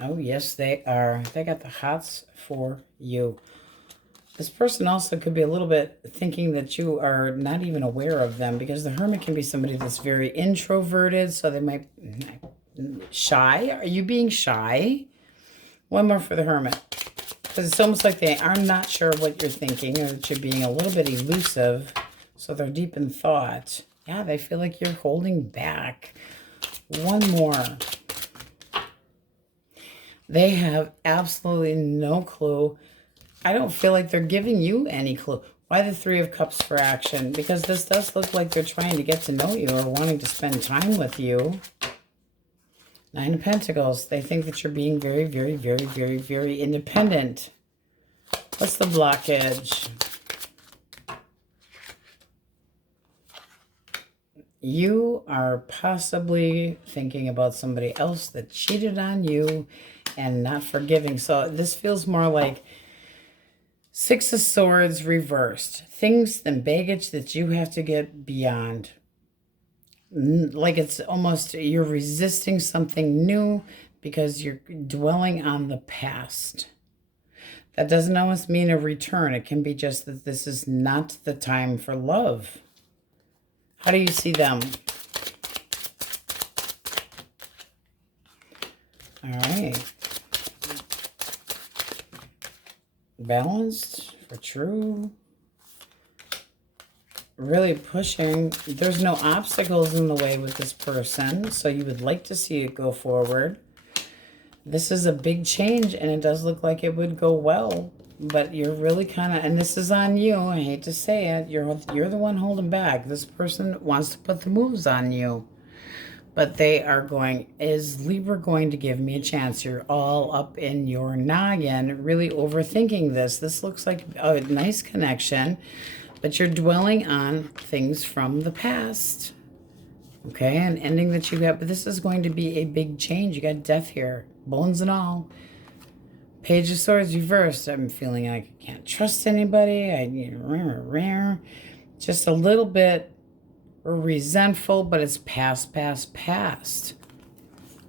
Oh, yes, they are. They got the hots for you. This person also could be a little bit thinking that you are not even aware of them, because the Hermit can be somebody that's very introverted, so they might... Shy? Are you being shy? One more for the Hermit. Because it's almost like they are not sure what you're thinking, or that you're being a little bit elusive, so they're deep in thought. Yeah, they feel like you're holding back. One more. They have absolutely no clue. I don't feel like they're giving you any clue. Why the Three of Cups for action? Because this does look like they're trying to get to know you or wanting to spend time with you. Nine of Pentacles. They think that you're being very, very, very, very, very independent. What's the blockage? You are possibly thinking about somebody else that cheated on you and not forgiving. So this feels more like Six of Swords reversed. Things and baggage that you have to get beyond. Like it's almost you're resisting something new because you're dwelling on the past. That doesn't always mean a return. It can be just that this is not the time for love. How do you see them? All right. Balanced for true. Really pushing. There's no obstacles in the way with this person, so you would like to see it go forward. This is a big change, and it does look like it would go well, but you're really kind of, and this is on you, I hate to say it, you're the one holding back. This person wants to put the moves on you, but they are going, is Libra going to give me a chance? You're all up in your noggin, really overthinking this. This looks like a nice connection, but you're dwelling on things from the past. Okay, an ending that you got, but this is going to be a big change. You got death here, bones and all. Page of Swords reversed. I'm feeling like I can't trust anybody. Just a little bit resentful, but it's past.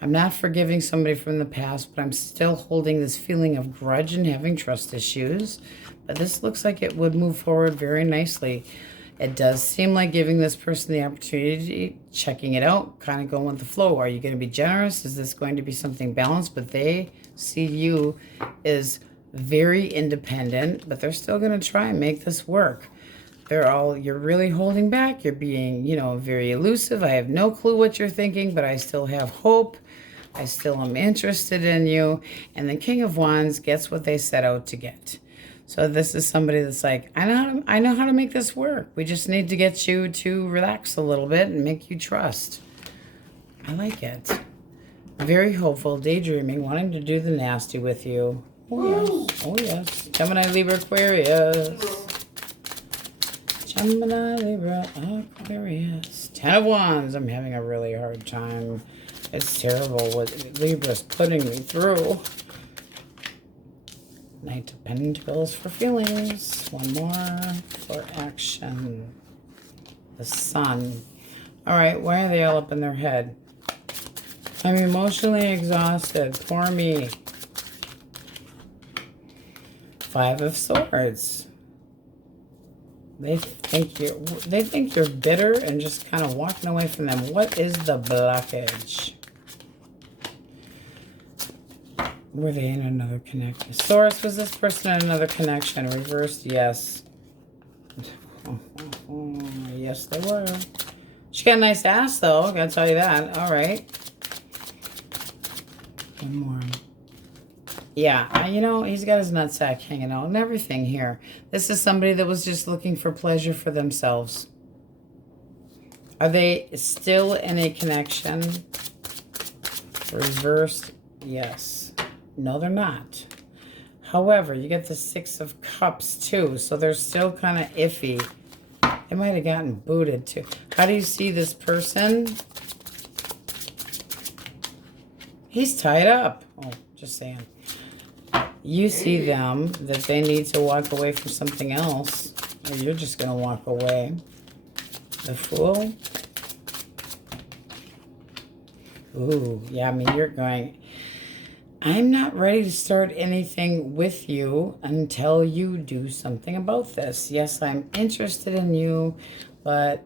I'm not forgiving somebody from the past, but I'm still holding this feeling of grudge and having trust issues. But this looks like it would move forward very nicely. It does seem like giving this person the opportunity, checking it out, kind of going with the flow. Are you going to be generous? Is this going to be something balanced? But they see you as very independent, but they're still going to try and make this work. You're really holding back. You're being, very elusive. I have no clue what you're thinking, but I still have hope. I still am interested in you. And the King of Wands gets what they set out to get. So this is somebody that's like, I know how to make this work. We just need to get you to relax a little bit and make you trust. I like it. Very hopeful, daydreaming, wanting to do the nasty with you. Oh, yes. Oh, yes. Gemini, Libra, Aquarius. Gemini, Libra, Aquarius. 10 of Wands. I'm having a really hard time. It's terrible what Libra's putting me through. Knight of Pentacles for feelings. One more for action. The Sun. All right, why are they all up in their head? I'm emotionally exhausted. Poor me. 5 of Swords. They think you're bitter and just kind of walking away from them. What is the blockage? Were they in another connection? Source, was this person in another connection? Reversed, yes. Yes, they were. She got a nice ass, though. I gotta tell you that. All right. One more. Yeah, you know, he's got his nutsack hanging out and everything here. This is somebody that was just looking for pleasure for themselves. Are they still in a connection? Reversed, yes. No, they're not. However, you get the 6 of Cups, too, so they're still kind of iffy. They might have gotten booted, too. How do you see this person? He's tied up. Oh, just saying. You see them, that they need to walk away from something else. Or you're just going to walk away. The Fool. Ooh, yeah, I mean, you're going... I'm not ready to start anything with you until you do something about this. Yes, I'm interested in you, but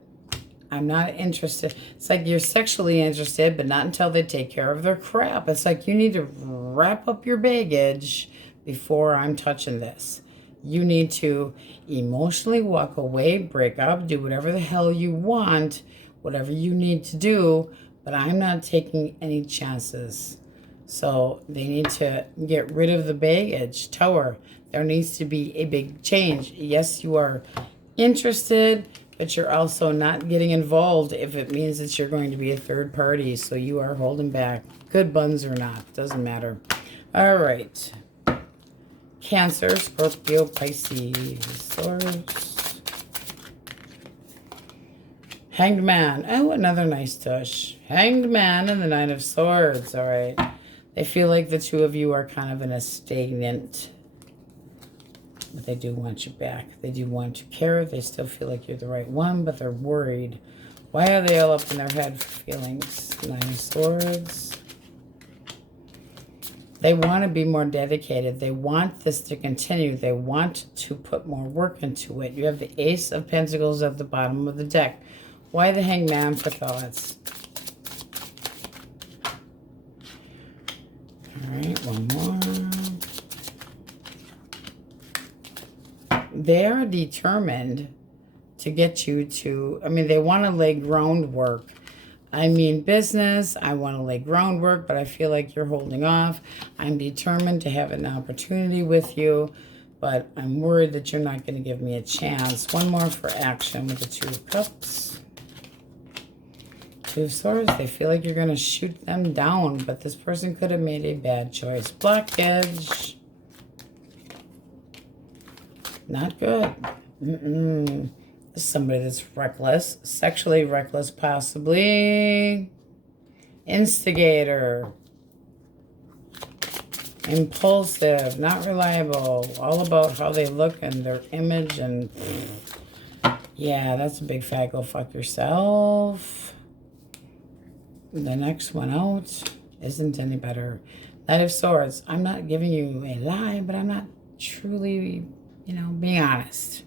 I'm not interested. It's like you're sexually interested, but not until they take care of their crap. It's like you need to wrap up your baggage before I'm touching this. You need to emotionally walk away, break up, do whatever the hell you want, whatever you need to do, but I'm not taking any chances. So they need to get rid of the baggage. Tower, there needs to be a big change. Yes, you are interested, but you're also not getting involved if it means that you're going to be a third party. So you are holding back. Good buns or not, doesn't matter. All right. Cancer, Scorpio, Pisces, Taurus. Hanged Man. Oh, another nice tush. Hanged Man and the 9 of Swords. All right. They feel like the two of you are kind of in a stagnant, but they do want you back. They do want you care. They still feel like you're the right one, but they're worried. Why are they all up in their head for feelings? 9 of Swords. They want to be more dedicated. They want this to continue. They want to put more work into it. You have the Ace of Pentacles at the bottom of the deck. Why the Hanged Man for thoughts? All right, one more. They are determined to get you to, I mean, they want to lay groundwork. I mean business, I want to lay groundwork, but I feel like you're holding off. I'm determined to have an opportunity with you, but I'm worried that you're not going to give me a chance. One more for action with the 2 of Cups. 2 of Swords, they feel like you're going to shoot them down, but this person could have made a bad choice. Blockage. Not good. Somebody that's reckless, sexually reckless possibly. Instigator. Impulsive, not reliable. All about how they look and their image and... Yeah, that's a big fat go fuck yourself. The next one out isn't any better. Knight of Swords. I'm not giving you a lie, but I'm not truly, you know, being honest.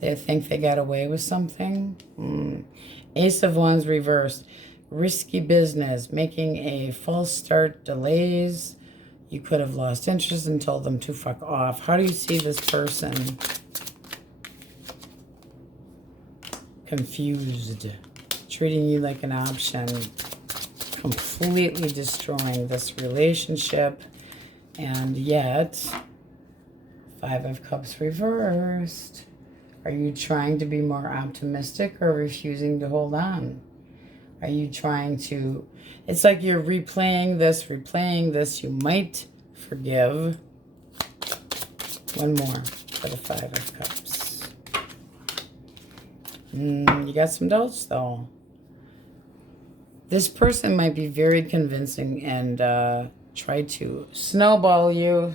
They think they got away with something. Ace of Wands reversed. Risky business. Making a false start. Delays. You could have lost interest and told them to fuck off. How do you see this person? Confused. Treating you like an option. Completely destroying this relationship. And yet... Five of Cups reversed. Are you trying to be more optimistic or refusing to hold on? Are you trying to... It's like you're replaying this. You might forgive. One more for the Five of Cups. You got some doubts, though. This person might be very convincing and try to snowball you.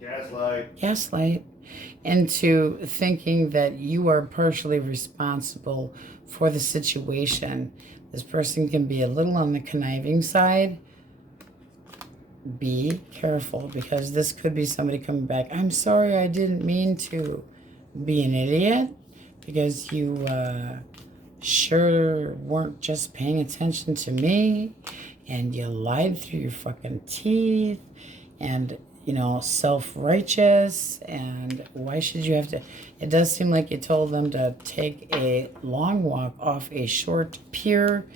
Gaslight. Into thinking that you are partially responsible for the situation. This person can be a little on the conniving side. Be careful, because this could be somebody coming back. I'm sorry, I didn't mean to be an idiot, because you sure weren't just paying attention to me, and you lied through your fucking teeth, and, you know, self-righteous, and why should you have to... It does seem like you told them to take a long walk off a short pier.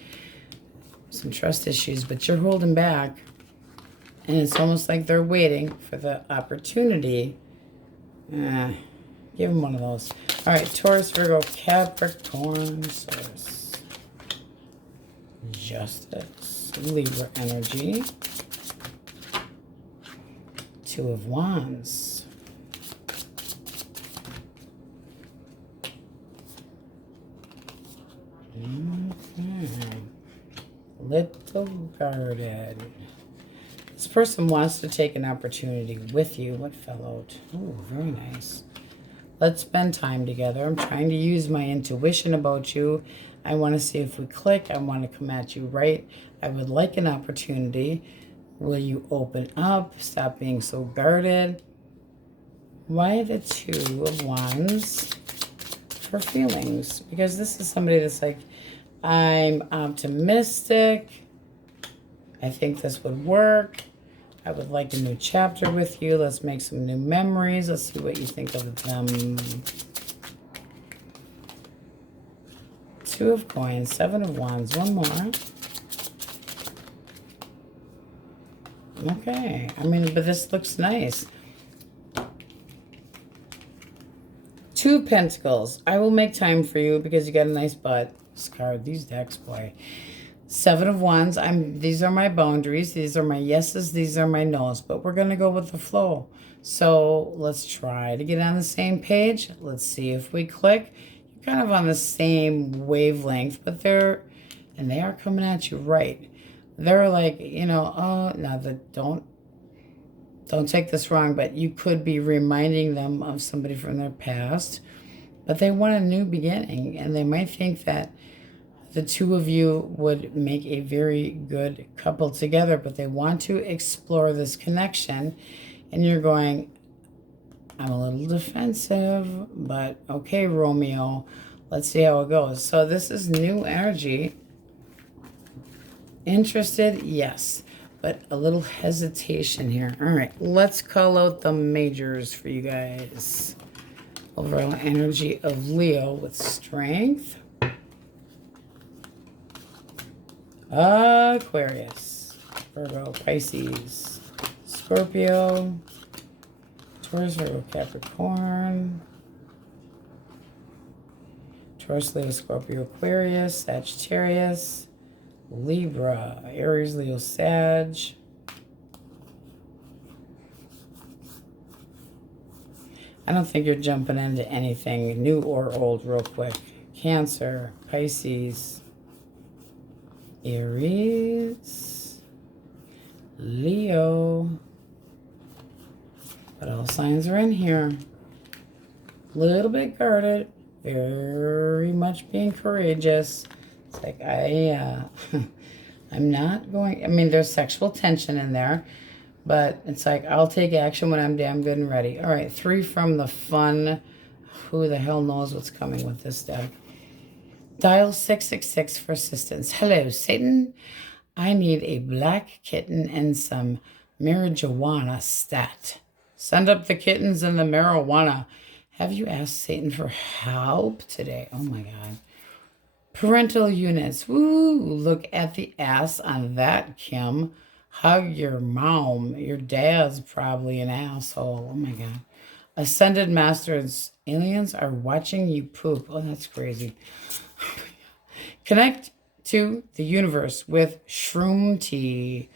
Some trust issues, but you're holding back. And it's almost like they're waiting for the opportunity. Give them one of those. All right, Taurus, Virgo, Capricorn, Source. Justice, Libra energy. Two of Wands. Little guarded. This person wants to take an opportunity with you. What fell out? Oh, very nice. Let's spend time together. I'm trying to use my intuition about you. I want to see if we click. I want to come at you right. I would like an opportunity. Will you open up? Stop being so guarded. Why the Two of Wands for feelings? Because this is somebody that's like, I'm optimistic. I think this would work. I would like a new chapter with you. Let's make some new memories. Let's see what you think of them. Two of Coins, Seven of Wands. One more. Okay. I mean, but this looks nice. Two of Pentacles. I will make time for you because you got a nice butt. Discard these decks, boy. Seven of Wands. These are my boundaries. These are my yeses. These are my nos. But we're going to go with the flow. So let's try to get on the same page. Let's see if we click. You're kind of on the same wavelength, but they are coming at you right. They're like, you know, oh, now don't take this wrong, but you could be reminding them of somebody from their past, but they want a new beginning, and they might think that the two of you would make a very good couple together, but they want to explore this connection, and you're going, I'm a little defensive, but okay, Romeo, let's see how it goes. So this is new energy. Interested? Yes. But a little hesitation here. All right, let's call out the majors for you guys. Overall energy of Leo with strength. Aquarius. Virgo, Pisces. Scorpio. Taurus, Virgo, Capricorn. Taurus, Leo, Scorpio, Aquarius. Sagittarius. Libra, Aries, Leo, Sag. I don't think you're jumping into anything new or old real quick. Cancer, Pisces, Aries, Leo. But all signs are in here. A little bit guarded, very much being courageous. It's like, I'm not going, I mean, there's sexual tension in there, but it's like, I'll take action when I'm damn good and ready. All right, 3 from the fun. Who the hell knows what's coming with this deck? Dial 666 for assistance. Hello, Satan. I need a black kitten and some marijuana stat. Send up the kittens and the marijuana. Have you asked Satan for help today? Oh, my God. Parental units. Woo, look at the ass on that, Kim. Hug your mom. Your dad's probably an asshole. Oh, my God. Ascended masters. Aliens are watching you poop. Oh, that's crazy. Connect to the universe with shroom tea.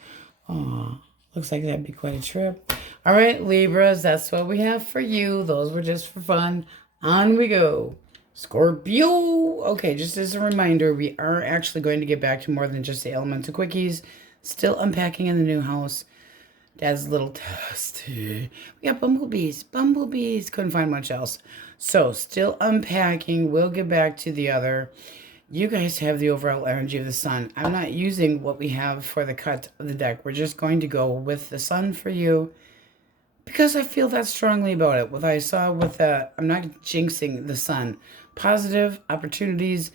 Oh, looks like that'd be quite a trip. All right, Libras, that's what we have for you. Those were just for fun. On we go. Scorpio. Okay, just as a reminder, we are actually going to get back to more than just the elemental quickies. Still unpacking in the new house. Dad's a little dusty. We got bumblebees. Bumblebees. Couldn't find much else. So, still unpacking. We'll get back to the other. You guys have the overall energy of the sun. I'm not using what we have for the cut of the deck. We're just going to go with the sun for you because I feel that strongly about it. What I saw with I'm not jinxing the sun. Positive opportunities,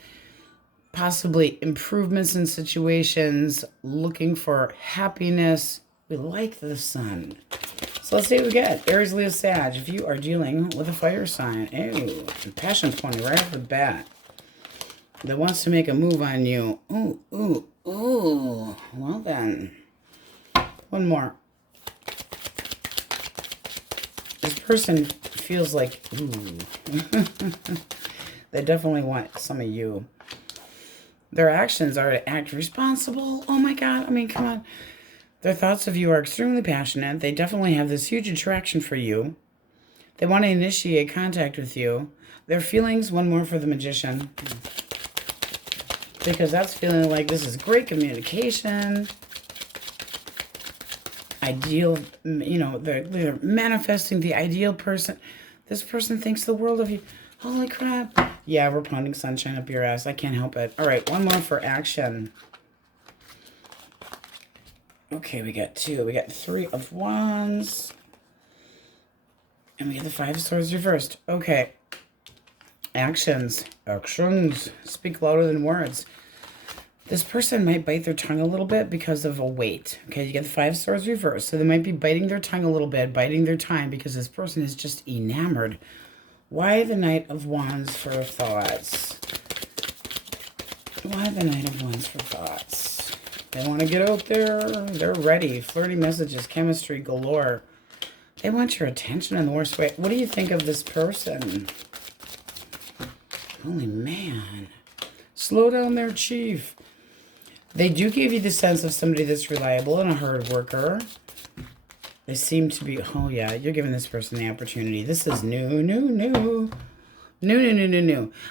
possibly improvements in situations, looking for happiness. We like the sun. So let's see what we get. Aries, Leo, Sag. If you are dealing with a fire sign, ew, passion pony right off the bat, that wants to make a move on you. Ooh, ooh, ooh. Well then. One more. This person feels like, ooh. They definitely want some of you. Their actions are to act responsible. Oh my God. I mean, come on. Their thoughts of you are extremely passionate. They definitely have this huge attraction for you. They want to initiate contact with you. Their feelings, one more for the magician. Because that's feeling like this is great communication. Ideal, you know, they're manifesting the ideal person. This person thinks the world of you. Holy crap. Yeah, we're pounding sunshine up your ass. I can't help it. All right, one more for action. Okay, we got 2. We got 3 of Wands. And we get the 5 of Swords reversed. Okay. Actions. Actions. Speak louder than words. This person might bite their tongue a little bit because of a weight. Okay, you get the 5 of Swords reversed. So they might be biting their tongue a little bit, biting their time because this person is just enamored. Why the Knight of Wands for thoughts? Why the Knight of Wands for thoughts? They want to get out there. They're ready. Flirty messages, chemistry galore. They want your attention in the worst way. What do you think of this person? Holy man. Slow down there, Chief. They do give you the sense of somebody that's reliable and a hard worker. They seem to be, oh yeah, you're giving this person the opportunity. This is new.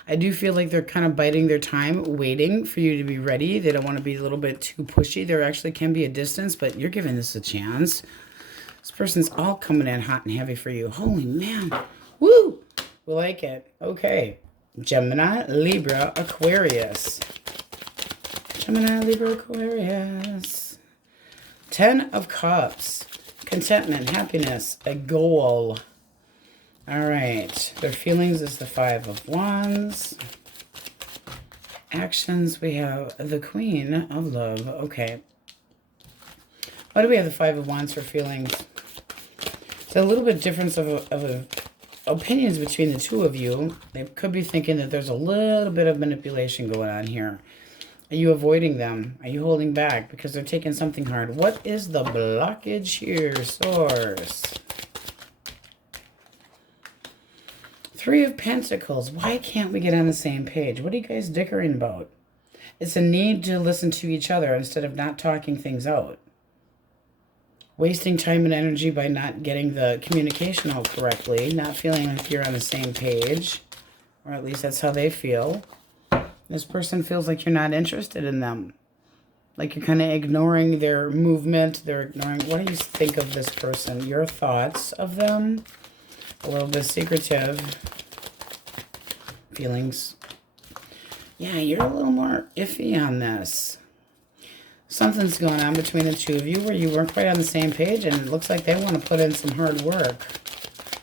I do feel like they're kind of biding their time, waiting for you to be ready. They don't want to be a little bit too pushy. There actually can be a distance, but you're giving this a chance. This person's all coming in hot and heavy for you. Holy man. Woo! We like it. Okay. Gemini, Libra, Aquarius. Gemini, Libra, Aquarius. 10 of Cups. Contentment, happiness, a goal. All right. Their feelings is the 5 of Wands. Actions, we have the Queen of Love. Okay. Why do we have the 5 of Wands for feelings? It's a little bit difference of opinions between the two of you. They could be thinking that there's a little bit of manipulation going on here. Are you avoiding them? Are you holding back because they're taking something hard? What is the blockage here, Source? 3 of Pentacles. Why can't we get on the same page? What are you guys dickering about? It's a need to listen to each other instead of not talking things out. Wasting time and energy by not getting the communication out correctly, not feeling like you're on the same page, or at least that's how they feel. This person feels like you're not interested in them. Like you're kind of ignoring their movement. They're ignoring. What do you think of this person? Your thoughts of them? A little bit secretive. Feelings. Yeah, you're a little more iffy on this. Something's going on between the two of you where you weren't quite on the same page, and it looks like they want to put in some hard work.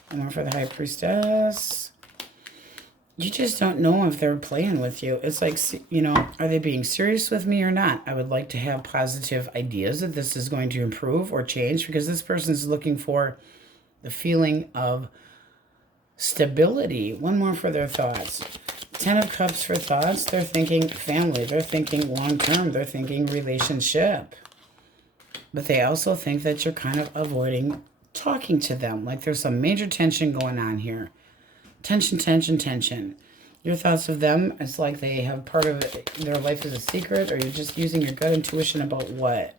And more for the High Priestess. You just don't know if they're playing with you. It's like, you know, are they being serious with me or not? I would like to have positive ideas that this is going to improve or change because this person's looking for the feeling of stability. One more for their thoughts. 10 of Cups for thoughts. They're thinking family. They're thinking long-term. They're thinking relationship. But they also think that you're kind of avoiding talking to them. Like there's some major tension going on here. Tension, tension, tension. Your thoughts of them, it's like they have part of it, their life as a secret, or you're just using your gut intuition about what?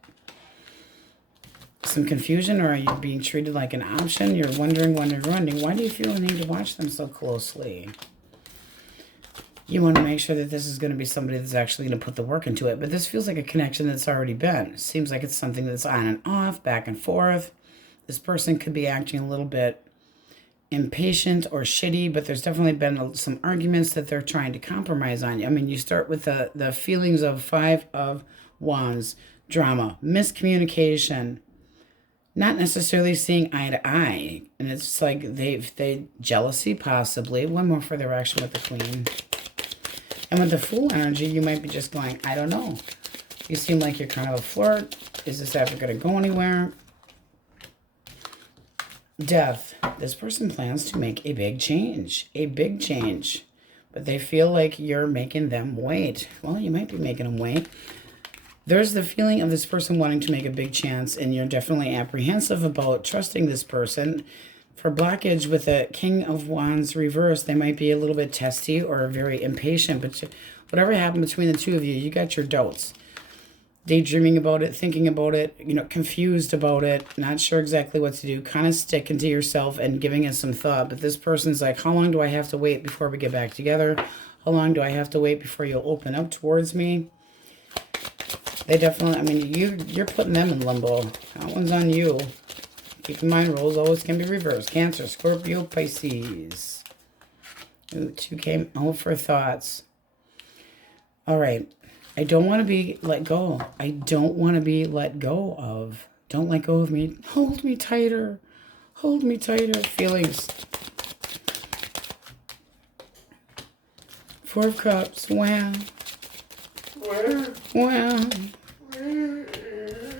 Some confusion, or are you being treated like an option? You're wondering. Why do you feel the need to watch them so closely? You want to make sure that this is going to be somebody that's actually going to put the work into it. But this feels like a connection that's already been. Seems like it's something that's on and off, back and forth. This person could be acting a little bit impatient or shitty, but there's definitely been some arguments that they're trying to compromise on you. I mean, you start with the feelings of 5 of Wands, drama, miscommunication, not necessarily seeing eye to eye. And it's like they jealousy, possibly. One more for their action with the Queen. And with the Fool energy, you might be just going, I don't know. You seem like you're kind of a flirt. Is this ever going to go anywhere? Death. This person plans to make a big change. A big change. But they feel like you're making them wait. Well, you might be making them wait. There's the feeling of this person wanting to make a big chance, and you're definitely apprehensive about trusting this person. For blockage with a King of Wands reverse, they might be a little bit testy or very impatient. But whatever happened between the two of you, you got your doubts. Daydreaming about it, thinking about it, confused about it, not sure exactly what to do, kind of sticking to yourself and giving it some thought. But this person's like, how long do I have to wait before we get back together? How long do I have to wait before you'll open up towards me? They definitely, I mean, you're putting them in limbo. That one's on you. Keep in mind, roles always can be reversed. Cancer, Scorpio, Pisces. Ooh, 2 came out for thoughts. All right. I don't want to be let go. I don't want to be let go of. Don't let go of me. Hold me tighter. Hold me tighter. Feelings. 4 of Cups. Wow. Wow.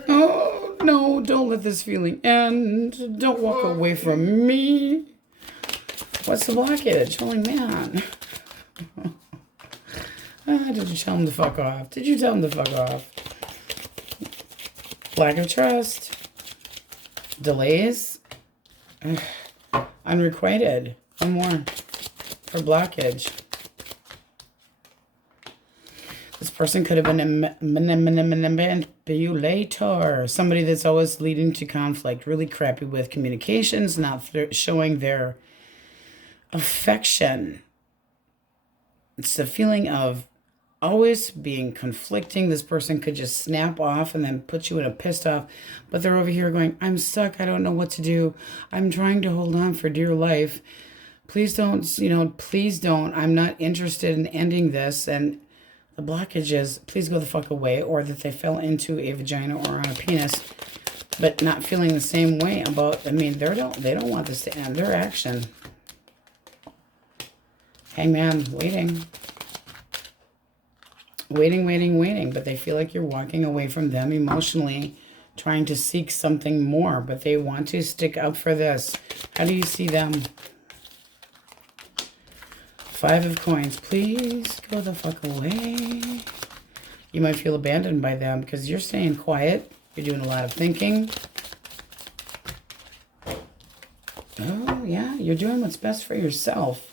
Oh, no. Don't let this feeling end. Don't walk away from me. What's the blockage? Holy man. Did you tell him to fuck off? Did you tell him to fuck off? Lack of trust. Delays. Unrequited. One more for blockage. This person could have been a manipulator. Somebody that's always leading to conflict. Really crappy with communications. Not showing their affection. It's the feeling of always being conflicting. This person could just snap off and then put you in a pissed off. But they're over here going, I'm stuck. I don't know what to do. I'm trying to hold on for dear life. Please don't, please don't. I'm not interested in ending this. And the blockage is, please go the fuck away. Or that they fell into a vagina or on a penis, but not feeling the same way about, they don't want this to end. Their action. Hangman, waiting. Waiting, but they feel like you're walking away from them emotionally, trying to seek something more, but they want to stick up for this. How do you see them? 5 of Coins. Please go the fuck away. You might feel abandoned by them because you're staying quiet. You're doing a lot of thinking. Oh, yeah, you're doing what's best for yourself.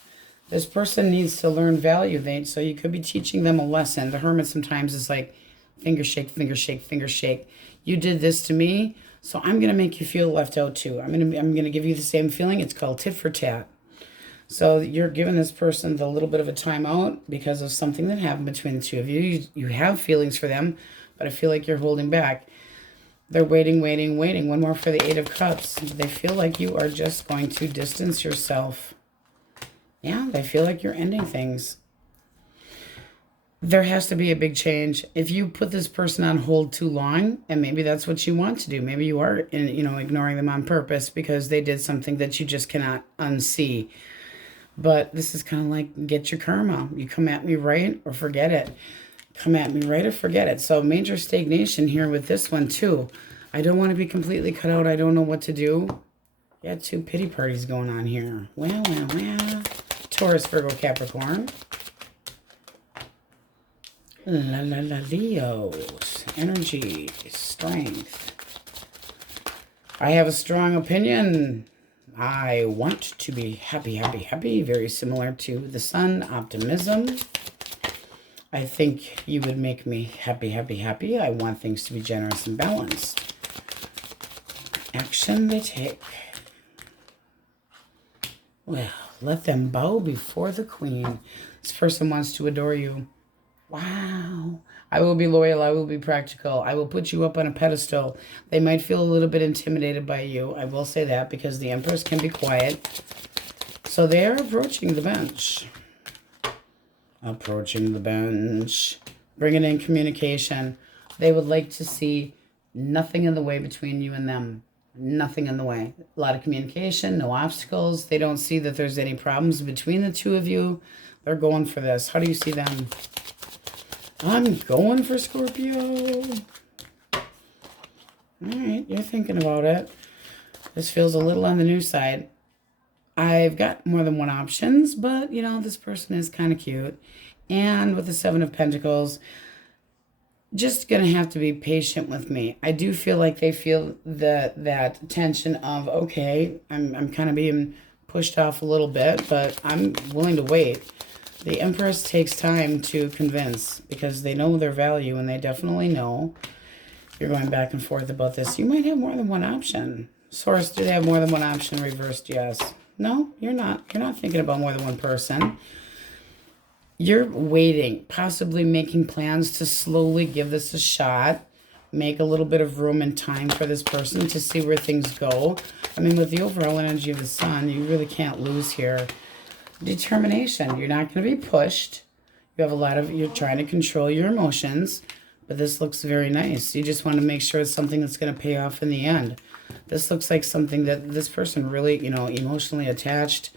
This person needs to learn value. So you could be teaching them a lesson. The Hermit sometimes is like, finger shake, finger shake, finger shake. You did this to me, so I'm going to make you feel left out too. I'm going to give you the same feeling. It's called tit for tat. So you're giving this person the little bit of a timeout because of something that happened between the two of you. You have feelings for them, but I feel like you're holding back. They're waiting. One more for the 8 of Cups. They feel like you are just going to distance yourself. Yeah, they feel like you're ending things. There has to be a big change. If you put this person on hold too long, and maybe that's what you want to do. Maybe you are, ignoring them on purpose because they did something that you just cannot unsee. But this is kind of like, get your karma. You come at me right or forget it. Come at me right or forget it. So major stagnation here with this one too. I don't want to be completely cut out. I don't know what to do. Yeah, 2 pity parties going on here. Well. Taurus, Virgo, Capricorn. Leos. Energy. Strength. I have a strong opinion. I want to be happy, happy, happy. Very similar to the sun, optimism. I think you would make me happy, happy, happy. I want things to be generous and balanced. Action they take. Well, let them bow before the queen. This person wants to adore you. Wow. I will be loyal. I will be practical. I will put you up on a pedestal. They might feel a little bit intimidated by you. I will say that because the Empress can be quiet. So they are approaching the bench. Approaching the bench. Bringing in communication. They would like to see nothing in the way between you and them. Nothing in the way. A lot of communication, no obstacles. They don't see that there's any problems between the two of you. They're going for this. How do you see them? I'm going for Scorpio. All right, you're thinking about it. This feels a little on the new side. I've got more than one options, but, you know, this person is kind of cute. And with the Seven of Pentacles, just going to have to be patient with me. I do feel like they feel that tension of, okay, I'm kind of being pushed off a little bit, but I'm willing to wait. The Empress takes time to convince because they know their value and they definitely know. You're going back and forth about this. You might have more than one option. Source, do they have more than one option? Reversed, yes. No, you're not. You're not thinking about more than one person. You're waiting, possibly making plans to slowly give this a shot. Make a little bit of room and time for this person to see where things go. I mean, with the overall energy of the sun, you really can't lose here. Determination. You're not going to be pushed. You have a lot of, you're trying to control your emotions, but this looks very nice. You just want to make sure it's something that's going to pay off in the end. This looks like something that this person really, you know, emotionally attached,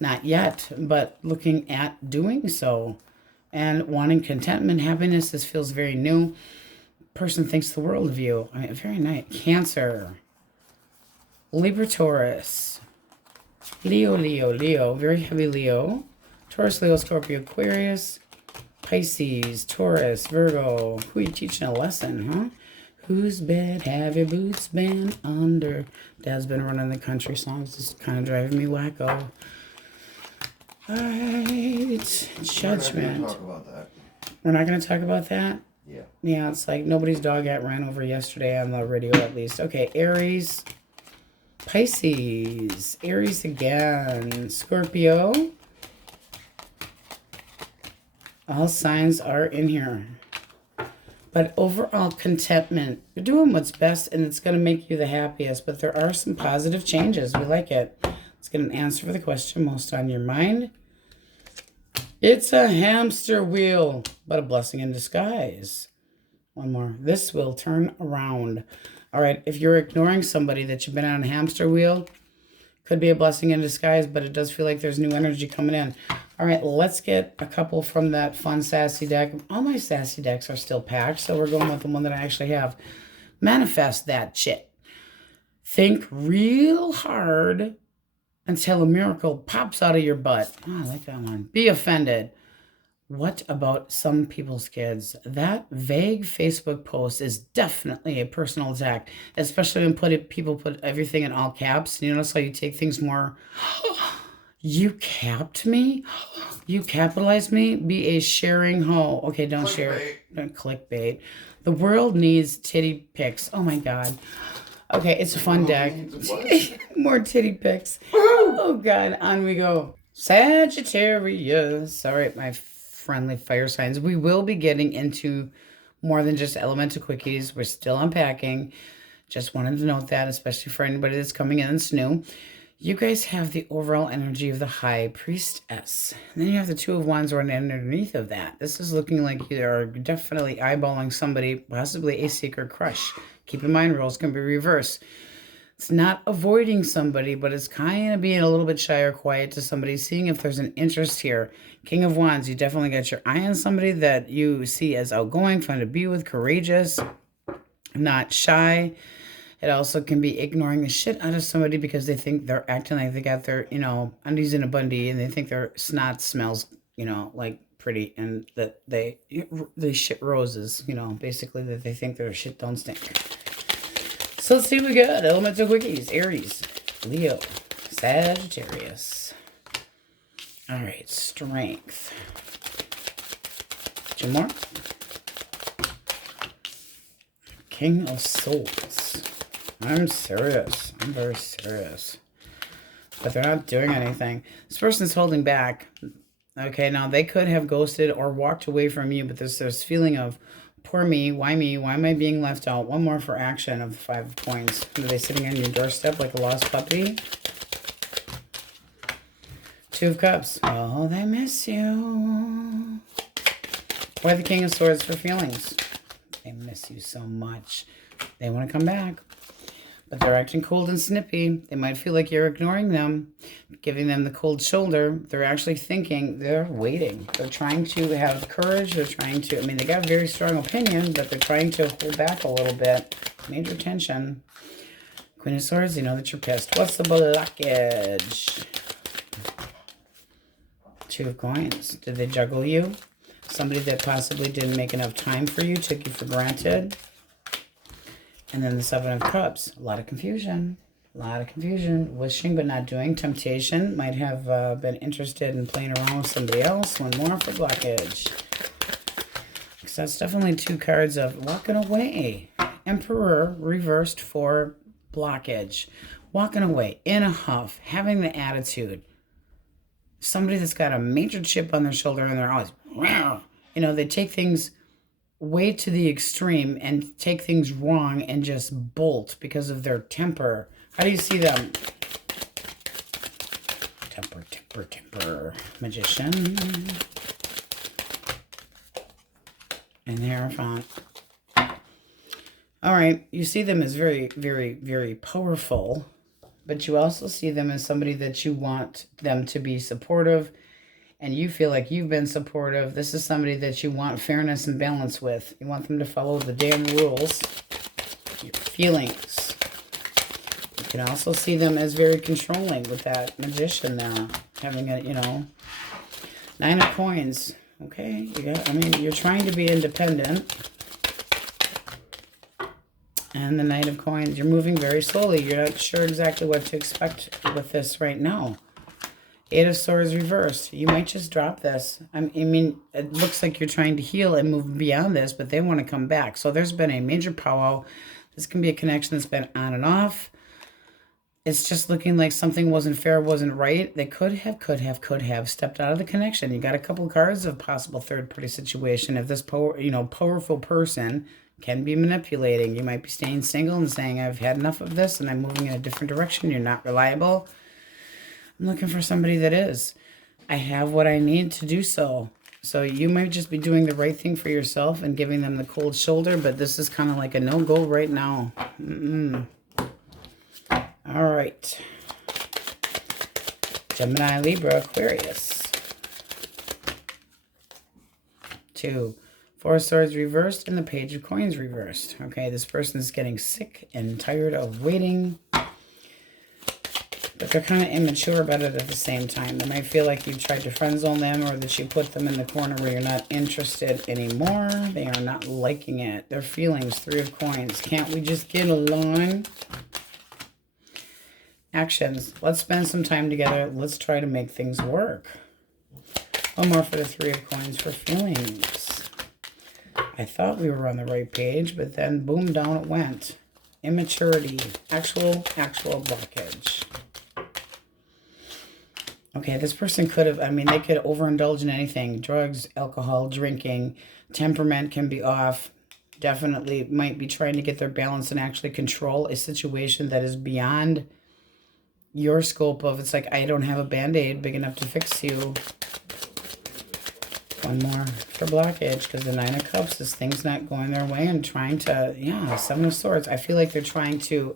not yet, but looking at doing so and wanting contentment, happiness. This feels very new. Person thinks the world of you. I mean, very nice. Cancer. Libra, Taurus. Leo, Leo, Leo, very heavy Leo. Taurus, Leo, Scorpio, Aquarius, Pisces, Taurus, Virgo. Who are you teaching a lesson, huh? Whose bed have your boots been under? Dad's been running the country songs. It's kind of driving me wacko. All right. Judgment. We're not going to talk about that. We're not going to talk about that? Yeah. Yeah, it's like nobody's dog got ran over yesterday on the radio at least. Okay, Aries. Pisces, Aries again, Scorpio. All signs are in here. But overall contentment. You're doing what's best and it's going to make you the happiest. But there are some positive changes. We like it. Let's get an answer for the question most on your mind. It's a hamster wheel, but a blessing in disguise. One more. This will turn around. All right, if you're ignoring somebody that you've been on a hamster wheel, could be a blessing in disguise, but it does feel like there's new energy coming in. All right, let's get a couple from that fun sassy deck. All my sassy decks are still packed, so we're going with the one that I actually have. Manifest that shit. Think real hard until a miracle pops out of your butt. Oh, I like that one. Be offended. What about some people's kids? That vague Facebook post is definitely a personal attack, especially when people put everything in all caps. You notice how you take things more, you capped me? You capitalized me? Be a sharing hoe. Okay, don't share it. Don't clickbait. The world needs titty pics. Oh my God. Okay, it's a fun deck. More titty pics. Oh God, on we go. Sagittarius. All right, my friendly fire signs. We will be getting into more than just elemental quickies. We're still unpacking. Just wanted to note that, especially for anybody that's coming in that's new. You guys have the overall energy of the High Priestess. And then you have the Two of Wands right underneath of that. This is looking like you are definitely eyeballing somebody, possibly a secret crush. Keep in mind, roles can be reversed. It's not avoiding somebody, but it's kind of being a little bit shy or quiet to somebody, seeing if there's an interest here. King of Wands, you definitely got your eye on somebody that you see as outgoing, fun to be with, courageous, not shy. It also can be ignoring the shit out of somebody because they think they're acting like they got their, undies in a bundie and they think their snot smells, like pretty and that they shit roses, basically that they think their shit don't stink. So let's see what we got. Elemental Quickies. Aries, Leo, Sagittarius. All right, strength. 2 more. King of Swords. I'm serious. I'm very serious. But they're not doing anything. This person's holding back. Okay, now they could have ghosted or walked away from you, but there's this feeling of, poor me? Why am I being left out? One more for action of the 5 of coins. Are they sitting on your doorstep like a lost puppy? 2 of Cups. Oh, they miss you. Why the King of Swords for feelings? They miss you so much. They want to come back. But they're acting cold and snippy. They might feel like you're ignoring them, giving them the cold shoulder. They're actually thinking, they're waiting. They're trying to have courage. They're trying to, I mean, they got a very strong opinion, but they're trying to hold back a little bit. Major tension. Queen of Swords, you know that you're pissed. What's the blockage? 2 of Coins. Did they juggle you? Somebody that possibly didn't make enough time for you, took you for granted. And then the 7 of Cups. A lot of confusion. A lot of confusion. Wishing but not doing. Temptation. Might have been interested in playing around with somebody else. 1 more for blockage. Because that's definitely 2 cards of walking away. Emperor reversed for blockage. Walking away in a huff. Having the attitude. Somebody that's got a major chip on their shoulder and they're always, you know, they take things way to the extreme and take things wrong and just bolt because of their temper. How do you see them? Temper. Magician. And the Hierophant. All right. You see them as very, very, very powerful. But you also see them as somebody that you want them to be supportive. And you feel like you've been supportive. This is somebody that you want fairness and balance with. You want them to follow the damn rules. Your feelings. You can also see them as very controlling with that Magician there. Having a, you know, 9 of Coins. Okay, I mean, you're trying to be independent. And the Knight of Coins. You're moving very slowly. You're not sure exactly what to expect with this right now. 8 of Swords reversed. You might just drop this. I mean, it looks like you're trying to heal and move beyond this, but they want to come back. So there's been a major powwow. This can be a connection that's been on and off. It's just looking like something wasn't fair, wasn't right. They could have stepped out of the connection. You got a couple cards of possible third-party situation. If this powerful person can be manipulating, you might be staying single and saying, I've had enough of this and I'm moving in a different direction. You're not reliable. I'm looking for somebody that is. I have what I need to do so. So you might just be doing the right thing for yourself and giving them the cold shoulder, but this is kind of like a no-go right now. All right. Gemini, Libra, Aquarius. 2. 4 of Swords reversed and the Page of Coins reversed. Okay, this person is getting sick and tired of waiting. But they're kind of immature about it at the same time. They might feel like you tried to friend zone them or that you put them in the corner where you're not interested anymore. They are not liking it. Their feelings, 3 of Coins. Can't we just get along? Actions. Let's spend some time together. Let's try to make things work. 1 more for the 3 of Coins for feelings. I thought we were on the right page, but then boom, down it went. Immaturity. Actual blockage. Okay, this person could have, I mean, they could overindulge in anything. Drugs, alcohol, drinking, temperament can be off. Definitely might be trying to get their balance and actually control a situation that is beyond your scope of, it's like, I don't have a Band-Aid big enough to fix you. 1 more for blockage, because the 9 of Cups is things not going their way and trying to, yeah, 7 of Swords. I feel like they're trying to,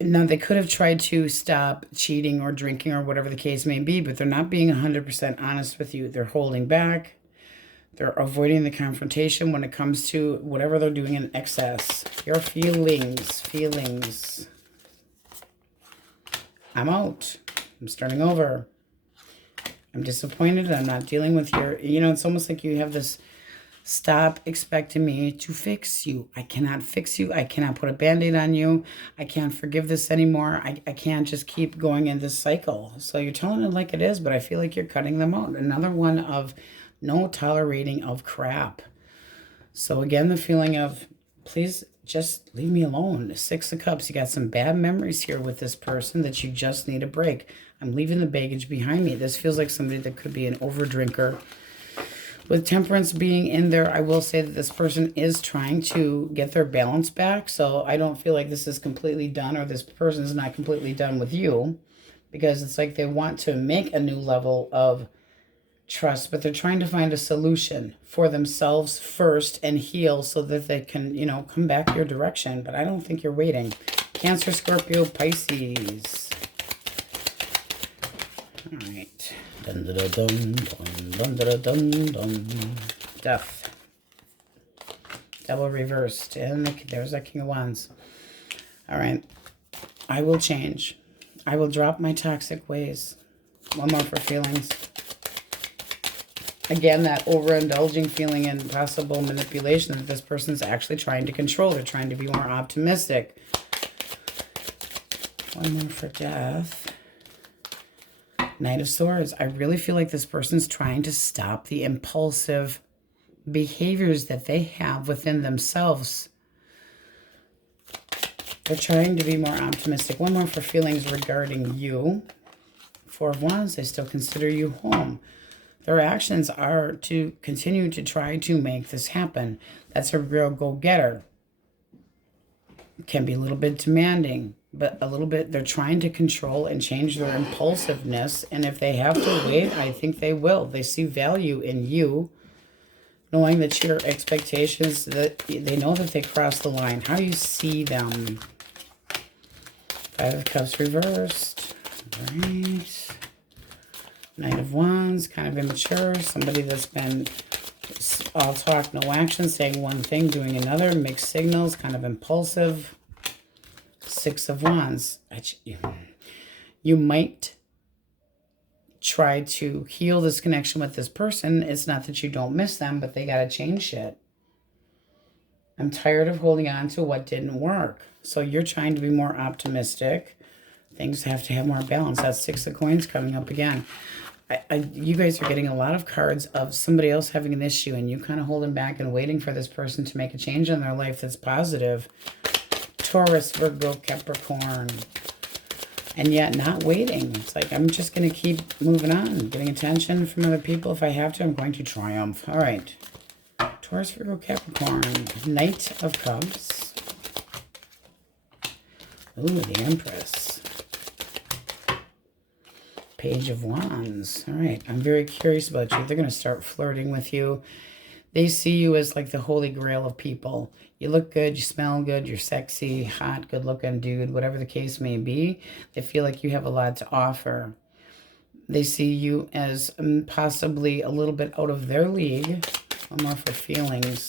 now they could have tried to stop cheating or drinking or whatever the case may be, but they're not being 100% honest with you. They're holding back. They're avoiding the confrontation when it comes to whatever they're doing in excess. Your feelings. I'm out. I'm starting over. I'm disappointed. I'm not dealing with your, you know, it's almost like you have this Stop expecting me to fix you. I cannot fix you. I cannot put a Band-Aid on you. I can't forgive this anymore. I can't just keep going in this cycle. So you're telling it like it is, but I feel like you're cutting them out. Another one of no tolerating of crap. So again, the feeling of, please just leave me alone. 6 of Cups. You got some bad memories here with this person that you just need a break. I'm leaving the baggage behind me. This feels like somebody that could be an overdrinker. With Temperance being in there, I will say that this person is trying to get their balance back. So I don't feel like this is completely done, or this person is not completely done with you, because it's like they want to make a new level of trust, but they're trying to find a solution for themselves first and heal so that they can, you know, come back your direction. But I don't think you're waiting. Cancer, Scorpio, Pisces. All right. Dun, dun, dun, dun, dun, dun, dun, dun. Death. Devil reversed. And there's that King of Wands. All right. I will change. I will drop my toxic ways. One more for feelings. Again, that overindulging feeling and possible manipulation that this person's actually trying to control. They're trying to be more optimistic. One more for death. Knight of Swords. I really feel like this person's trying to stop the impulsive behaviors that they have within themselves. They're trying to be more optimistic. One more for feelings regarding you. 4 of Wands. They still consider you home. Their actions are to continue to try to make this happen. That's a real go-getter. Can be a little bit demanding, but a little bit, they're trying to control and change their impulsiveness. And if they have to wait, I think they will. They see value in you, knowing that your expectations, that they know that they cross the line. How do you see them? 5 of Cups reversed. All right. Knight of Wands, kind of immature. Somebody that's been all talk, no action, saying one thing, doing another. Mixed signals, kind of impulsive. 6 of Wands. You might try to heal this connection with this person. It's not that you don't miss them, but they got to change shit. I'm tired of holding on to what didn't work. So you're trying to be more optimistic. Things have to have more balance. That's 6 of Coins coming up again. You guys are getting a lot of cards of somebody else having an issue and you kind of holding back and waiting for this person to make a change in their life that's positive. Taurus, Virgo, Capricorn. And yet not waiting. It's like, I'm just going to keep moving on. Getting attention from other people. If I have to, I'm going to triumph. All right. Taurus, Virgo, Capricorn. Knight of Cups. Ooh, the Empress. Page of Wands. All right. I'm very curious about you. They're going to start flirting with you. They see you as like the holy grail of people. You look good. You smell good. You're sexy, hot, good-looking dude, whatever the case may be. They feel like you have a lot to offer. They see you as possibly a little bit out of their league. One more for feelings.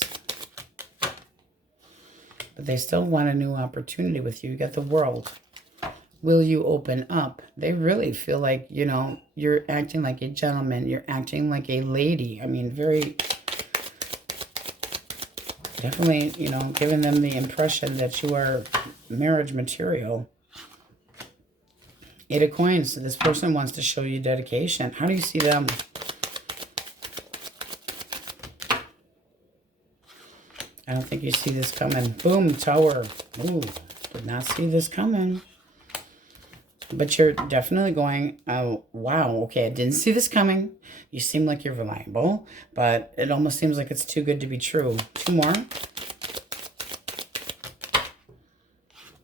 But they still want a new opportunity with you. You got the World. Will you open up? They really feel like, you know, you're acting like a gentleman. You're acting like a lady. I mean, very, definitely, you know, giving them the impression that you are marriage material. 8 of Coins. This person wants to show you dedication. How do you see them? I don't think you see this coming. Boom, Tower. Ooh, did not see this coming. But you're definitely going, oh, wow, okay, I didn't see this coming. You seem like you're reliable, but it almost seems like it's too good to be true. 2 more.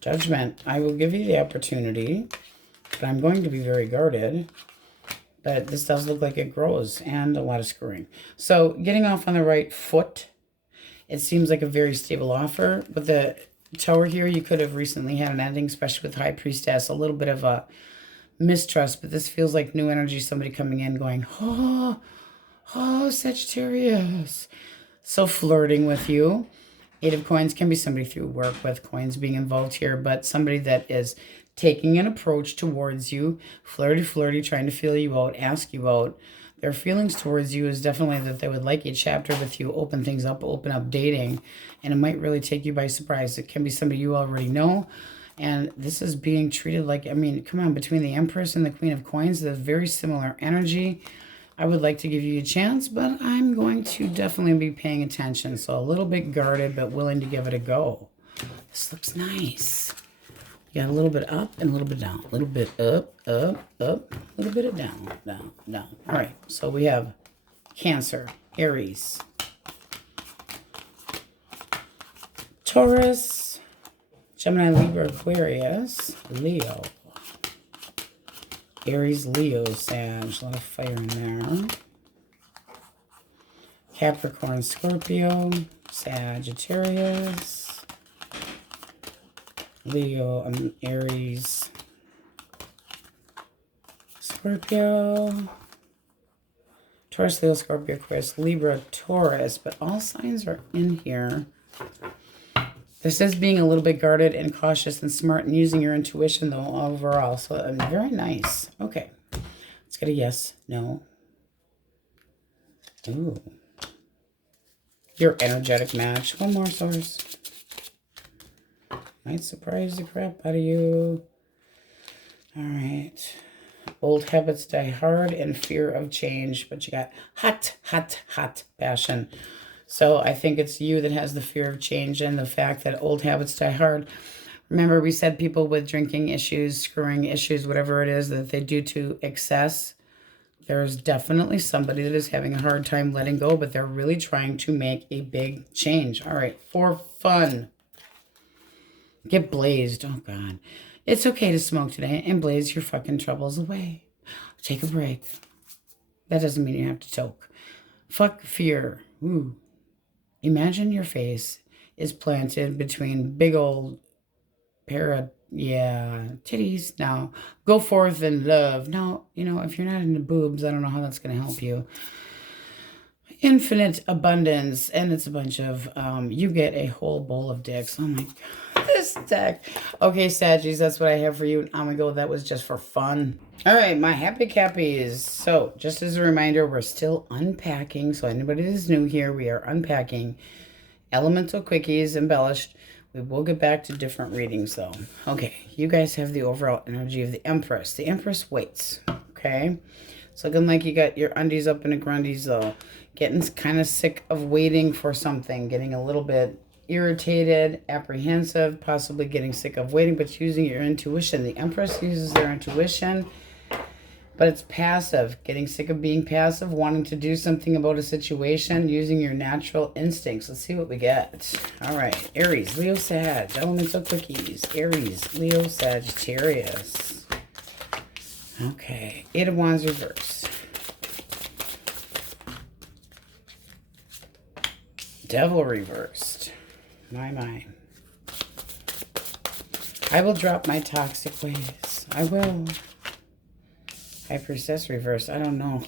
Judgment. I will give you the opportunity, but I'm going to be very guarded. But this does look like it grows, and a lot of screwing. So getting off on the right foot, it seems like a very stable offer. With the Tower here, you could have recently had an ending, especially with High Priestess, a little bit of a mistrust, but this feels like new energy, somebody coming in going, oh, Sagittarius. So flirting with you. 8 of Coins can be somebody through work with coins being involved here, but somebody that is taking an approach towards you, flirty, trying to feel you out, ask you out. Their feelings towards you is definitely that they would like a chapter with you, open things up, open up dating, and it might really take you by surprise. It can be somebody you already know, and this is being treated like, I mean, come on, between the Empress and the Queen of Coins, there's very similar energy. I would like to give you a chance, but I'm going to definitely be paying attention, so a little bit guarded, but willing to give it a go. This looks nice. You got a little bit up and a little bit down. A little bit up, up, up. A little bit of down, down, down. All right, so we have Cancer, Aries, Taurus, Gemini, Libra, Aquarius, Leo, Aries, Leo, Sag. A lot of fire in there. Capricorn, Scorpio, Sagittarius, Leo, Aries, Scorpio, Taurus, Leo, Scorpio, Aquarius, Libra, Taurus, but all signs are in here. This is being a little bit guarded and cautious and smart and using your intuition, though, overall. So, very nice. Okay. Let's get a yes, no. Ooh. Your energetic match. One more source. Might surprise the crap out of you. All right. Old habits die hard and fear of change. But you got hot, hot, hot passion. So I think it's you that has the fear of change and the fact that old habits die hard. Remember, we said people with drinking issues, screwing issues, whatever it is that they do to excess. There's definitely somebody that is having a hard time letting go, but they're really trying to make a big change. All right, for fun. Get blazed. Oh, God. It's okay to smoke today and blaze your fucking troubles away. Take a break. That doesn't mean you have to toke. Fuck fear. Ooh. Imagine your face is planted between big old titties. Now, go forth and love. Now, you know, if you're not into boobs, I don't know how that's going to help you. Infinite abundance, and it's a bunch of, you get a whole bowl of dicks. Oh my God, this deck. Okay, Saggies, that's what I have for you. I'm going to go, that was just for fun. All right, my happy cappies. So, just as a reminder, we're still unpacking. So, anybody that's new here, we are unpacking Elemental Quickies embellished. We will get back to different readings, though. Okay, you guys have the overall energy of the Empress. The Empress waits, okay? It's looking like you got your undies up in a grundies, though. Getting kind of sick of waiting for something. Getting a little bit irritated, apprehensive, possibly getting sick of waiting, but using your intuition. The Empress uses their intuition, but it's passive. Getting sick of being passive, wanting to do something about a situation, using your natural instincts. Let's see what we get. All right. Aries, Leo, Sag. Elemental Quickies. Aries, Leo, Sagittarius. Okay. Eight of Wands reversed. Devil reversed. My. I will drop my toxic ways. I will. High Priestess reversed. I don't know.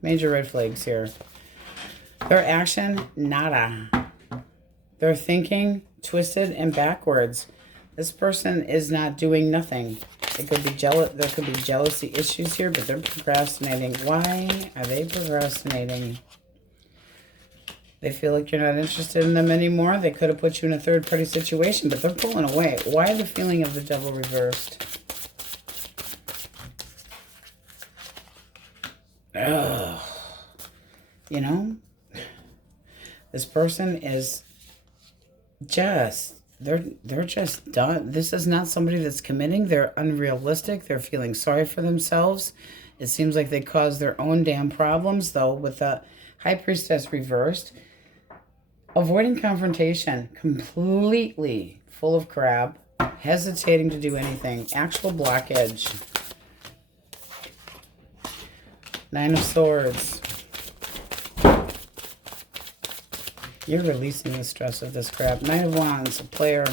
Major red flags here. Their action, nada. Their thinking, twisted and backwards. This person is not doing nothing. It could be jealous. There could be jealousy issues here, but they're procrastinating. Why are they procrastinating? They feel like you're not interested in them anymore. They could have put you in a third-party situation, but they're pulling away. Why the feeling of the Devil reversed? Ugh. You know, this person is just, they're just done. This is not somebody that's committing. They're unrealistic. They're feeling sorry for themselves. It seems like they caused their own damn problems, though, with the High Priestess reversed. Avoiding confrontation, completely full of crap, hesitating to do anything, actual blockage. Nine of Swords. You're releasing the stress of this crap. Knight of Wands, a player.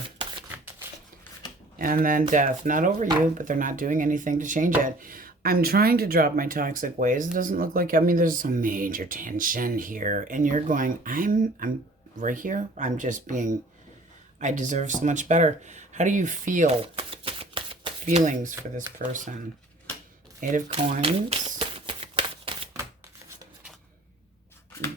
And then Death. Not over you, but they're not doing anything to change it. I'm trying to drop my toxic ways. It doesn't look like, I mean, there's some major tension here. And you're going, I'm right here. I'm just being, I deserve so much better. How do you feel? Feelings for this person. Eight of Coins.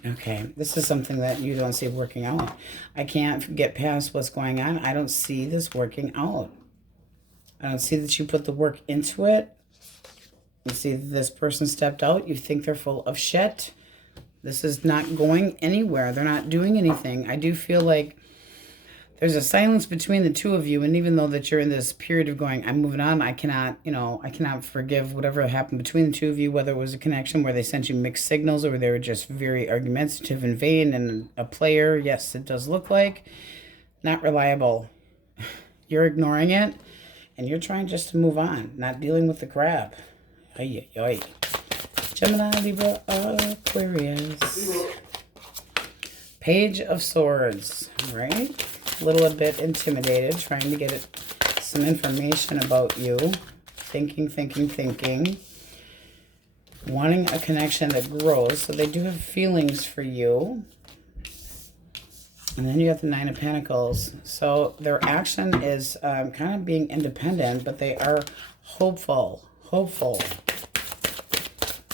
Okay, this is something that you don't see working out. I can't get past what's going on. I don't see this working out. I don't see that you put the work into it. You see this person stepped out. You think they're full of shit. This is not going anywhere. They're not doing anything. I do feel like there's a silence between the two of you, and even though that you're in this period of going, I'm moving on, I cannot, I cannot forgive whatever happened between the two of you, whether it was a connection where they sent you mixed signals or they were just very argumentative and vain and a player. Yes, it does look like. Not reliable. You're ignoring it, and you're trying just to move on, not dealing with the crap. Ay, ay, ay. Gemini, Libra, Aquarius. Page of Swords, all right? A little bit intimidated, trying to get some information about you. Thinking. Wanting a connection that grows, so they do have feelings for you. And then you got the Nine of Pentacles. So their action is kind of being independent, but they are hopeful.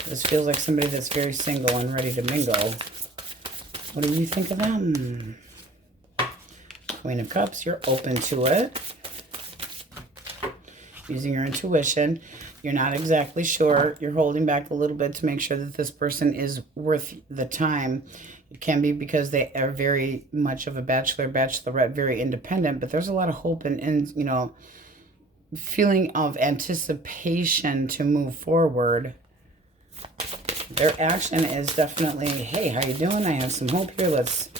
This feels like somebody that's very single and ready to mingle. What do you think of them? Queen of Cups, you're open to it. Using your intuition. You're not exactly sure. You're holding back a little bit to make sure that this person is worth the time. It can be because they are very much of a bachelorette, very independent, but there's a lot of hope and feeling of anticipation to move forward. Their action is definitely, hey, how you doing? I have some hope here. Let's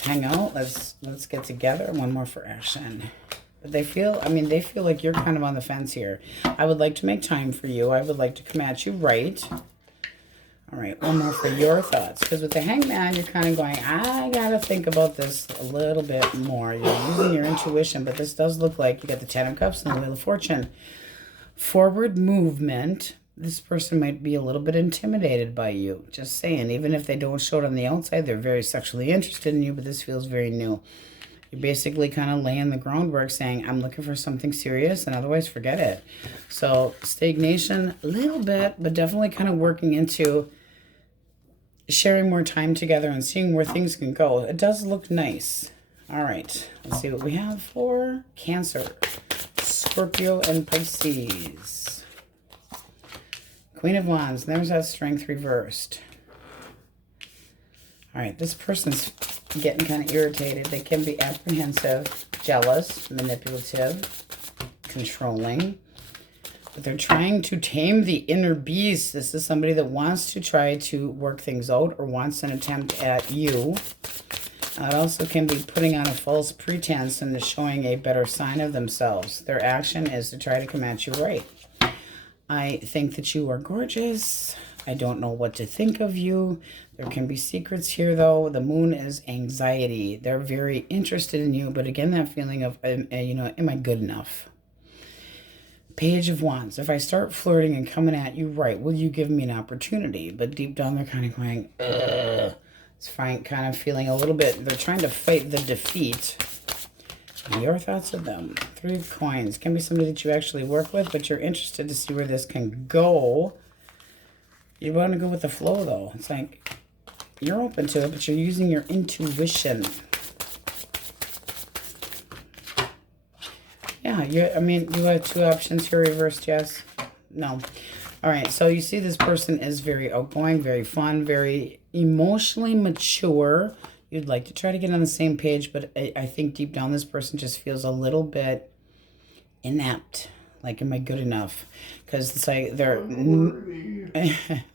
hang out. Let's get together. One more for action. But they feel like you're kind of on the fence here. I would like to make time for you. I would like to come at you right. All right, one more for your thoughts. Because with the Hangman, you're kind of going, I got to think about this a little bit more. You're using your intuition, but this does look like you got the Ten of Cups and the Wheel of Fortune. Forward movement. This person might be a little bit intimidated by you. Just saying, even if they don't show it on the outside, they're very sexually interested in you, but this feels very new. You're basically kind of laying the groundwork saying, I'm looking for something serious, and otherwise forget it. So stagnation a little bit, but definitely kind of working into sharing more time together and seeing where things can go. It does look nice. All right, let's see what we have for Cancer, Scorpio, and Pisces. Queen of Wands, there's that Strength reversed. All right, this person's getting kind of irritated. They can be apprehensive, jealous, manipulative, controlling. But they're trying to tame the inner beast. This is somebody that wants to try to work things out or wants an attempt at you. It also can be putting on a false pretense and showing a better sign of themselves. Their action is to try to come at you right. I think that you are gorgeous. I don't know what to think of you. There can be secrets here, though. The moon is anxiety. They're very interested in you, but again, that feeling of, am I good enough? Page of Wands. If I start flirting and coming at you right, will you give me an opportunity? But deep down, they're kind of going, ugh. It's fine, kind of feeling a little bit, they're trying to fight the defeat. Your thoughts of them. Three of Coins. Can be somebody that you actually work with, but you're interested to see where this can go. You want to go with the flow, though. It's like you're open to it, but you're using your intuition. Yeah, you have two options here. Reversed, yes. No. All right, so you see this person is very outgoing, very fun, very emotionally mature. You'd like to try to get on the same page, but I think deep down this person just feels a little bit inept. Like, am I good enough? Because it's like I'm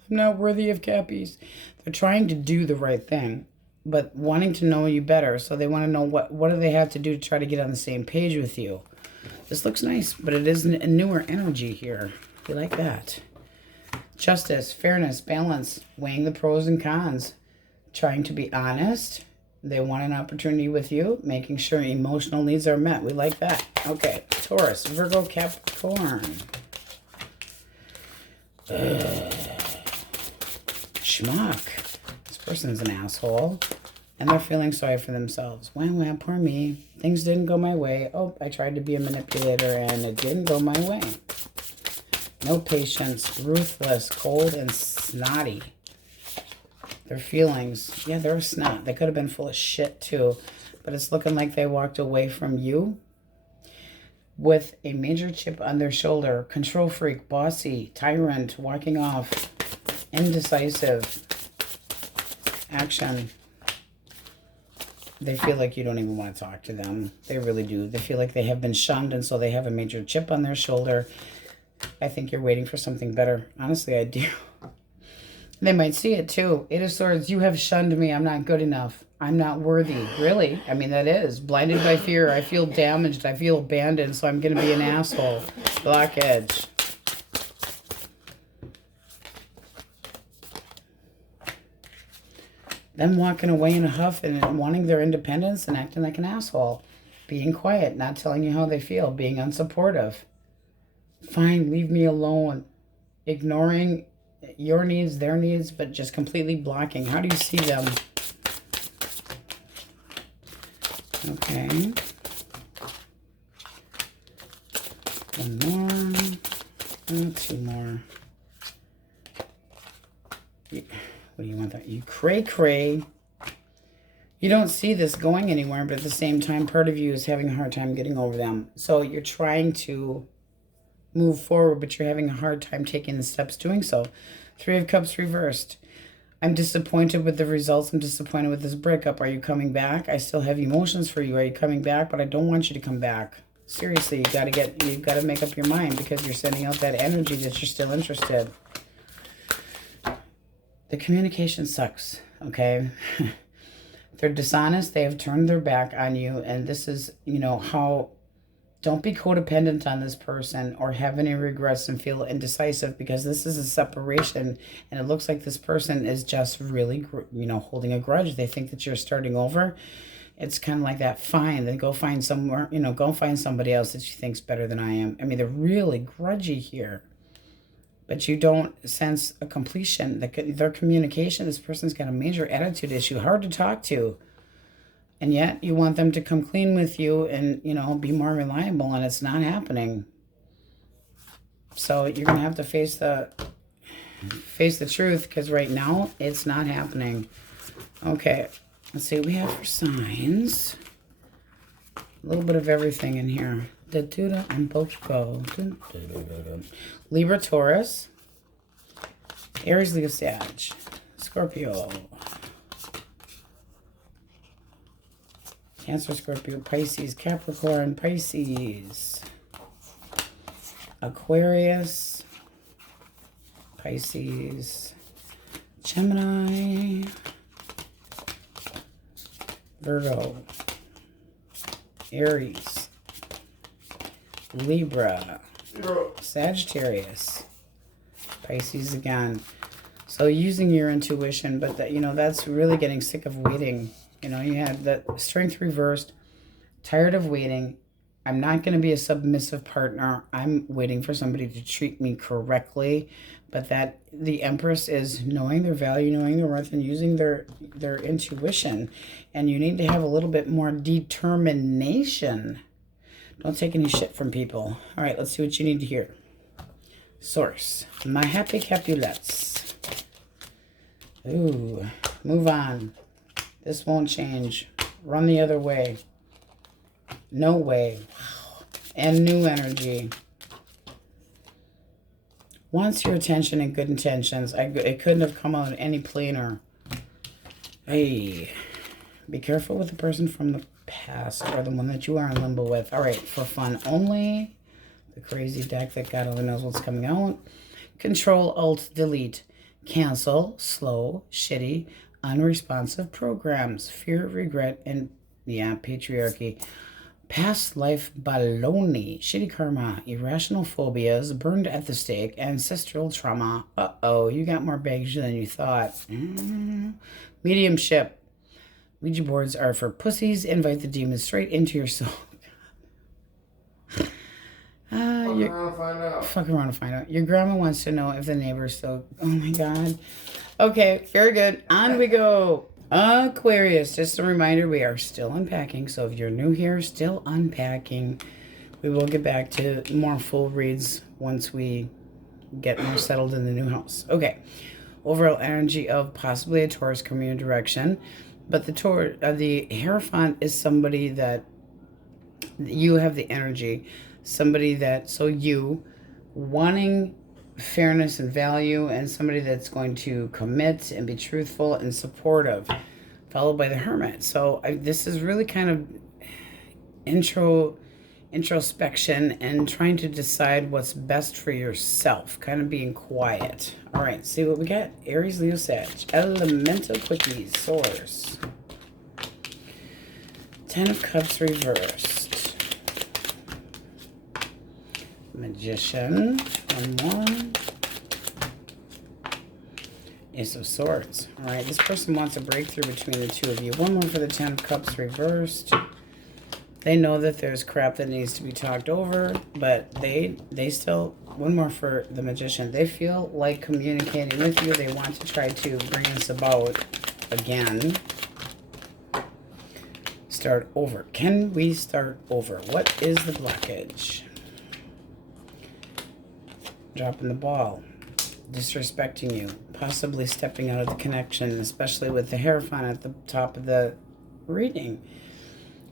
not worthy of Cappies. They're trying to do the right thing, but wanting to know you better. So they want to know what do they have to do to try to get on the same page with you. This looks nice, but it is a newer energy here. You like that? Justice, fairness, balance, weighing the pros and cons. Trying to be honest. They want an opportunity with you, making sure emotional needs are met. We like that. Okay, Taurus, Virgo, Capricorn. Schmuck. This person's an asshole. And they're feeling sorry for themselves. Wow, poor me. Things didn't go my way. Oh, I tried to be a manipulator and it didn't go my way. No patience, ruthless, cold, and snotty. Their feelings. Yeah, they're a snot. They could have been full of shit too. But it's looking like they walked away from you with a major chip on their shoulder. Control freak, bossy, tyrant, walking off, indecisive, action. They feel like you don't even want to talk to them. They really do. They feel like they have been shunned, and so they have a major chip on their shoulder. I think you're waiting for something better. Honestly, I do. They might see it too. Eight of Swords, you have shunned me. I'm not good enough. I'm not worthy. Really? I mean, that is. Blinded by fear. I feel damaged. I feel abandoned, so I'm going to be an asshole. Black Edge. Them walking away in a huff and wanting their independence and acting like an asshole. Being quiet, not telling you how they feel. Being unsupportive. Fine, leave me alone. Ignoring your needs, their needs, but just completely blocking. How do you see them? Okay. One more. And two more. What do you want that? You cray. You don't see this going anywhere, but at the same time, part of you is having a hard time getting over them. So you're trying to move forward, but you're having a hard time taking the steps doing so. Three of Cups reversed. I'm disappointed with the results. I'm disappointed with this breakup. Are you coming back? I still have emotions for you. Are you coming back? But I don't want you to come back. Seriously, you've got to make up your mind, because you're sending out that energy that you're still interested. The communication sucks, okay? They're dishonest. They have turned their back on you, and this is, how... Don't be codependent on this person or have any regrets and feel indecisive, because this is a separation, and it looks like this person is just really, holding a grudge. They think that you're starting over. It's kind of like that. Fine, then go find somewhere, go find somebody else that you think's better than I am. I mean, they're really grudgy here, but you don't sense a completion. Their communication, this person's got a major attitude issue, hard to talk to. And yet you want them to come clean with you and, be more reliable, and it's not happening. So you're going to have to face the truth, because right now it's not happening. Okay, let's see what we have for signs. A little bit of everything in here. And both go. Libra, Taurus. Aries, Leo, Sag. Scorpio. Cancer, Scorpio, Pisces, Capricorn, Pisces, Aquarius, Pisces, Gemini, Virgo, Aries, Libra, Sagittarius, Pisces again. So using your intuition, but that's really getting sick of waiting. You have the Strength reversed, tired of waiting. I'm not going to be a submissive partner. I'm waiting for somebody to treat me correctly. But that the Empress is knowing their value, knowing their worth, and using their intuition. And you need to have a little bit more determination. Don't take any shit from people. All right, let's see what you need to hear. Source. My happy Capulets. Ooh, move on. This won't change. Run the other way. No way. Wow. And new energy. Wants your attention and good intentions. It couldn't have come out any plainer. Hey. Be careful with the person from the past, or the one that you are in limbo with. All right, for fun only. The crazy deck that God only knows what's coming out. Control, Alt, Delete. Cancel, slow, shitty, unresponsive programs, fear, regret, and patriarchy, past life baloney, shitty karma, irrational phobias, burned at the stake, ancestral trauma. You got more baggage than you thought. Mediumship. Ouija boards are for pussies. Invite the demons straight into your soul. Fuck around and find out. Your grandma wants to know if the neighbor's still... Oh my God. Okay, very good. On we go. Aquarius. Just a reminder, we are still unpacking. So if you're new here, still unpacking. We will get back to more full reads once we get more settled in the new house. Okay. overall energy of possibly a Taurus coming in your direction. But the Hierophant is somebody that you have the energy, somebody that, so you wanting fairness and value, and somebody that's going to commit and be truthful and supportive, followed by the Hermit. So this is really kind of introspection and trying to decide what's best for yourself, kind of being quiet. All right, see what we got. Aries, Leo, Sag. Elemental Quickies, Source. 10 of Cups reversed. Magician, one more. Ace of Swords. All right, this person wants a breakthrough between the two of you. One more for the 10 of Cups reversed. They know that there's crap that needs to be talked over, but they still, one more for the Magician. They feel like communicating with you. They want to try to bring this about again. Start over. Can we start over? What is the blockage? Dropping the ball. Disrespecting you. Possibly stepping out of the connection, especially with the Hierophant at the top of the reading.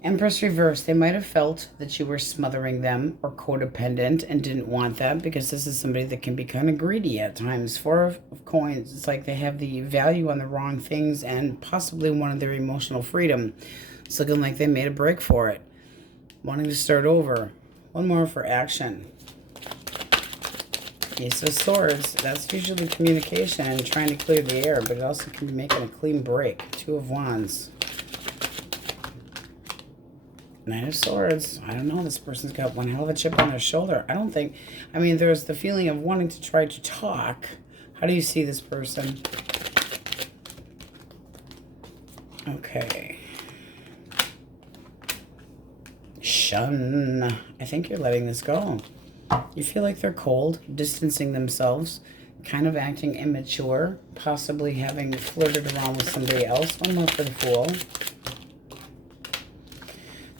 Empress reversed. They might have felt that you were smothering them or codependent and didn't want that, because this is somebody that can be kind of greedy at times. Four of Coins. It's like they have the value on the wrong things and possibly wanted their emotional freedom. It's looking like they made a break for it. Wanting to start over. One more for action. Ace of Swords. That's usually communication and trying to clear the air, but it also can be making a clean break. Two of Wands. Knight of Swords. I don't know. This person's got one hell of a chip on their shoulder. I don't think... I mean, there's the feeling of wanting to try to talk. How do you see this person? Okay. Shun. I think you're letting this go. You feel like they're cold, distancing themselves, kind of acting immature, possibly having flirted around with somebody else. One more for the Fool.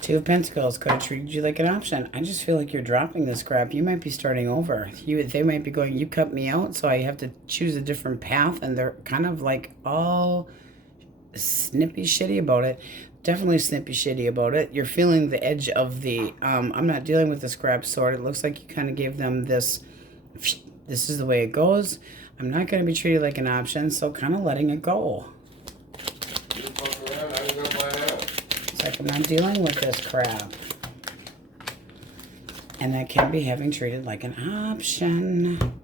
Two of Pentacles. Could have treated you like an option. I just feel like you're dropping this crap. You might be starting over. They might be going, you cut me out, so I have to choose a different path. And they're kind of like all snippy shitty about it. Definitely snippy shitty about it. You're feeling the edge of the, I'm not dealing with the scrap sword. It looks like you kind of gave them this is the way it goes. I'm not going to be treated like an option, so kind of letting it go. Like, I'm not dealing with this crap. And that can be having treated like an option.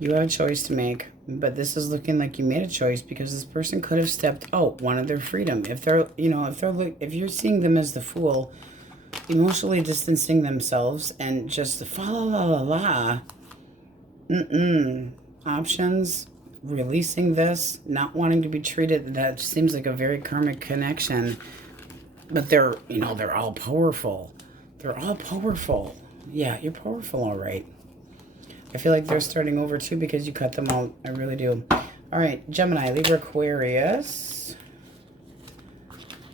You have a choice to make, but this is looking like you made a choice, because this person could have stepped out, wanted their freedom. If they're, you know, if you're seeing them as the Fool, emotionally distancing themselves and just the la la la la. Options, releasing this, not wanting to be treated. That seems like a very karmic connection. But they're, you know, they're all powerful. They're all powerful. Yeah, you're powerful, all right. I feel like they're starting over, too, because you cut them out. I really do. All right, Gemini, Libra, Aquarius.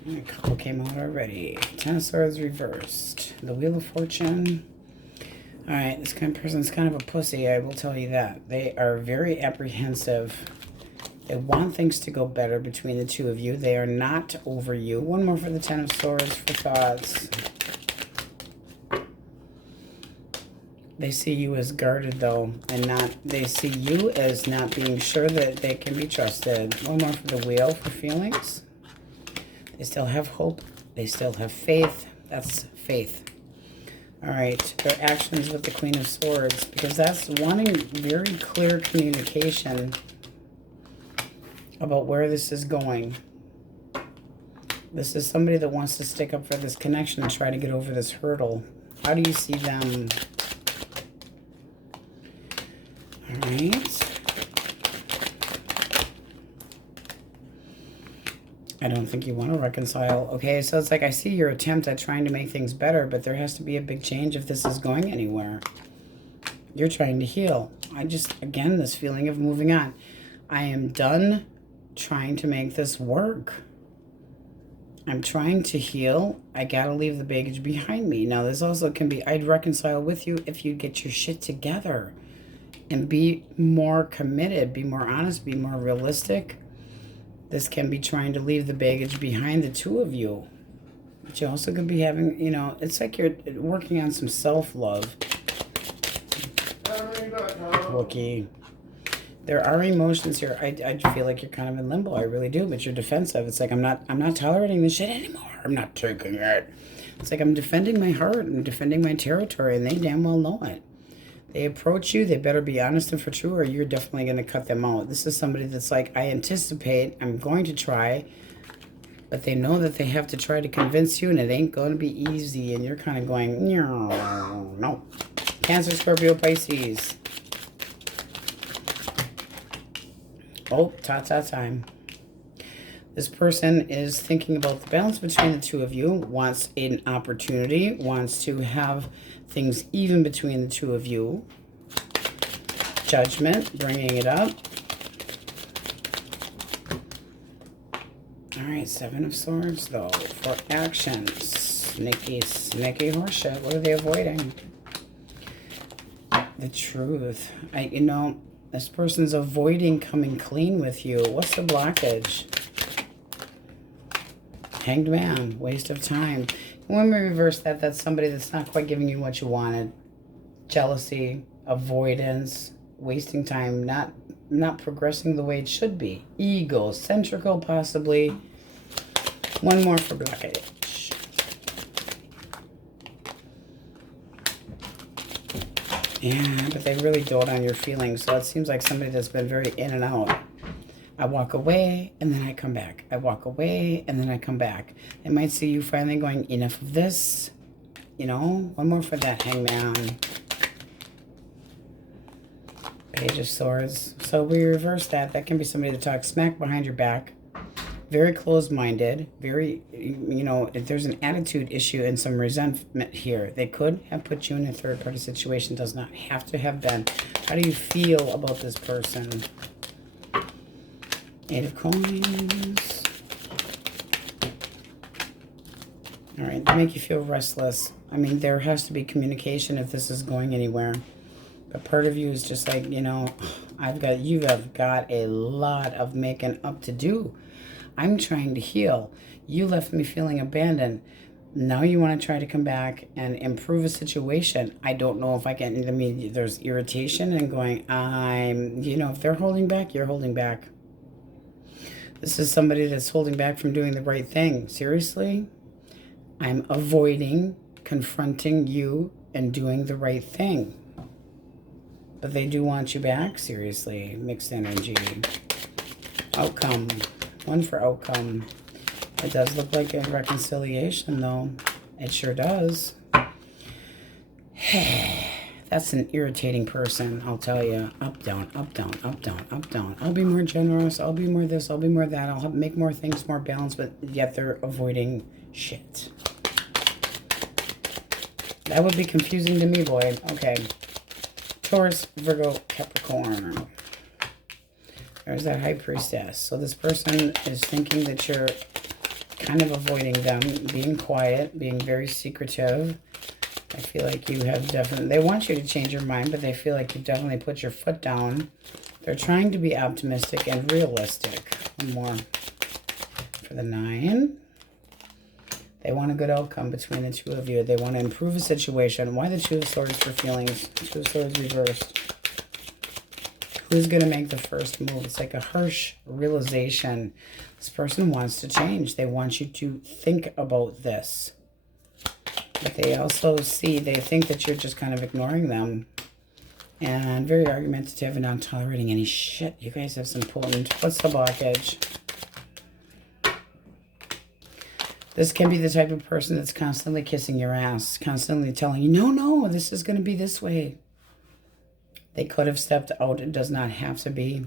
A couple came out already. 10 of Swords reversed. The Wheel of Fortune. All right, this kind of person's kind of a pussy, I will tell you that. They are very apprehensive. They want things to go better between the two of you. They are not over you. One more for the 10 of Swords for thoughts. They see you as guarded, though, and not, they see you as not being sure that they can be trusted. One more for the Wheel for feelings. They still have hope. They still have faith. That's faith. All right, their actions with the Queen of Swords, because that's wanting very clear communication about where this is going. This is somebody that wants to stick up for this connection and try to get over this hurdle. How do you see them? All right. I don't think you want to reconcile. Okay, so it's like I see your attempt at trying to make things better, but there has to be a big change if this is going anywhere. You're trying to heal. Again, this feeling of moving on. I am done trying to make this work. I'm trying to heal. I gotta leave the baggage behind me. Now, this also can be, I'd reconcile with you if you get your shit together and be more committed, be more honest, be more realistic. This can be trying to leave the baggage behind, the two of you. But you also could be having, you know, it's like you're working on some self-love. Wookie. There are emotions here. I feel like you're kind of in limbo. I really do, but you're defensive. It's like I'm not tolerating this shit anymore. I'm not taking it. It's like I'm defending my heart and defending my territory, and they damn well know it. They approach you, they better be honest and for true, or you're definitely going to cut them out. This is somebody that's like, I anticipate, I'm going to try, but they know that they have to try to convince you, and it ain't going to be easy, and you're kind of going, no. Cancer, Scorpio, Pisces. Oh, ta-ta time. This person is thinking about the balance between the two of you, wants an opportunity, wants to have things even between the two of you. Judgment, bringing it up. All right, Seven of Swords, though, for action. Sneaky horseshit. What are they avoiding? The truth. You know, this person's avoiding coming clean with you. What's the blockage? Hanged Man, waste of time. When we reverse that, that's somebody that's not quite giving you what you wanted. Jealousy, avoidance, wasting time, not progressing the way it should be. Egocentrical, possibly. One more for blockage. Yeah, but they really dote on your feelings, so it seems like somebody that's been very in and out. I walk away, and then I come back. I walk away, and then I come back. They might see you finally going, enough of this. You know, one more for that Hangman. Page of Swords. So we reverse that. That can be somebody that talks smack behind your back. Very closed-minded. Very, you know, if there's an attitude issue and some resentment here. They could have put you in a third-party situation. Does not have to have been. How do you feel about this person? Eight of Coins. All right, to make you feel restless. I mean, there has to be communication if this is going anywhere. But part of you is just like, you know, you have got a lot of making up to do. I'm trying to heal. You left me feeling abandoned. Now you want to try to come back and improve a situation. I don't know if I can. I mean, there's irritation and going, you know, if they're holding back, you're holding back. This is somebody that's holding back from doing the right thing. Seriously? I'm avoiding confronting you and doing the right thing. But they do want you back. Seriously. Mixed energy. Outcome. One for outcome. It does look like a reconciliation, though. It sure does. That's an irritating person, I'll tell you. Up, down, up, down, up, down, up, down. I'll be more generous. I'll be more this. I'll be more that. I'll make more things more balanced, but yet they're avoiding shit. That would be confusing to me, boy. Okay. Taurus, Virgo, Capricorn. There's that High Priestess. So this person is thinking that you're kind of avoiding them, being quiet, being very secretive. I feel like you have definitely, they want you to change your mind, but they feel like you've definitely put your foot down. They're trying to be optimistic and realistic. One more for the 9. They want a good outcome between the two of you. They want to improve a situation. Why the Two of Swords for feelings? Two of Swords reversed. Who's going to make the first move? It's like a harsh realization. This person wants to change. They want you to think about this. But they also they think that you're just kind of ignoring them. And very argumentative and not tolerating any shit. You guys have some potent. What's the blockage? This can be the type of person that's constantly kissing your ass. Constantly telling you, no, this is going to be this way. They could have stepped out. It does not have to be.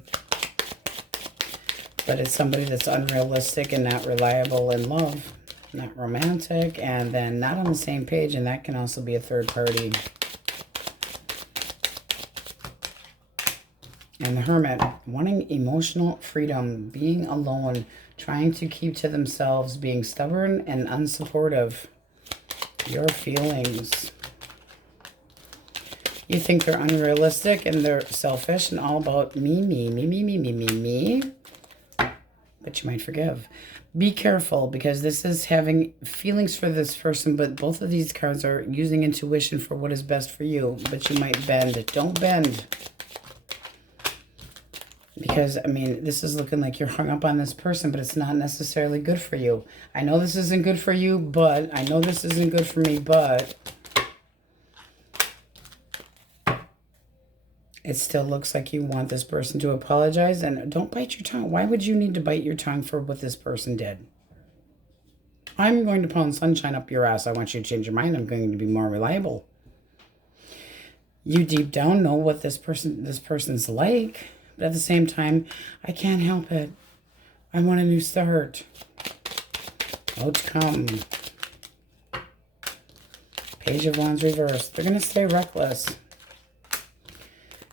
But it's somebody that's unrealistic and not reliable in love. Not romantic, and then not on the same page, and that can also be a third party. And the Hermit, wanting emotional freedom, being alone, trying to keep to themselves, being stubborn and unsupportive. Your feelings. You think they're unrealistic and they're selfish and all about me, me, me, me, me, me, me, me. But you might forgive. Be careful, because this is having feelings for this person, but both of these cards are using intuition for what is best for you. But you might bend. Don't bend. Because, I mean, this is looking like you're hung up on this person, but it's not necessarily good for you. I know this isn't good for you, but I know this isn't good for me, but it still looks like you want this person to apologize. And don't bite your tongue. Why would you need to bite your tongue for what this person did? I'm going to pound sunshine up your ass. I want you to change your mind. I'm going to be more reliable. You deep down know what this person's like. But at the same time, I can't help it. I want a new start. Outcome. Page of Wands reversed. They're going to stay reckless.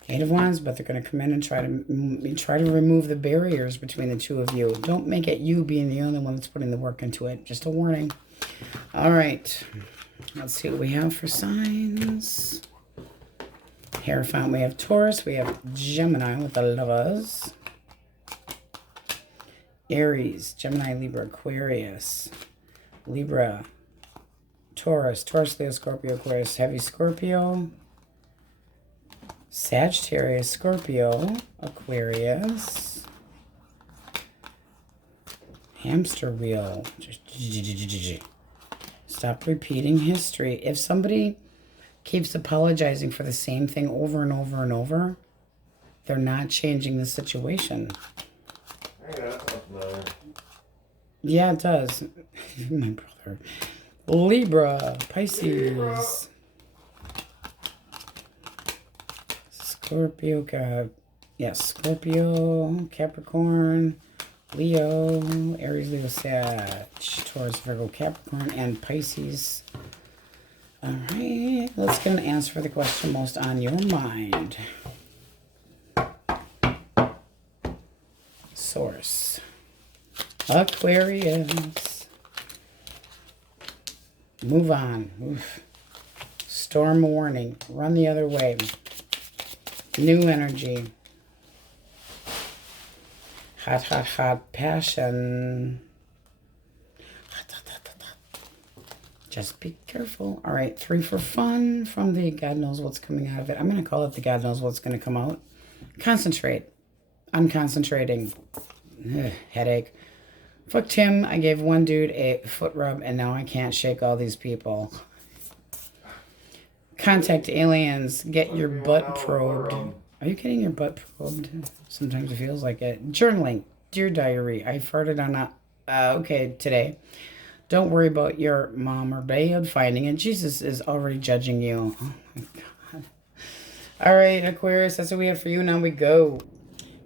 8 of Wands, but they're going to come in and try to remove the barriers between the two of you. Don't make it you being the only one that's putting the work into it. Just a warning. All right. Let's see what we have for signs. Hierophant, we have Taurus. We have Gemini with the Lovers. Aries, Gemini, Libra, Aquarius. Libra, Taurus, Leo, Scorpio, Aquarius, Heavy Scorpio. Sagittarius, Scorpio, Aquarius. Hamster wheel. Stop repeating history. If somebody keeps apologizing for the same thing over and over and over, they're not changing the situation. Yeah, it does. My brother. Libra, Pisces. Scorpio, Scorpio, Capricorn, Leo, Aries, Leo, Sag, Taurus, Virgo, Capricorn, and Pisces. All right, let's get an answer for the question most on your mind. Source. Aquarius. Move on. Oof. Storm warning. Run the other way. New energy. Hot, hot, hot passion. Just be careful. All right, 3 for fun from the God knows what's coming out of it. I'm going to call it the God knows what's going to come out. Concentrate. I'm concentrating. Ugh, headache. Fuck Tim. I gave one dude a foot rub, and now I can't shake all these people. Contact aliens. Get your butt probed. Are you getting your butt probed? Sometimes it feels like it. Journaling. Dear diary, I farted on a... today. Don't worry about your mom or dad finding it. Jesus is already judging you. Oh my God. All right, Aquarius, that's what we have for you. Now we go.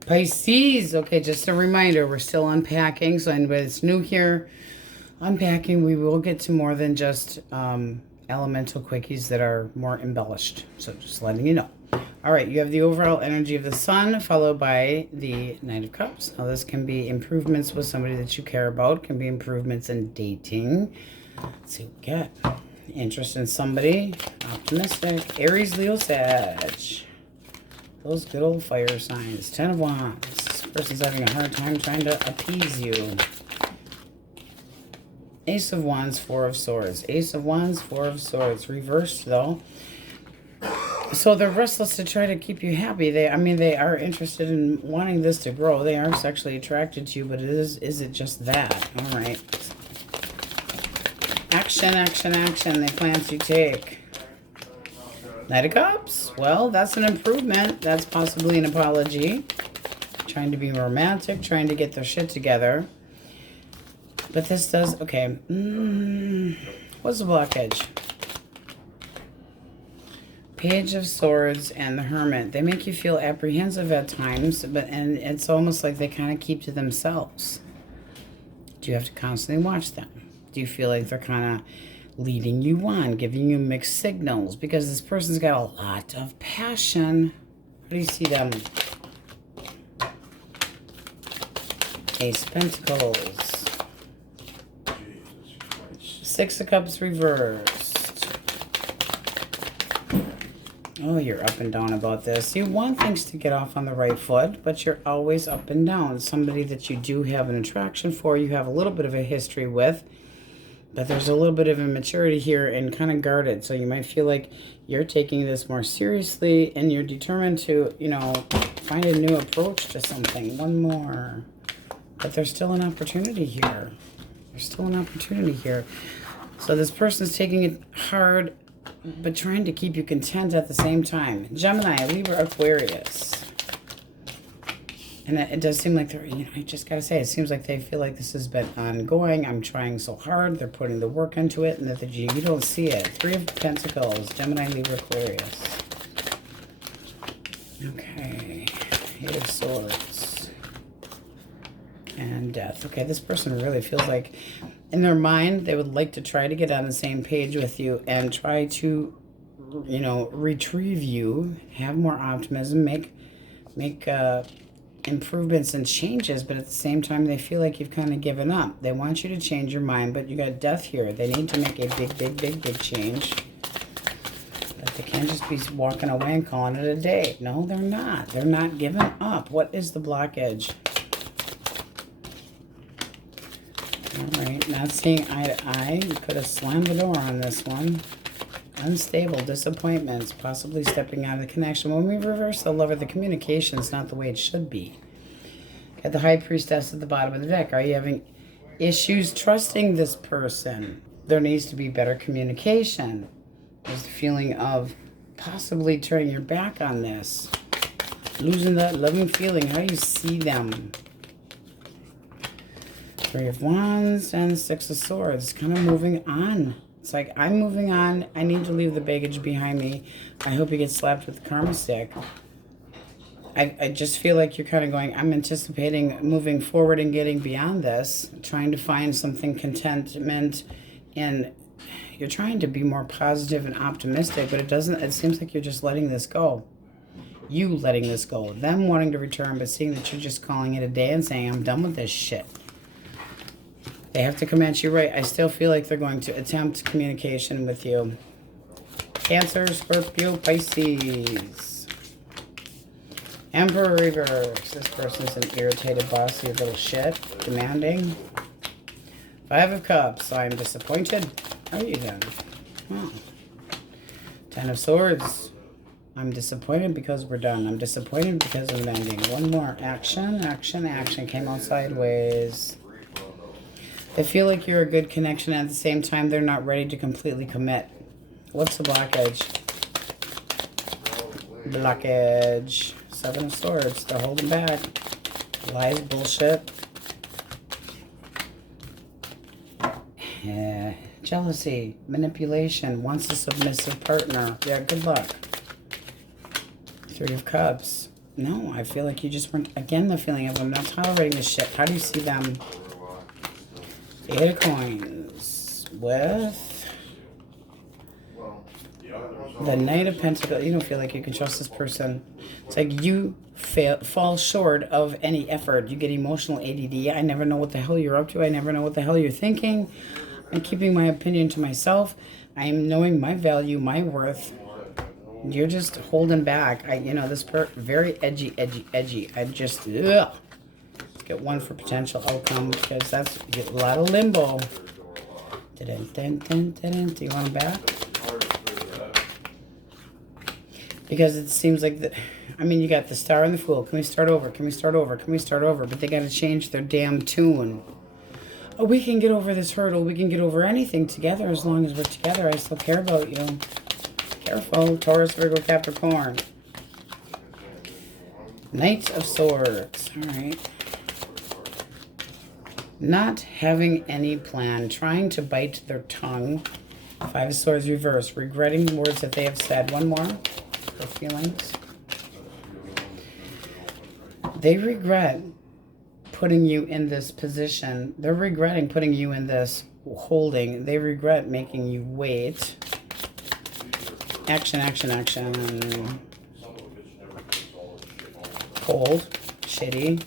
Pisces. Okay, just a reminder, we're still unpacking. So anybody that's new here, unpacking, we will get to more than just elemental quickies that are more embellished. So just letting you know. All right, you have the overall energy of the sun, followed by the Knight of Cups. Now, this can be improvements with somebody that you care about. Can be improvements in dating. Let's see what we get. Interest in somebody. Optimistic. Aries, Leo, Sag. Those good old fire signs. 10 of Wands. This person's having a hard time trying to appease you. Ace of Wands, 4 of Swords. Ace of Wands, 4 of Swords. Reversed, though. So they're restless to try to keep you happy. They are interested in wanting this to grow. They are sexually attracted to you, but is it just that? All right. Action, action, action. The plans you take. Knight of Cups. Well, that's an improvement. That's possibly an apology. Trying to be romantic, trying to get their shit together. But this does... Okay. What's the blockage? Page of Swords and the Hermit. They make you feel apprehensive at times, and it's almost like they kind of keep to themselves. Do you have to constantly watch them? Do you feel like they're kind of leading you on, giving you mixed signals? Because this person's got a lot of passion. How do you see them? Ace of Pentacles. 6 of Cups reversed. Oh, you're up and down about this. You want things to get off on the right foot, but you're always up and down. Somebody that you do have an attraction for, you have a little bit of a history with, but there's a little bit of immaturity here and kind of guarded. So you might feel like you're taking this more seriously and you're determined to, you know, find a new approach to something. One more. But there's still an opportunity here. There's still an opportunity here. So this person's taking it hard, but trying to keep you content at the same time. Gemini, Libra, Aquarius. And it does seem like they're, you know, I just gotta say, it seems like they feel like this has been ongoing. I'm trying so hard. They're putting the work into it, and that you don't see it. Three of Pentacles, Gemini, Libra, Aquarius. Okay. Eight of Swords. And Death. Okay, this person really feels like, in their mind, they would like to try to get on the same page with you and try to, you know, retrieve you, have more optimism, make improvements and changes, but at the same time they feel like you've kind of given up. They want you to change your mind, but you got Death here. They need to make a big change. But they can't just be walking away and calling it a day. No, they're not. They're not giving up. What is the blockage? All right, not seeing eye to eye. You could have slammed the door on this one. Unstable, disappointments, possibly stepping out of the connection. When we reverse the Lover, the communication's not the way it should be. Got the High Priestess at the bottom of the deck. Are you having issues trusting this person? There needs to be better communication. There's the feeling of possibly turning your back on this. Losing that loving feeling. How do you see them? Three of Wands and the Six of Swords. Kind of moving on. It's like, I'm moving on. I need to leave the baggage behind me. I hope you get slapped with the karma stick. I just feel like you're kind of going, I'm anticipating moving forward and getting beyond this. Trying to find something contentment. And you're trying to be more positive and optimistic. But it seems like you're just letting this go. You letting this go. Them wanting to return, but seeing that you're just calling it a day and saying, I'm done with this shit. They have to come at you right. I still feel like they're going to attempt communication with you. Cancer, Scorpio, Pisces. Emperor reverse. This person's an irritated, bossy little shit. Demanding. Five of Cups. I'm disappointed. Are you then? Oh. Ten of Swords. I'm disappointed because we're done. I'm disappointed because I'm ending. One more. Action, action, action. Came out sideways. They feel like you're a good connection. At the same time, they're not ready to completely commit. What's the blockage? Blockage. Seven of Swords. They're holding back. Lies, bullshit. Yeah. Jealousy. Manipulation. Wants a submissive partner. Yeah, good luck. Three of Cups. No, I feel like you just weren't... Again, the feeling of I'm not tolerating this shit. How do you see them? Eight of Coins with the Knight of Pentacles. You don't feel like you can trust this person. It's like you fall short of any effort. You get emotional ADD. I never know what the hell you're up to. I never know what the hell you're thinking. I'm keeping my opinion to myself. I am knowing my value, my worth. You're just holding back. You know, this very edgy. I'm just, ugh. Get one for potential outcome because that's you get a lot of limbo. Do you want them back? Because it seems like I mean, you got the Star and the Fool. Can we start over? Can we start over? Can we start over? But they got to change their damn tune. Oh, we can get over this hurdle. We can get over anything together as long as we're together. I still care about you. Careful, Taurus, Virgo, Capricorn. Knight of Swords. All right. Not having any plan, trying to bite their tongue. Five of Swords reverse, regretting the words that they have said. One more, their feelings. They regret putting you in this position. They're regretting putting you in this holding. They regret making you wait. Action, action, action. Cold, shitty.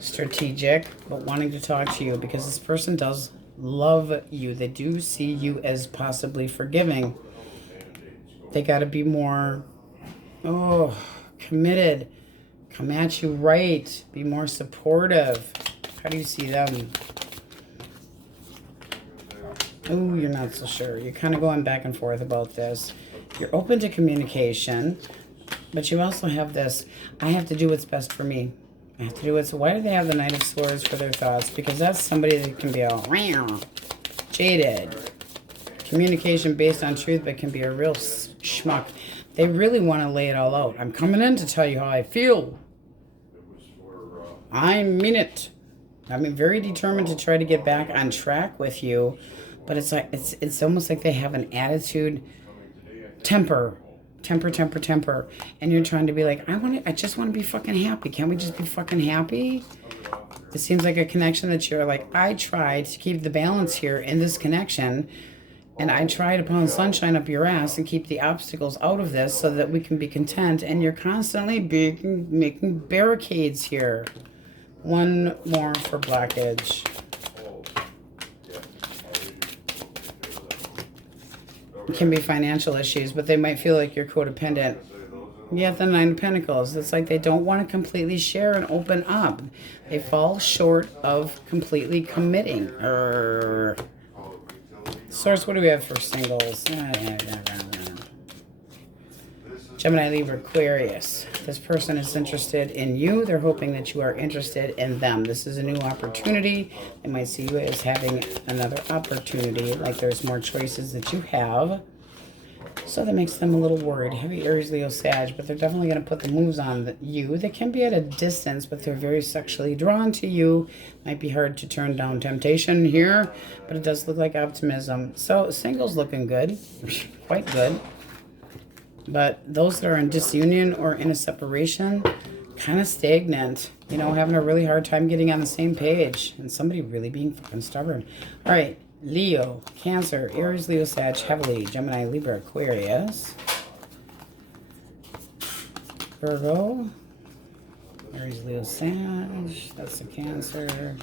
Strategic, but wanting to talk to you because this person does love you. They do see you as possibly forgiving. They got to be more, committed. Come at you right. Be more supportive. How do you see them? Oh, you're not so sure. You're kind of going back and forth about this. You're open to communication, but you also have this, I have to do what's best for me. I have to do what's, why do they have the Knight of Swords for their thoughts? Because that's somebody that can be all jaded. Communication based on truth, but can be a real schmuck. They really want to lay it all out. I'm coming in to tell you how I feel. I mean it. I'm very determined to try to get back on track with you, but it's like it's almost like they have an attitude, temper, and you're trying to be like, I just want to be fucking happy. Can't we just be fucking happy? It seems like a connection that you're like, I try to keep the balance here in this connection, and I try to pound sunshine up your ass and keep the obstacles out of this so that we can be content, and you're constantly making barricades here. One more for blockage. It can be financial issues, but they might feel like you're codependent. You have the Nine of Pentacles. It's like they don't want to completely share and open up. They fall short of completely committing. Source, what do we have for singles? Gemini, Libra, Aquarius. This person is interested in you. They're hoping that you are interested in them. This is a new opportunity. They might see you as having another opportunity, like there's more choices that you have. So that makes them a little worried. Heavy Aries, Leo, Sag, but they're definitely going to put the moves on you. They can be at a distance, but they're very sexually drawn to you. Might be hard to turn down temptation here, but it does look like optimism. So singles looking good, quite good. But those that are in disunion or in a separation, kind of stagnant, you know, having a really hard time getting on the same page, and somebody really being fucking stubborn. All right, Leo, Cancer, Aries, Leo, Sag, heavily, Gemini, Libra, Aquarius, Virgo, Aries, Leo, Sag, that's the Cancer,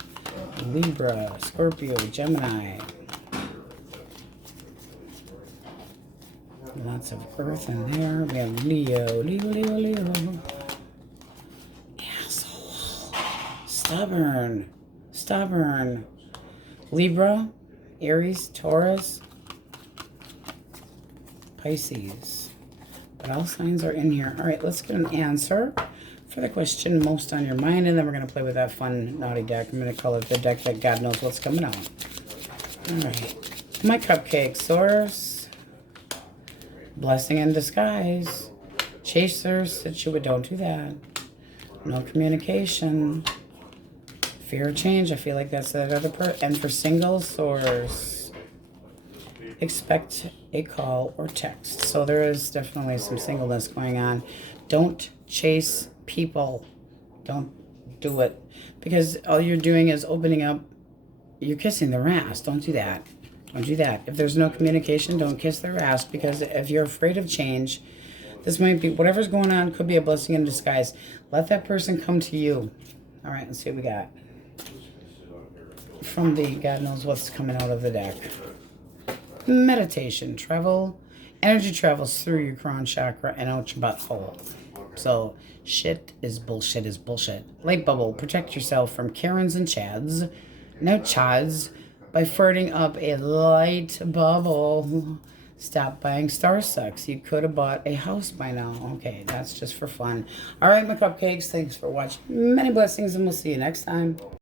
Libra, Scorpio, Gemini. Lots of earth in there. We have Leo. Asshole. Stubborn. Libra, Aries, Taurus, Pisces. But all signs are in here. All right, let's get an answer for the question most on your mind, and then we're going to play with that fun, naughty deck. I'm going to call it the deck that God knows what's coming out. All right. My cupcake source. Blessing in disguise. Chasers, that you would don't do that. No communication. Fear of change. I feel like that's that other part. And for singles, source. Expect a call or text. So there is definitely some singleness going on. Don't chase people. Don't do it. Because all you're doing is opening up. You're kissing their ass. Don't do that. Don't do that. If there's no communication, don't kiss their ass, because if you're afraid of change, this might be, whatever's going on could be a blessing in disguise. Let that person come to you. All right, let's see what we got. From the God knows what's coming out of the deck. Meditation, travel. Energy travels through your crown chakra and out your butthole. So, shit is bullshit. Light bubble, protect yourself from Karens and Chads. No Chads. By farting up a light bubble. Stop buying Star Sucks. You could have bought a house by now. Okay, that's just for fun. All right, my cupcakes. Thanks for watching. Many blessings, and we'll see you next time.